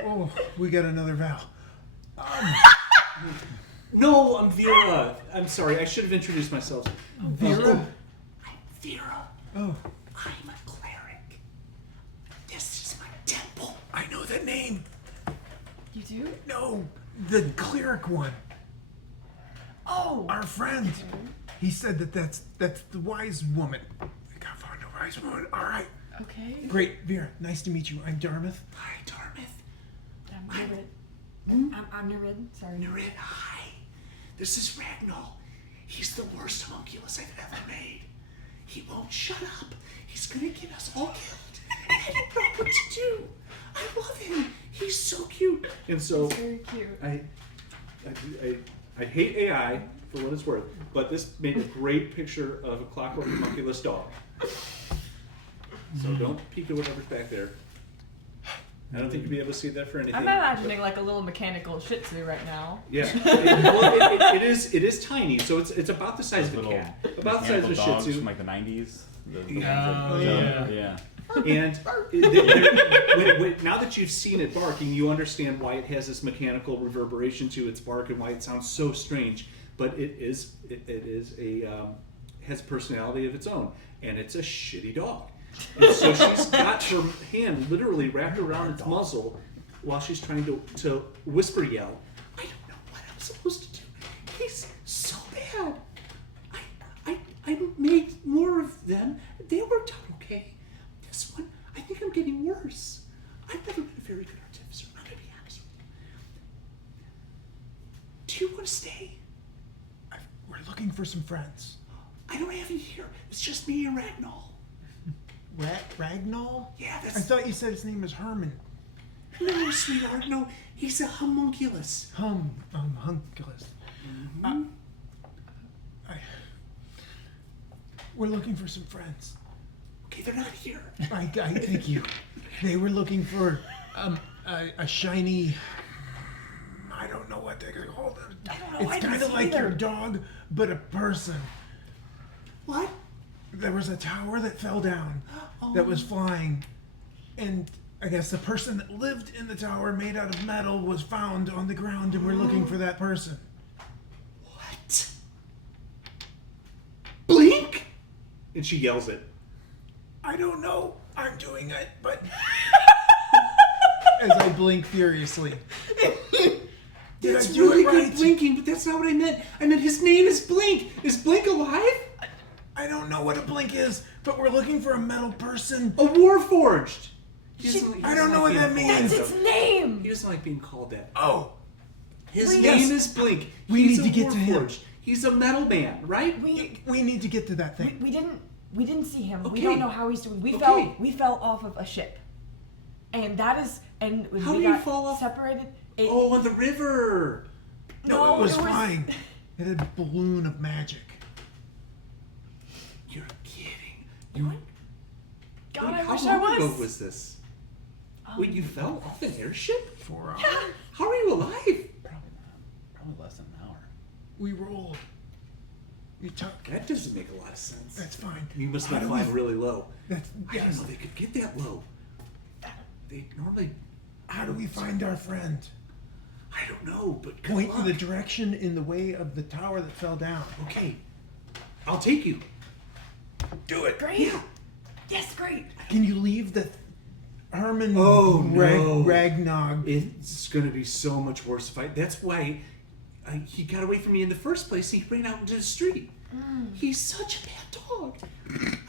Oh, we got another Val. No, I'm Vera. I'm sorry, I should have introduced myself. Vera? I'm Vera. Oh, I'm a cleric. This is my temple. I know that name. You do? No, the cleric one. Oh. Our friend. He said that's the wise woman. I gotta find a wise woman. All right. Okay. Great, Vera. Nice to meet you. I'm Darmythe. Hi, Darmythe. I'm Nereid. I'm Nereid. Sorry. Nereid, hi. This is Ragnar. He's the worst homunculus I've ever made. He won't shut up. He's gonna get us all killed. I don't know what to do. I love him. He's so cute. And so He's very cute. I hate AI for what it's worth, but this made a great picture of a clockwork homunculus dog. So don't peek at whatever's back there. I don't think you'll be able to see that for anything. I'm imagining like a little mechanical Shih Tzu right now. Yeah, it is tiny, so it's about the size of a cat, about the size of a Shih dogs Tzu. from like the 90s. Yeah. And now that you've seen it barking, you understand why it has this mechanical reverberation to its bark and why it sounds so strange. But has a personality of its own, and it's a shitty dog. And so she's got her hand literally wrapped around its muzzle while she's trying to whisper yell. I don't know what I'm supposed to do. He's so bad. I made more of them. They worked out okay. This one, I think I'm getting worse. I've never been a very good artificer, I'm gonna be honest with you. Do you want to stay? We're looking for some friends. I don't have any here. It's just me and Ragnar. Ragnar? Yeah, I thought you said his name was Herman. No, sweetheart, no. He's a homunculus. Homunculus. We're looking for some friends. Okay, they're not here. I thank you. They were looking for a shiny. I don't know what they could call them. It's kind of like your dog, but a person. What? There was a tower that fell down that was flying, and I guess the person that lived in the tower made out of metal was found on the ground, and we're looking for that person. What? Blink! And she yells it. I don't know. I'm doing it, but as I blink furiously. Did That's I do really it right? good blinking, but that's not what I meant. I meant his name is Blink. Is Blink alive? I don't know what a blink is, but we're looking for a metal person. A Warforged. I don't know what that means. That's its name. He doesn't like being called that. Oh, His Yes. name is Blink. We He's need a to get to him. Warforged. He's a metal man, right? we need to get to that thing. We didn't see him. We Okay. don't know how he's doing. We fell off of a ship, and that is and How we do you got fall off? separated. Oh, on the river. No, it was flying. It had a balloon of magic. You're kidding. God, Wait, I wish I How long was. ago was this? Wait, you fell off an airship? 4 hours. How are you alive? Probably not. Probably less than an hour. We rolled. You took. That doesn't make a lot of sense. That's fine. You must How have do been flying we- really low. That's I didn't yes. know they could get that low. They normally. How do we find our friend? I don't know, but good Point in the luck. direction in the way of the tower that fell down. Okay, I'll take you. Do it. Great. Yeah. Yes, great. Can you leave the Herman Oh, no. Ragnog? It's gonna be so much worse if I. That's why he got away from me in the first place. He ran out into the street. He's such a bad dog.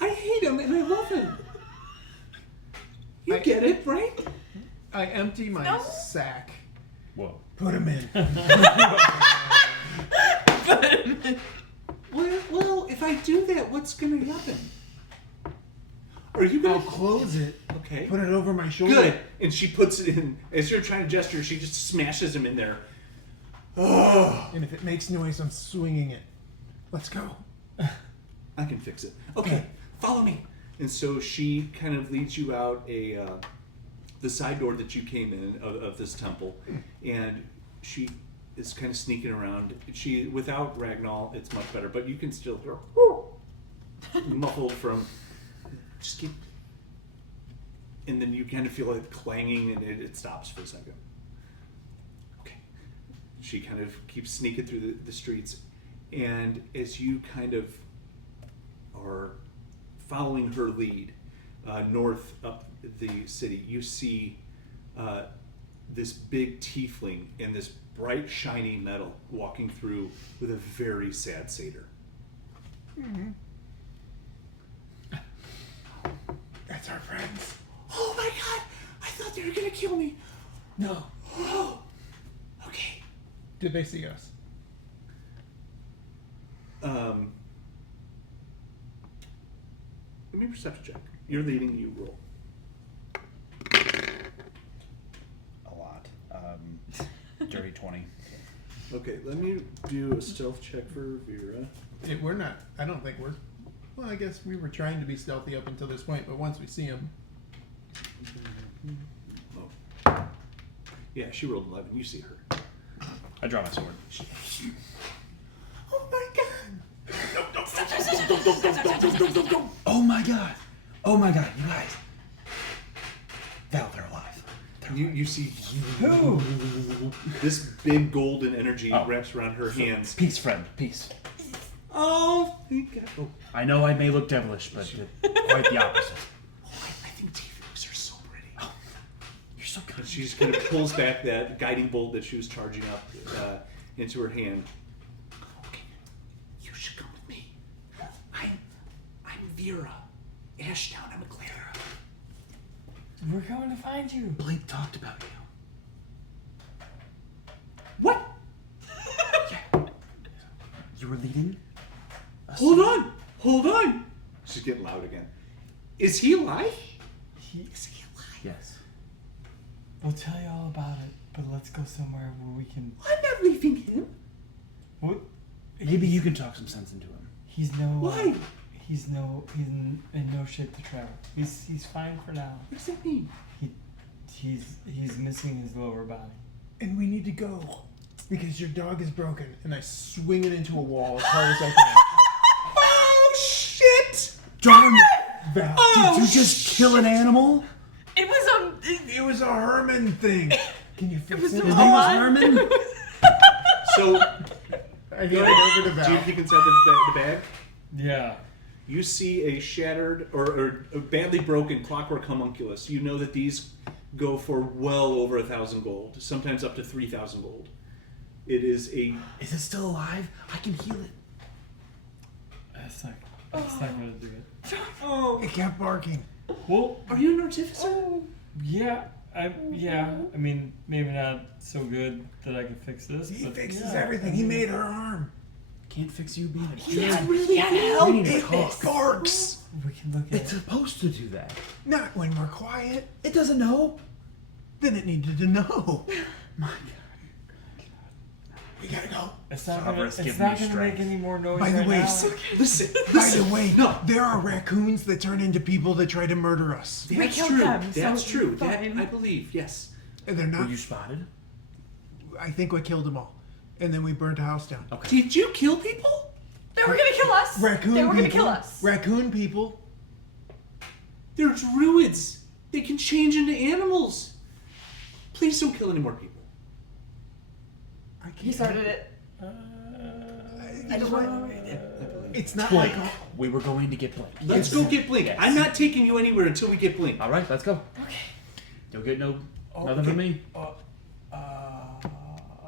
I hate him and I love him. You get it, right? I empty my No. sack. Whoa. Put him in. Well, if I do that, what's gonna happen? Are you I'll gonna? close it. Okay. Put it over my shoulder. Good. And she puts it in. As you're trying to gesture, she just smashes him in there. Oh, And if it makes noise, I'm swinging it. Let's go. I can fix it. Okay, follow me. And so she kind of leads you out the side door that you came in of this temple, and she is kind of sneaking around. She without Ragnall, it's much better, but you can still hear muffled from. Just keep. And then you kind of feel it clanging, and it stops for a second. Okay. She kind of keeps sneaking through the streets, and as you kind of are following her lead north up the city, you see this big tiefling in this bright, shiny metal walking through with a very sad satyr. That's our friends. Oh my god! I thought they were gonna kill me. No. Oh. Okay. Did they see us? Give me a perception check. You're leading, you roll. A lot. Dirty 20. Okay, let me do a stealth check for Vera. We're not. I don't think we're. Well, I guess we were trying to be stealthy up until this point, but once we see him, Oh. Yeah, she rolled 11. You see her. I draw my sword. oh my god! Oh my god! Oh my god, you guys! Val, they're alive. You see Who? this big golden energy Oh. wraps around her hands. Peace, friend. Peace. Oh, thank God. Oh, I know I may look devilish, but quite the opposite. I think tieflings are so pretty. You're so And kind. she just kind of pulls back that guiding bolt that she was charging up into her hand. Okay, you should come with me. I'm Vera. Ashdown, I'm a cleric. We're going to find you. Blake talked about you. What? You were leading? Hold on. She's getting loud again. Is he alive? Is he alive? Yes. We'll tell you all about it, but let's go somewhere where we can. I'm not leaving him. What? Maybe you can talk some sense into him. He's no. Why? He's in no shape to travel. He's fine for now. What does that mean? He's missing his lower body. And we need to go because your dog is broken. And I swing it into a wall as hard as I can. Oh shit! Darn! Val, Did you just kill an animal? It was it was a Herman thing. Can you fix it? His name was Herman? So, I hand it over to do you Val. peek inside the bag? Yeah. You see a shattered or a badly broken clockwork homunculus. You know that these go for well over 1,000 gold, sometimes up to 3,000 gold. It is a. Is it still alive? I can heal it. That's not gonna do it. Oh, It kept barking. Well, are you an artificer? yeah. I mean, maybe not so good that I can fix this. He but fixes yeah, everything. He made her arm. Can't fix you being a He jerk. had really help. We need to It talk. barks. We can look at It's it. supposed to do that. Not when we're quiet. It doesn't know. Then it needed to know. My We gotta go. It's not Sovereign's gonna, it's giving not me gonna make strength. any more noise By the right way, now. Listen. By the way, No. there are raccoons that turn into people that try to murder us. We That's killed true. them, so That's it's true. That fine. I believe. Yes. And they're Were not. you spotted? I think we killed them all. And then we burnt a house down. Okay. Did you kill people? They were gonna kill us. Raccoon They were people. gonna kill us. Raccoon people. They're druids. They can change into animals. Please don't kill any more people. I can't. He started it. I just want. I believe. It's not Blink. like. We were going to get Blink. Let's go get Blink. Yes. I'm not taking you anywhere until we get Blink. All right, let's go. Okay. You'll get nothing okay. from me.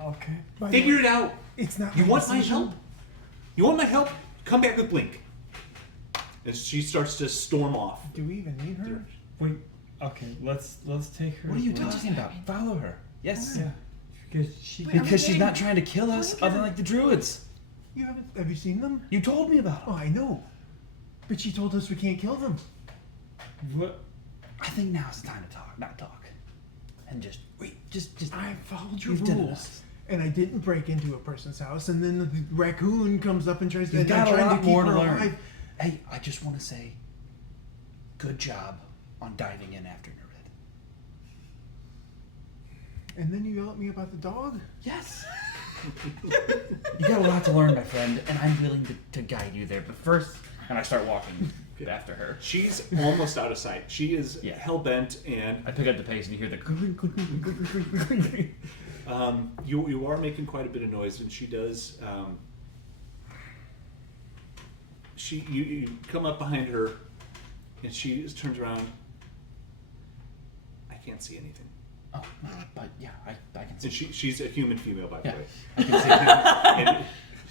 Okay. By the Figure way, it out. It's not. You want my decision. help? You want my help? Come back with Blink. As she starts to storm off. Do we even need her? Wait. Okay. Let's take her. What are you with us. talking about? Follow her. Yes. Yeah. Because she. Wait, Because she's not trying to kill us, Blink other her. like the druids. You haven't. Have you seen them? You told me about Oh, them. I know. But she told us we can't kill them. What? I think now's the time to talk, not talk. And just wait, just I followed your You've done rules. enough. And I didn't break into a person's house, and then the raccoon comes up and tries to. You've and I'm got a trying lot to keep more to her learn. alive. Hey, I just want to say, good job on diving in after Nereid. And then you yell at me about the dog. Yes. You got a lot to learn, my friend, and I'm willing to guide you there. But first, and I start walking after her. She's almost out of sight. She is Yeah. hell bent, and I pick up the pace and you hear the. you are making quite a bit of noise, and she does. You come up behind her, and she turns around. I can't see anything. Oh, but yeah, I can see. And she's a human female, by the Yeah. way. I can see. And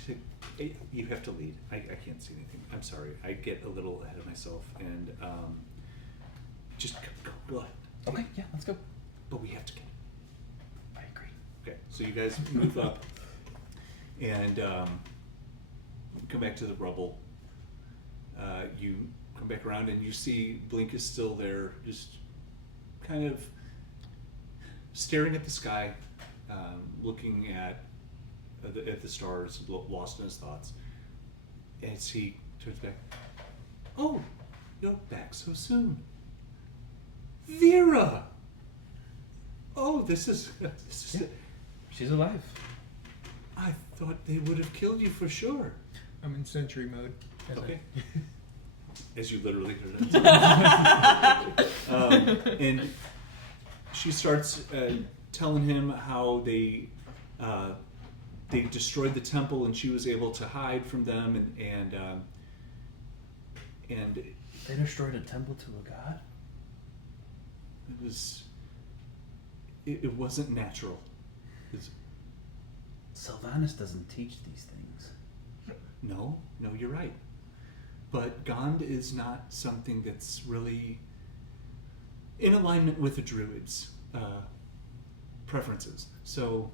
she's like, "Hey, you have to lead. I can't see anything. I'm sorry. I get a little ahead of myself, and just go ahead. Okay, yeah, let's go. But we have to get. I agree. Okay, so you guys move up and come back to the rubble. You come back around and you see Blink is still there, just kind of staring at the sky, looking at the stars, lost in his thoughts. As he turns back, "Oh, you're back so soon, Vera. Oh, this is Yeah. She's alive. I thought they would have killed you for sure." I'm in sentry mode. Okay. As you literally heard it. And she starts telling him how they destroyed the temple, and she was able to hide from them, and They destroyed a temple to a god? it wasn't natural. Sylvanus doesn't teach these things. No, you're right. But Gond is not something that's really in alignment with the druids' preferences. So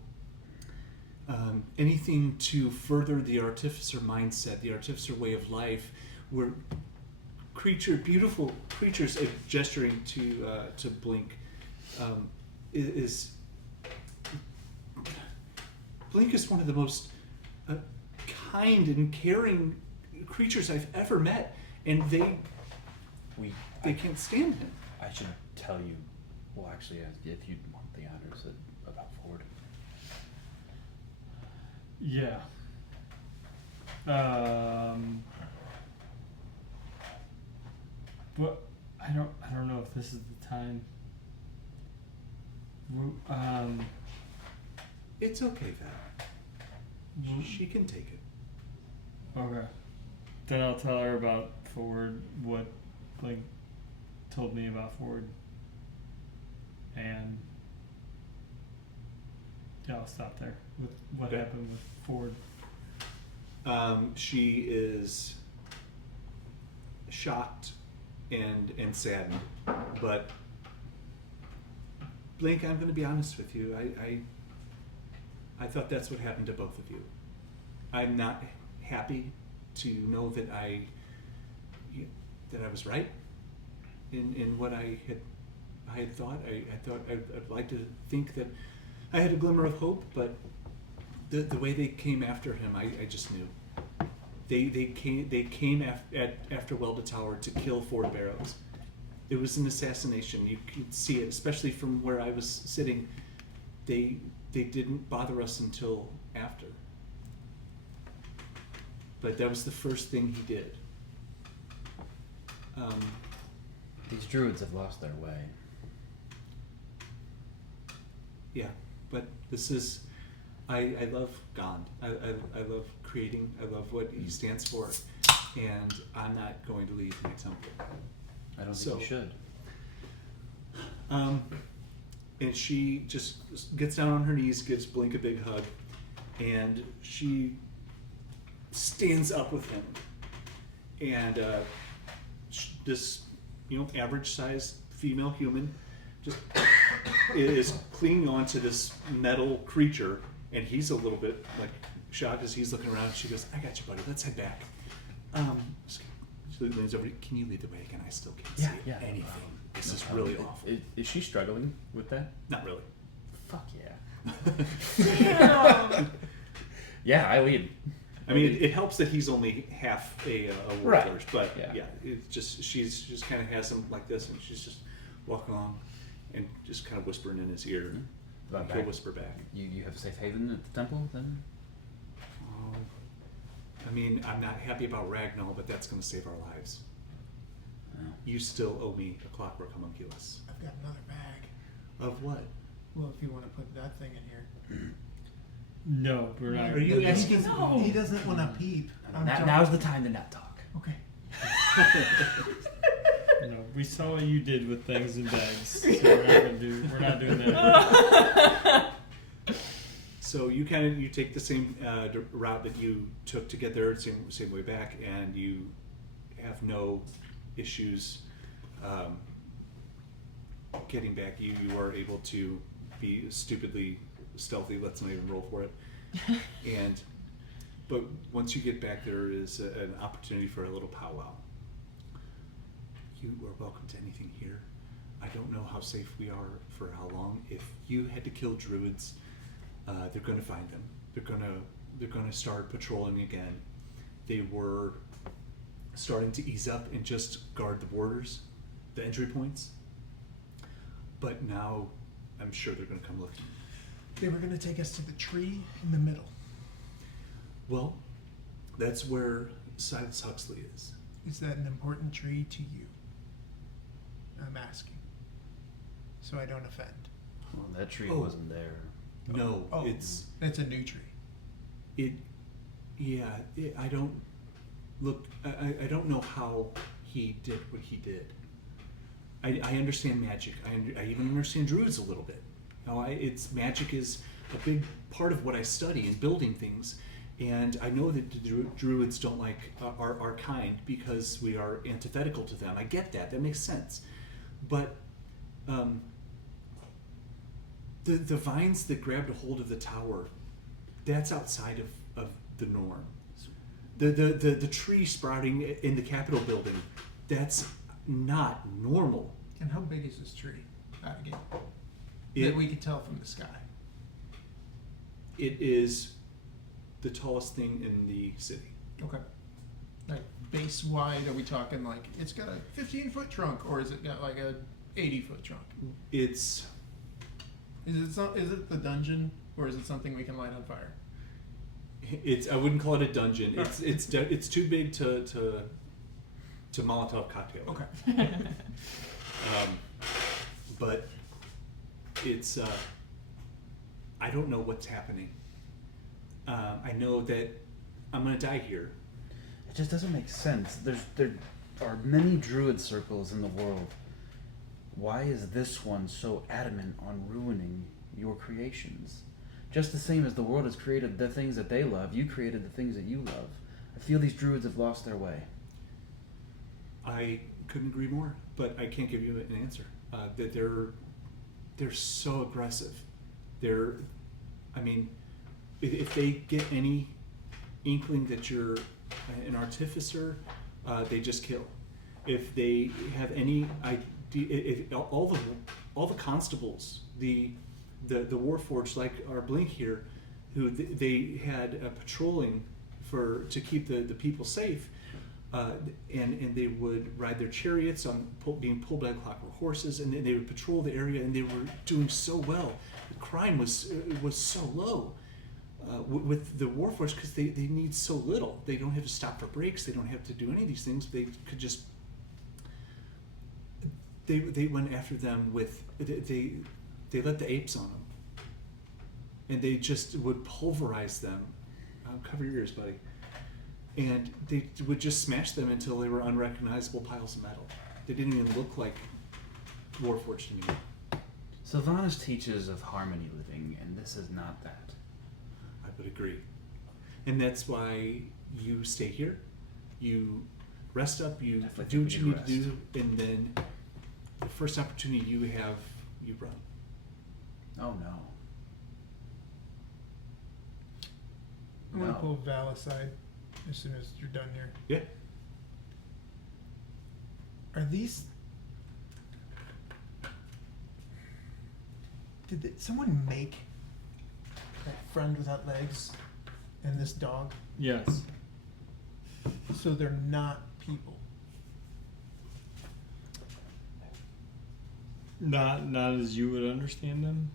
anything to further the artificer mindset, the artificer way of life, where beautiful creatures, gesturing to Blink, is Blink is one of the most kind and caring creatures I've ever met, and they can't stand him. I should tell you, well, actually, if you'd want the honors about Ford. Yeah. What? I don't know if this is the time. It's okay, Val. She can take it. Okay. Then I'll tell her about Ford, what Blink told me about Ford. And yeah, I'll stop there with what Okay. happened with Ford. She is shocked and saddened, but Blink, I'm going to be honest with you. I thought that's what happened to both of you. I'm not happy to know that I was right in what I had thought. I thought I'd like to think that I had a glimmer of hope, but The way they came after him, I just knew. They came after Welda Tower to kill Ford Barrows. It was an assassination. You could see it, especially from where I was sitting. They didn't bother us until after. But that was the first thing he did. These druids have lost their way. Yeah, but this is, I love Gond. I love creating. I love what he stands for, and I'm not going to leave my temple. I don't think So- you should. And she just gets down on her knees, gives Blink a big hug, and she stands up with him. And this, average-sized female human just is clinging on to this metal creature, and he's a little bit like shocked as he's looking around. She goes, "I got you, buddy. Let's head back." She leans over. Can you lead the way again? I still can't see anything. This is really awful. Is she struggling with that? Not really. Fuck yeah. Damn. Yeah, I lead. I mean, it helps that he's only half a Right. warforged, but Yeah. yeah, it's just she's just kind of has him like this, and she's just walking along and just kind of whispering in his ear. About He'll back. whisper back. You have a safe haven at the temple then? Oh, I mean, I'm not happy about Ragnall, but that's going to save our lives. No. You still owe me a clockwork homunculus. I've got another bag. Of what? Well, if you want to put that thing in here. No, we're not. Are you He asking? doesn't, No. he doesn't want to peep. I'm talking- Now's the time to not talk. Okay. No, we saw what you did with things in bags. So we're not doing that. So you take the same route that you took to get there, same way back, and you have no issues getting back. You are able to be stupidly stealthy. Let's not even roll for it. But once you get back, there is an opportunity for a little powwow. You are welcome to anything here. I don't know how safe we are for how long. If you had to kill druids, they're going to find them. They're going to start patrolling again. They were starting to ease up and just guard the borders, the entry points. But now, I'm sure they're going to come looking. They were going to take us to the tree in the middle. Well, that's where Silas Huxley is. Is that an important tree to you? I'm asking. So I don't offend. Well, that tree Oh. wasn't there. No, Oh, it's a new tree. I don't look. I don't know how he did what he did. I understand magic. I even understand druids a little bit. Magic is a big part of what I study in building things, and I know that the druids don't like our kind because we are antithetical to them. I get that. That makes sense, but the vines that grabbed a hold of the tower, that's outside of the norm. The tree sprouting in the Capitol building, that's not normal. And how big is this tree? Out of game. It- That we could tell from the sky. It is the tallest thing in the city. Okay. Like base wide, are we talking like it's got a 15-foot trunk, or is it got like a 80-foot trunk? It's Is it the dungeon, or is it something we can light on fire? I wouldn't call it a dungeon. It's too big to Molotov cocktail. Okay. But it's I don't know what's happening. I know that I'm gonna die here. It just doesn't make sense. There are many druid circles in the world. Why is this one so adamant on ruining your creations? Just the same as the world has created the things that they love, you created the things that you love. I feel these druids have lost their way. I couldn't agree more, but I can't give you an answer. That they're so aggressive. If they get any inkling that you're an artificer, they just kill. If they have any idea, if all the constables, the warforged like our Blink here, who they had patrolling to keep the people safe, and they would ride their chariots being pulled by clockwork horses, and they would patrol the area, and they were doing so well. The crime was so low with the warforce because they need so little. They don't have to stop for breaks. They don't have to do any of these things. They could just. They went after them with they let the apes on them, and they just would pulverize them. Cover your ears, buddy. And they would just smash them until they were unrecognizable piles of metal. They didn't even look like warforged anymore. Sylvanas teaches of harmony living, and this is not that. I would agree. And that's why you stay here. You rest up, you Definitely do what think you we need need to do, and then the first opportunity you have, you run. Oh no. I want No. to pull Val aside as soon as you're done here. Yeah. Are these? Someone make that friend without legs and this dog? Yes. So they're not people. Not as you would understand them.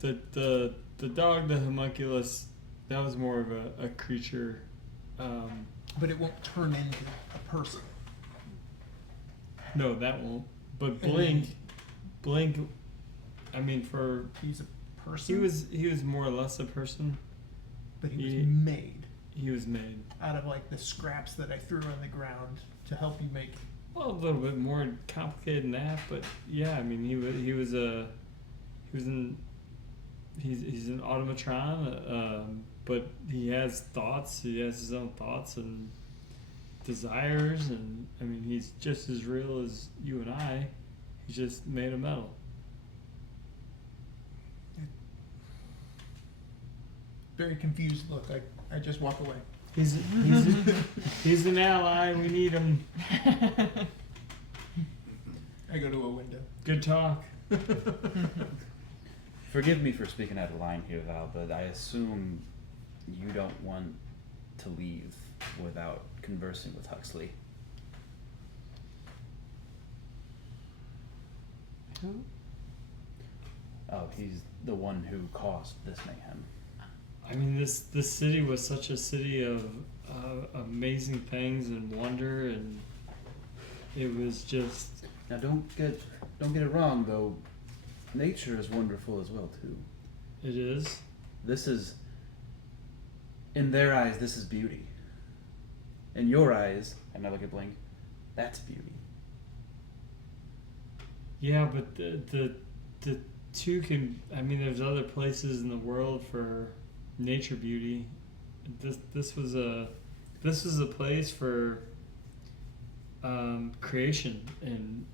The dog, the homunculus, that was more of a creature. But it won't turn into a person. No, that won't. But And Blink. I mean, for He's a person. he was more or less a person. But he was he- made He was made. out of like the scraps that I threw on the ground to help you make. Well, a little bit more complicated than that, but yeah, I mean, he's an automatron, but he has thoughts. He has his own thoughts and desires, and I mean, he's just as real as you and I. He's just made of metal. Very confused look. I just walk away. He's he's an ally. We need him. I go to a window. Good talk. Forgive me for speaking out of line here, Val, but I assume you don't want to leave without conversing with Huxley. Who? Oh, he's the one who caused this mayhem. I mean, this city was such a city of amazing things and wonder, and it was just. Now, don't get it wrong, though. Nature is wonderful as well too. It is. This is, in their eyes, this is beauty. In your eyes, and I look at Blink, that's beauty. Yeah, but the two can. I mean, there's other places in the world for nature beauty. This was a place for creation, and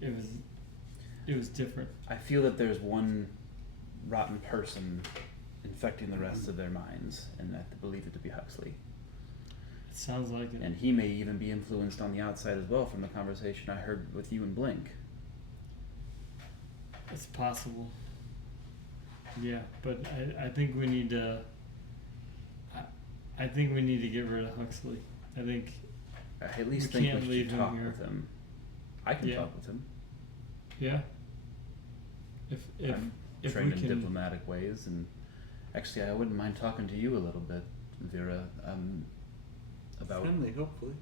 it was different. I feel that there's one rotten person infecting the rest of their minds, and I believe it to be Huxley. It sounds like it. And he may even be influenced on the outside as well from the conversation I heard with you and Blink. It's possible. Yeah, but I think we need to. I think we need to get rid of Huxley. I think. I at least We think can't we leave should him talk here. with him. I can Yeah. talk with him. Yeah. If I'm if trained we in can. diplomatic ways, and actually, I wouldn't mind talking to you a little bit, Vera, about Friendly, hopefully.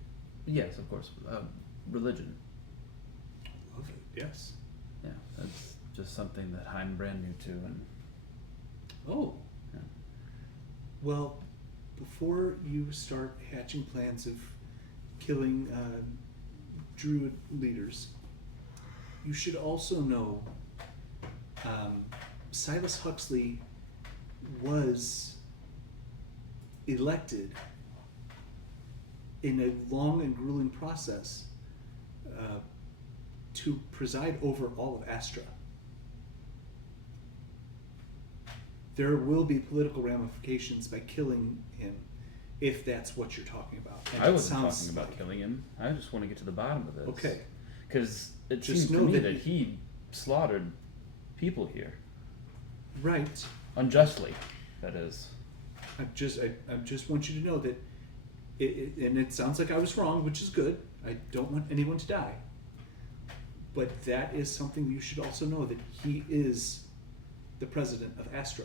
yes, of course, religion. Love it. Yes. Yeah, that's just something that I'm brand new to, and Oh. Yeah. Well, before you start hatching plans of killing druid leaders, you should also know Silas Huxley was elected in a long and grueling process to preside over all of Astra. There will be political ramifications by killing him, if that's what you're talking about. And I it wasn't sounds talking about like- killing him. I just want to get to the bottom of this. Okay. Because it Just seems to know me that that he slaughtered people here. Right. Unjustly, that is. I just want you to know that, and it sounds like I was wrong, which is good. I don't want anyone to die. But that is something you should also know, that he is the president of Astra.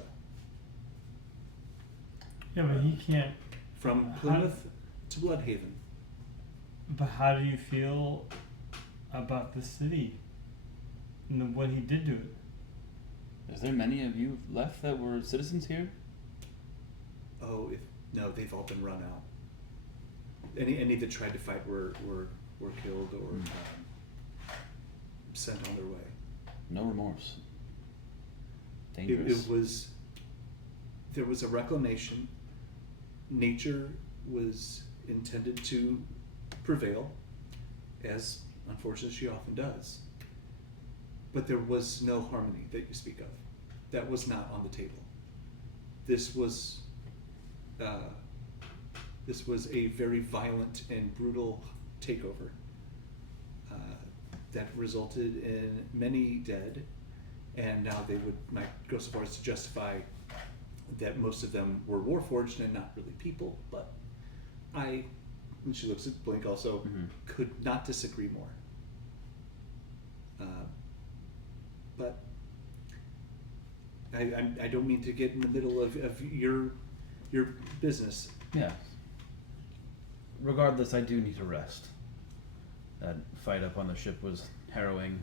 Yeah, but he can't. From Plymouth to Bloodhaven. But how do you feel about the city and what he did to it? Is there many of you left that were citizens here? Oh, no, they've all been run out. Any that tried to fight were killed or sent on their way. No remorse. Dangerous. There was a reclamation. Nature was intended to prevail, as unfortunately she often does. But there was no harmony that you speak of. That was not on the table. This was a very violent and brutal takeover that resulted in many dead, and now they might go so far as to justify that most of them were warforged and not really people. But and she looks at Blink also, could not disagree more. But I don't mean to get in the middle of your business. Yeah. Regardless, I do need to rest. That fight up on the ship was harrowing.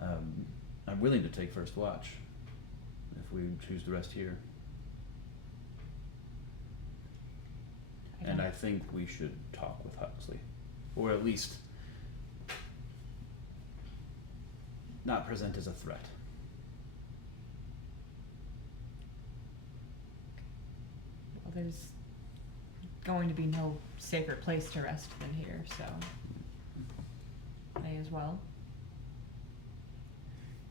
I'm willing to take first watch if we choose to rest here. And I think we should talk with Huxley. Or at least not present as a threat. Well, there's going to be no safer place to rest than here, so may as well.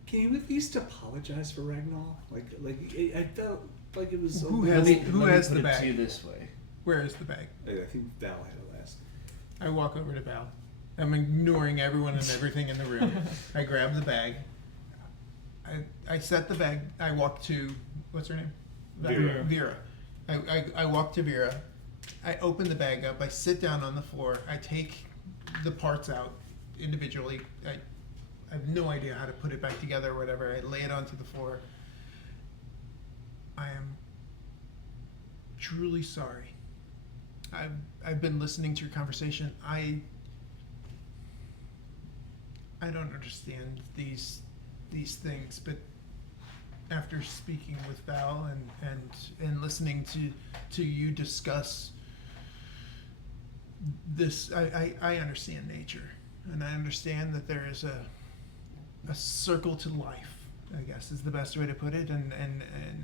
Can you at least apologize for Ragnall? Like I felt like it was. Who Let has me the put it bag? to you this way. Where is the bag? I think Val had it last. I walk over to Val. I'm ignoring everyone and everything in the room. I grab the bag. I set the bag. I walk to, what's her name? Vera. Vera. I walk to Vera. I open the bag up. I sit down on the floor. I take the parts out individually. I have no idea how to put it back together or whatever. I lay it onto the floor. I am truly sorry. I've been listening to your conversation. I don't understand these things, but after speaking with Val and listening to you discuss this, I understand nature, and I understand that there is a circle to life, I guess is the best way to put it, and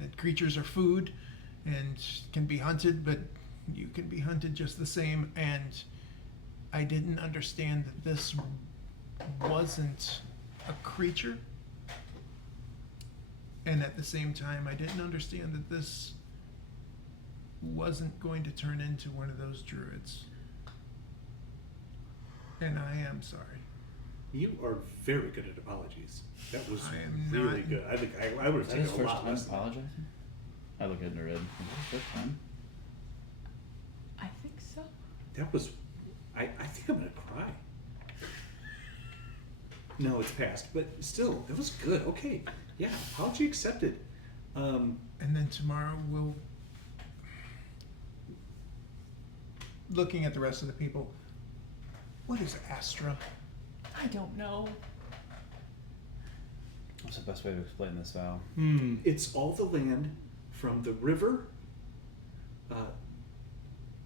that creatures are food and can be hunted, but you can be hunted just the same. And I didn't understand that this wasn't a creature, and at the same time I didn't understand that this wasn't going to turn into one of those druids. And I am sorry. You are very good at apologies. That was I am really not- good. I think I would have Is that taken his a first lot time less. apologizing? I look at Nereid. Is that his first time? I think so. That was. I think I'm gonna cry. No, it's past, but still, that was good. Okay, yeah, apology accepted. And then tomorrow we'll, looking at the rest of the people, what is Astra? I don't know. What's the best way to explain this, Val? It's all the land from the river,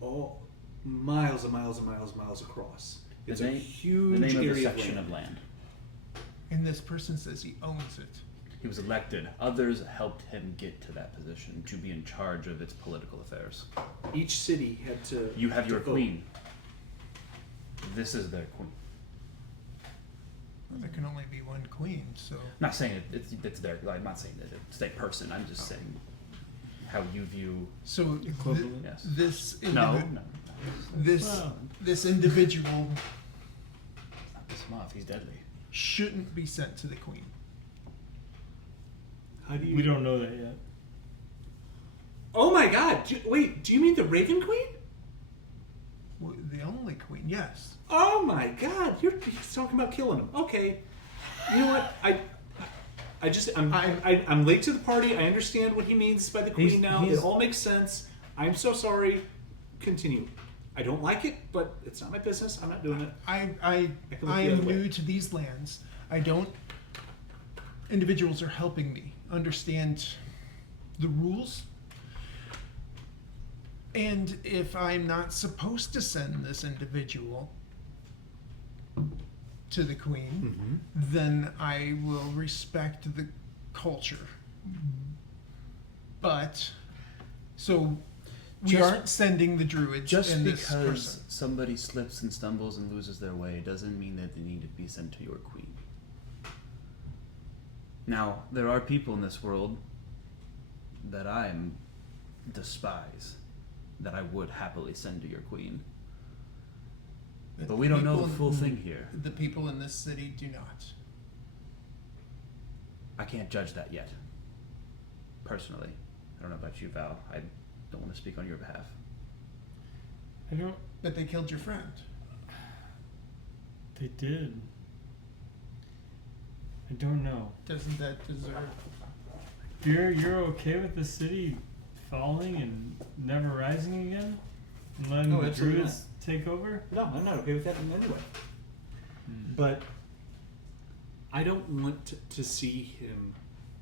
all miles and miles and miles and miles across. It's a huge the name of area the of section land. of land. And this person says he owns it. He was elected. Others helped him get to that position to be in charge of its political affairs. Each city had to. You have to your vote. queen. This is their queen. Well, there can only be one queen, so. I'm not saying it's their. I'm not saying that it's their person. I'm just saying how you view. So Equivalent. Yes. this No. this individual Not piss him off. He's deadly. shouldn't be sent to the queen. How do you? We don't know that yet. Oh my God! Wait, do you mean the Raven Queen? The only queen, yes. Oh my God! He's talking about killing him. Okay. You know what? I'm late to the party. I understand what he means by the queen now. It all makes sense. I'm so sorry. Continue. I don't like it, but it's not my business. I'm not doing it. I am new to these lands. Individuals are helping me understand the rules. And if I'm not supposed to send this individual to the queen, then I will respect the culture. But, so we aren't sending the druids Just and this because person. somebody slips and stumbles and loses their way doesn't mean that they need to be sent to your queen. Now, there are people in this world that I despise, that I would happily send to your queen. But we don't know the full thing here. The people in this city do not. I can't judge that yet. Personally. I don't know about you, Val. I don't want to speak on your behalf. I don't. But they killed your friend. They did. I don't know. Doesn't that deserve... You're okay with the city falling and never rising again? And letting No, the absolutely druids take over? No, I'm not okay with that in any way. But I don't want to see him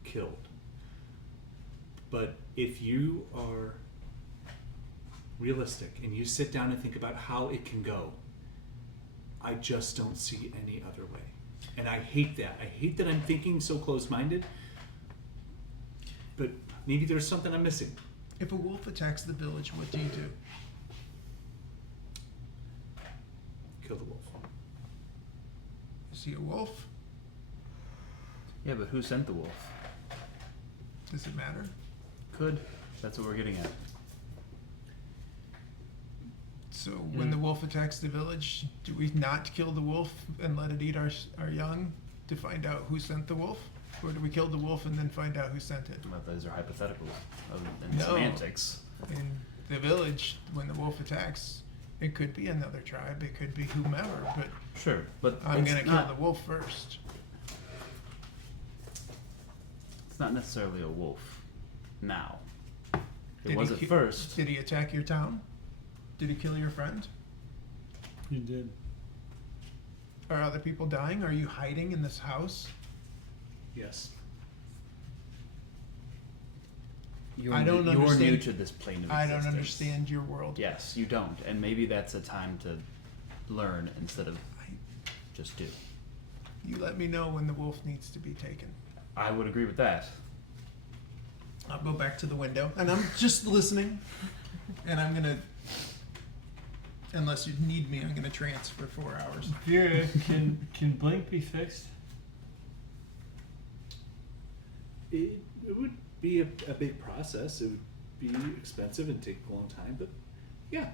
killed. But if you are realistic and you sit down and think about how it can go, I just don't see any other way. And I hate that. I hate that I'm thinking so close-minded. But maybe there's something I'm missing. If a wolf attacks the village, what do you do? Kill the wolf. Is he a wolf? Yeah, but who sent the wolf? Does it matter? Could. That's what we're getting at. So when the wolf attacks the village, do we not kill the wolf and let it eat our young to find out who sent the wolf? Or do we kill the wolf and then find out who sent it? Well, those are hypotheticals and No. semantics. In the village, when the wolf attacks, it could be another tribe, it could be whomever, but Sure, but I'm it's gonna not, kill the wolf first. It's not necessarily a wolf. Now. It Did was he at ki- first. Did he attack your town? Did he kill your friend? You did. Are other people dying? Are you hiding in this house? Yes. You're, I don't you're new understand- to this plane of I don't existence. understand your world. Yes, you don't. And maybe that's a time to learn instead of just do. You let me know when the wolf needs to be taken. I would agree with that. I'll go back to the window, and I'm just listening, and I'm gonna, unless you need me, I'm gonna trance for 4 hours. Vera, can Blink be fixed? It would be a big process. It would be expensive and take a long time, but yeah.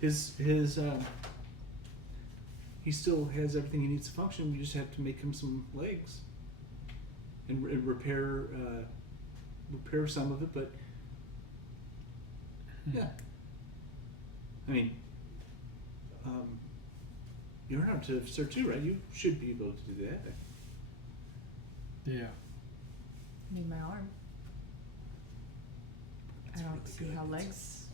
He still has everything he needs to function. You just have to make him some legs and repair some of it, but yeah. I mean, you're an officer too, right? You should be able to do that. Yeah. Need my arm. I don't see how legs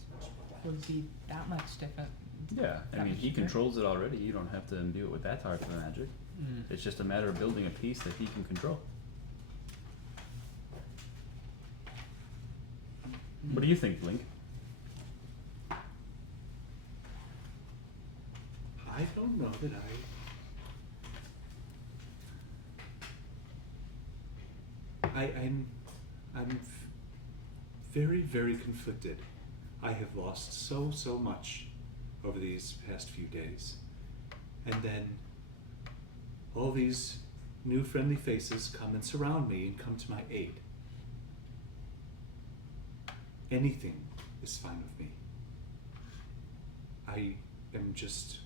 would be that much different. Yeah, I That mean, much he different. controls it already. You don't have to imbue it with that type of magic. It's just a matter of building a piece that he can control. What do you think, Blink? I don't know that I'm very, very conflicted. I have lost so much over these past few days. And then all these new friendly faces come and surround me and come to my aid. Anything is fine with me. I am just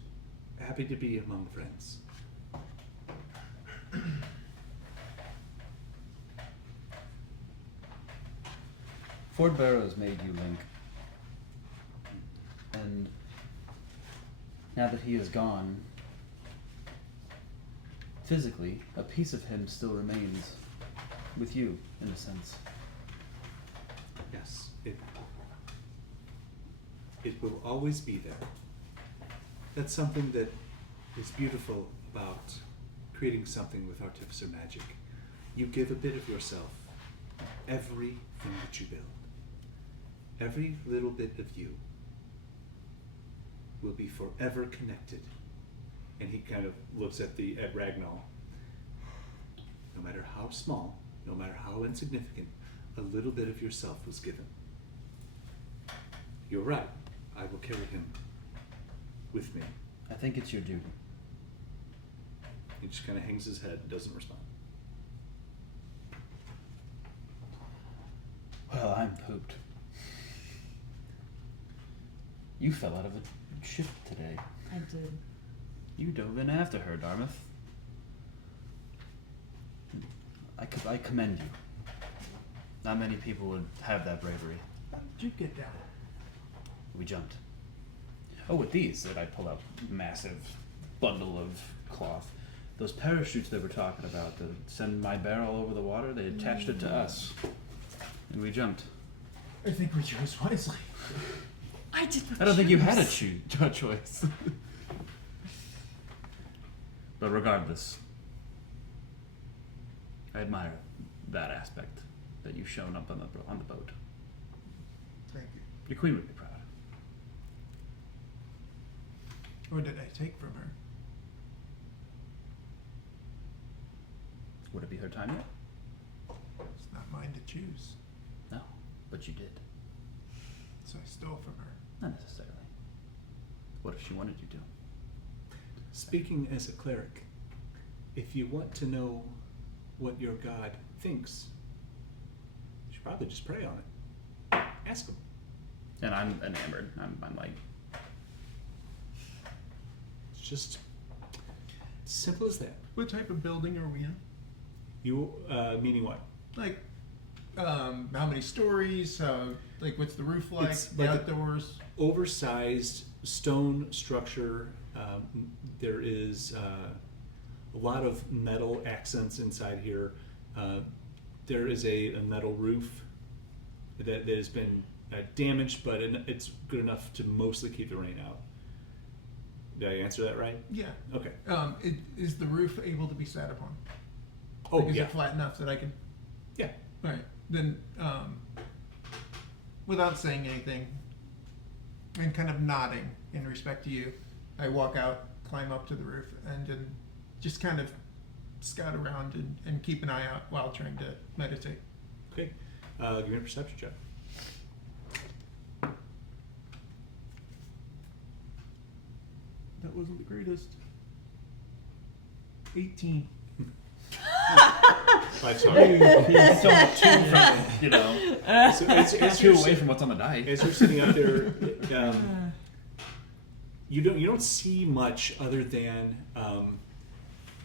happy to be among friends. Ford Barrows made you Link. And now that he is gone, physically, a piece of him still remains with you, in a sense. Yes, it will always be there. That's something that is beautiful about creating something with artificer magic. You give a bit of yourself, everything that you build. Every little bit of you will be forever connected. And he kind of looks at Ragnall. No matter how small, no matter how insignificant, a little bit of yourself was given. You're right. I will carry him with me. I think it's your duty. He just kind of hangs his head and doesn't respond. Well, I'm pooped. You fell out of a ship today. I did. You dove in after her, Dartmouth. I commend you. Not many people would have that bravery. How did you get down? We jumped. Oh, with these that I pull out, massive bundle of cloth. Those parachutes they were talking about to send my barrel over the water, they attached it to us. And we jumped. I think we chose wisely. I did not I don't think you had a choose. choice. But regardless, I admire that aspect that you've shown up on the boat. Thank you. Your queen would be proud. What did I take from her? Would it be her time yet? It's not mine to choose, No, but you did. so I stole from her. Not necessarily. What if she wanted you to? Speaking as a cleric, if you want to know what your god thinks, you should probably just pray on it. Ask him. And I'm enamored. I'm like, It's just simple as that. What type of building are we in? You, meaning what? Like, how many stories? Like, what's the roof like? It's The like a- outdoors? Oversized stone structure. There is a lot of metal accents inside here. There is a metal roof that has been damaged, but it's good enough to mostly keep the rain out. Did I answer that right? Yeah. Okay. Is the roof able to be sat upon? Oh, Like, is yeah. it flat enough that I can? Yeah. All right. Then, without saying anything, and kind of nodding in respect to you, I walk out, climb up to the roof, and then just kind of scout around and keep an eye out while trying to meditate. Okay. Give me a perception check. That wasn't the greatest. 18. Life's hard. so two from, you know, So as two you're away sit- from what's on the die. As you're sitting out there, you don't see much other than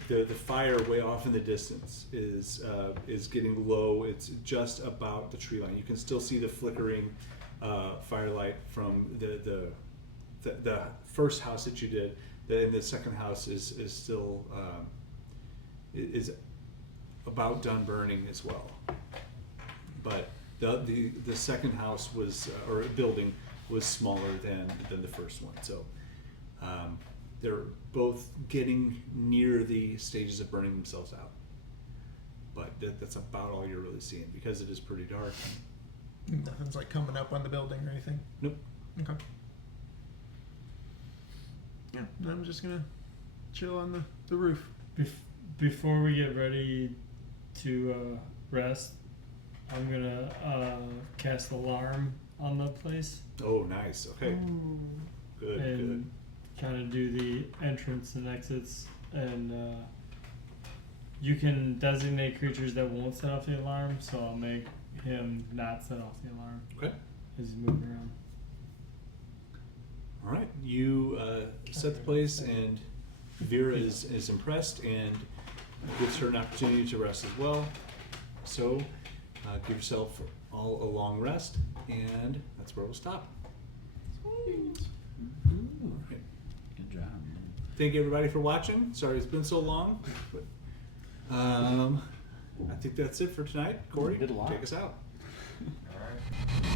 the fire way off in the distance is getting low. It's just about the tree line. You can still see the flickering firelight from the first house that you did. Then the second house is still is about done burning as well. But the second house was or building was smaller than the first one. So they're both getting near the stages of burning themselves out. But that's about all you're really seeing because it is pretty dark. Nothing's like coming up on the building or anything. Nope. Okay. Yeah, then I'm just gonna chill on the roof. Before we get ready to rest, I'm gonna cast alarm on the place Oh, nice. Okay. Ooh. Good. and kind of do the entrance and exits. And you can designate creatures that won't set off the alarm, so I'll make him not set off the alarm Okay. as he's moving around. All right. You set the place, and Vera is impressed and gives her an opportunity to rest as well. So give yourself all a long rest, and that's where we'll stop. Good job, man. Thank you everybody for watching. Sorry it's been so long. But, I think that's it for tonight. Corey, You did a lot. take us out. All right.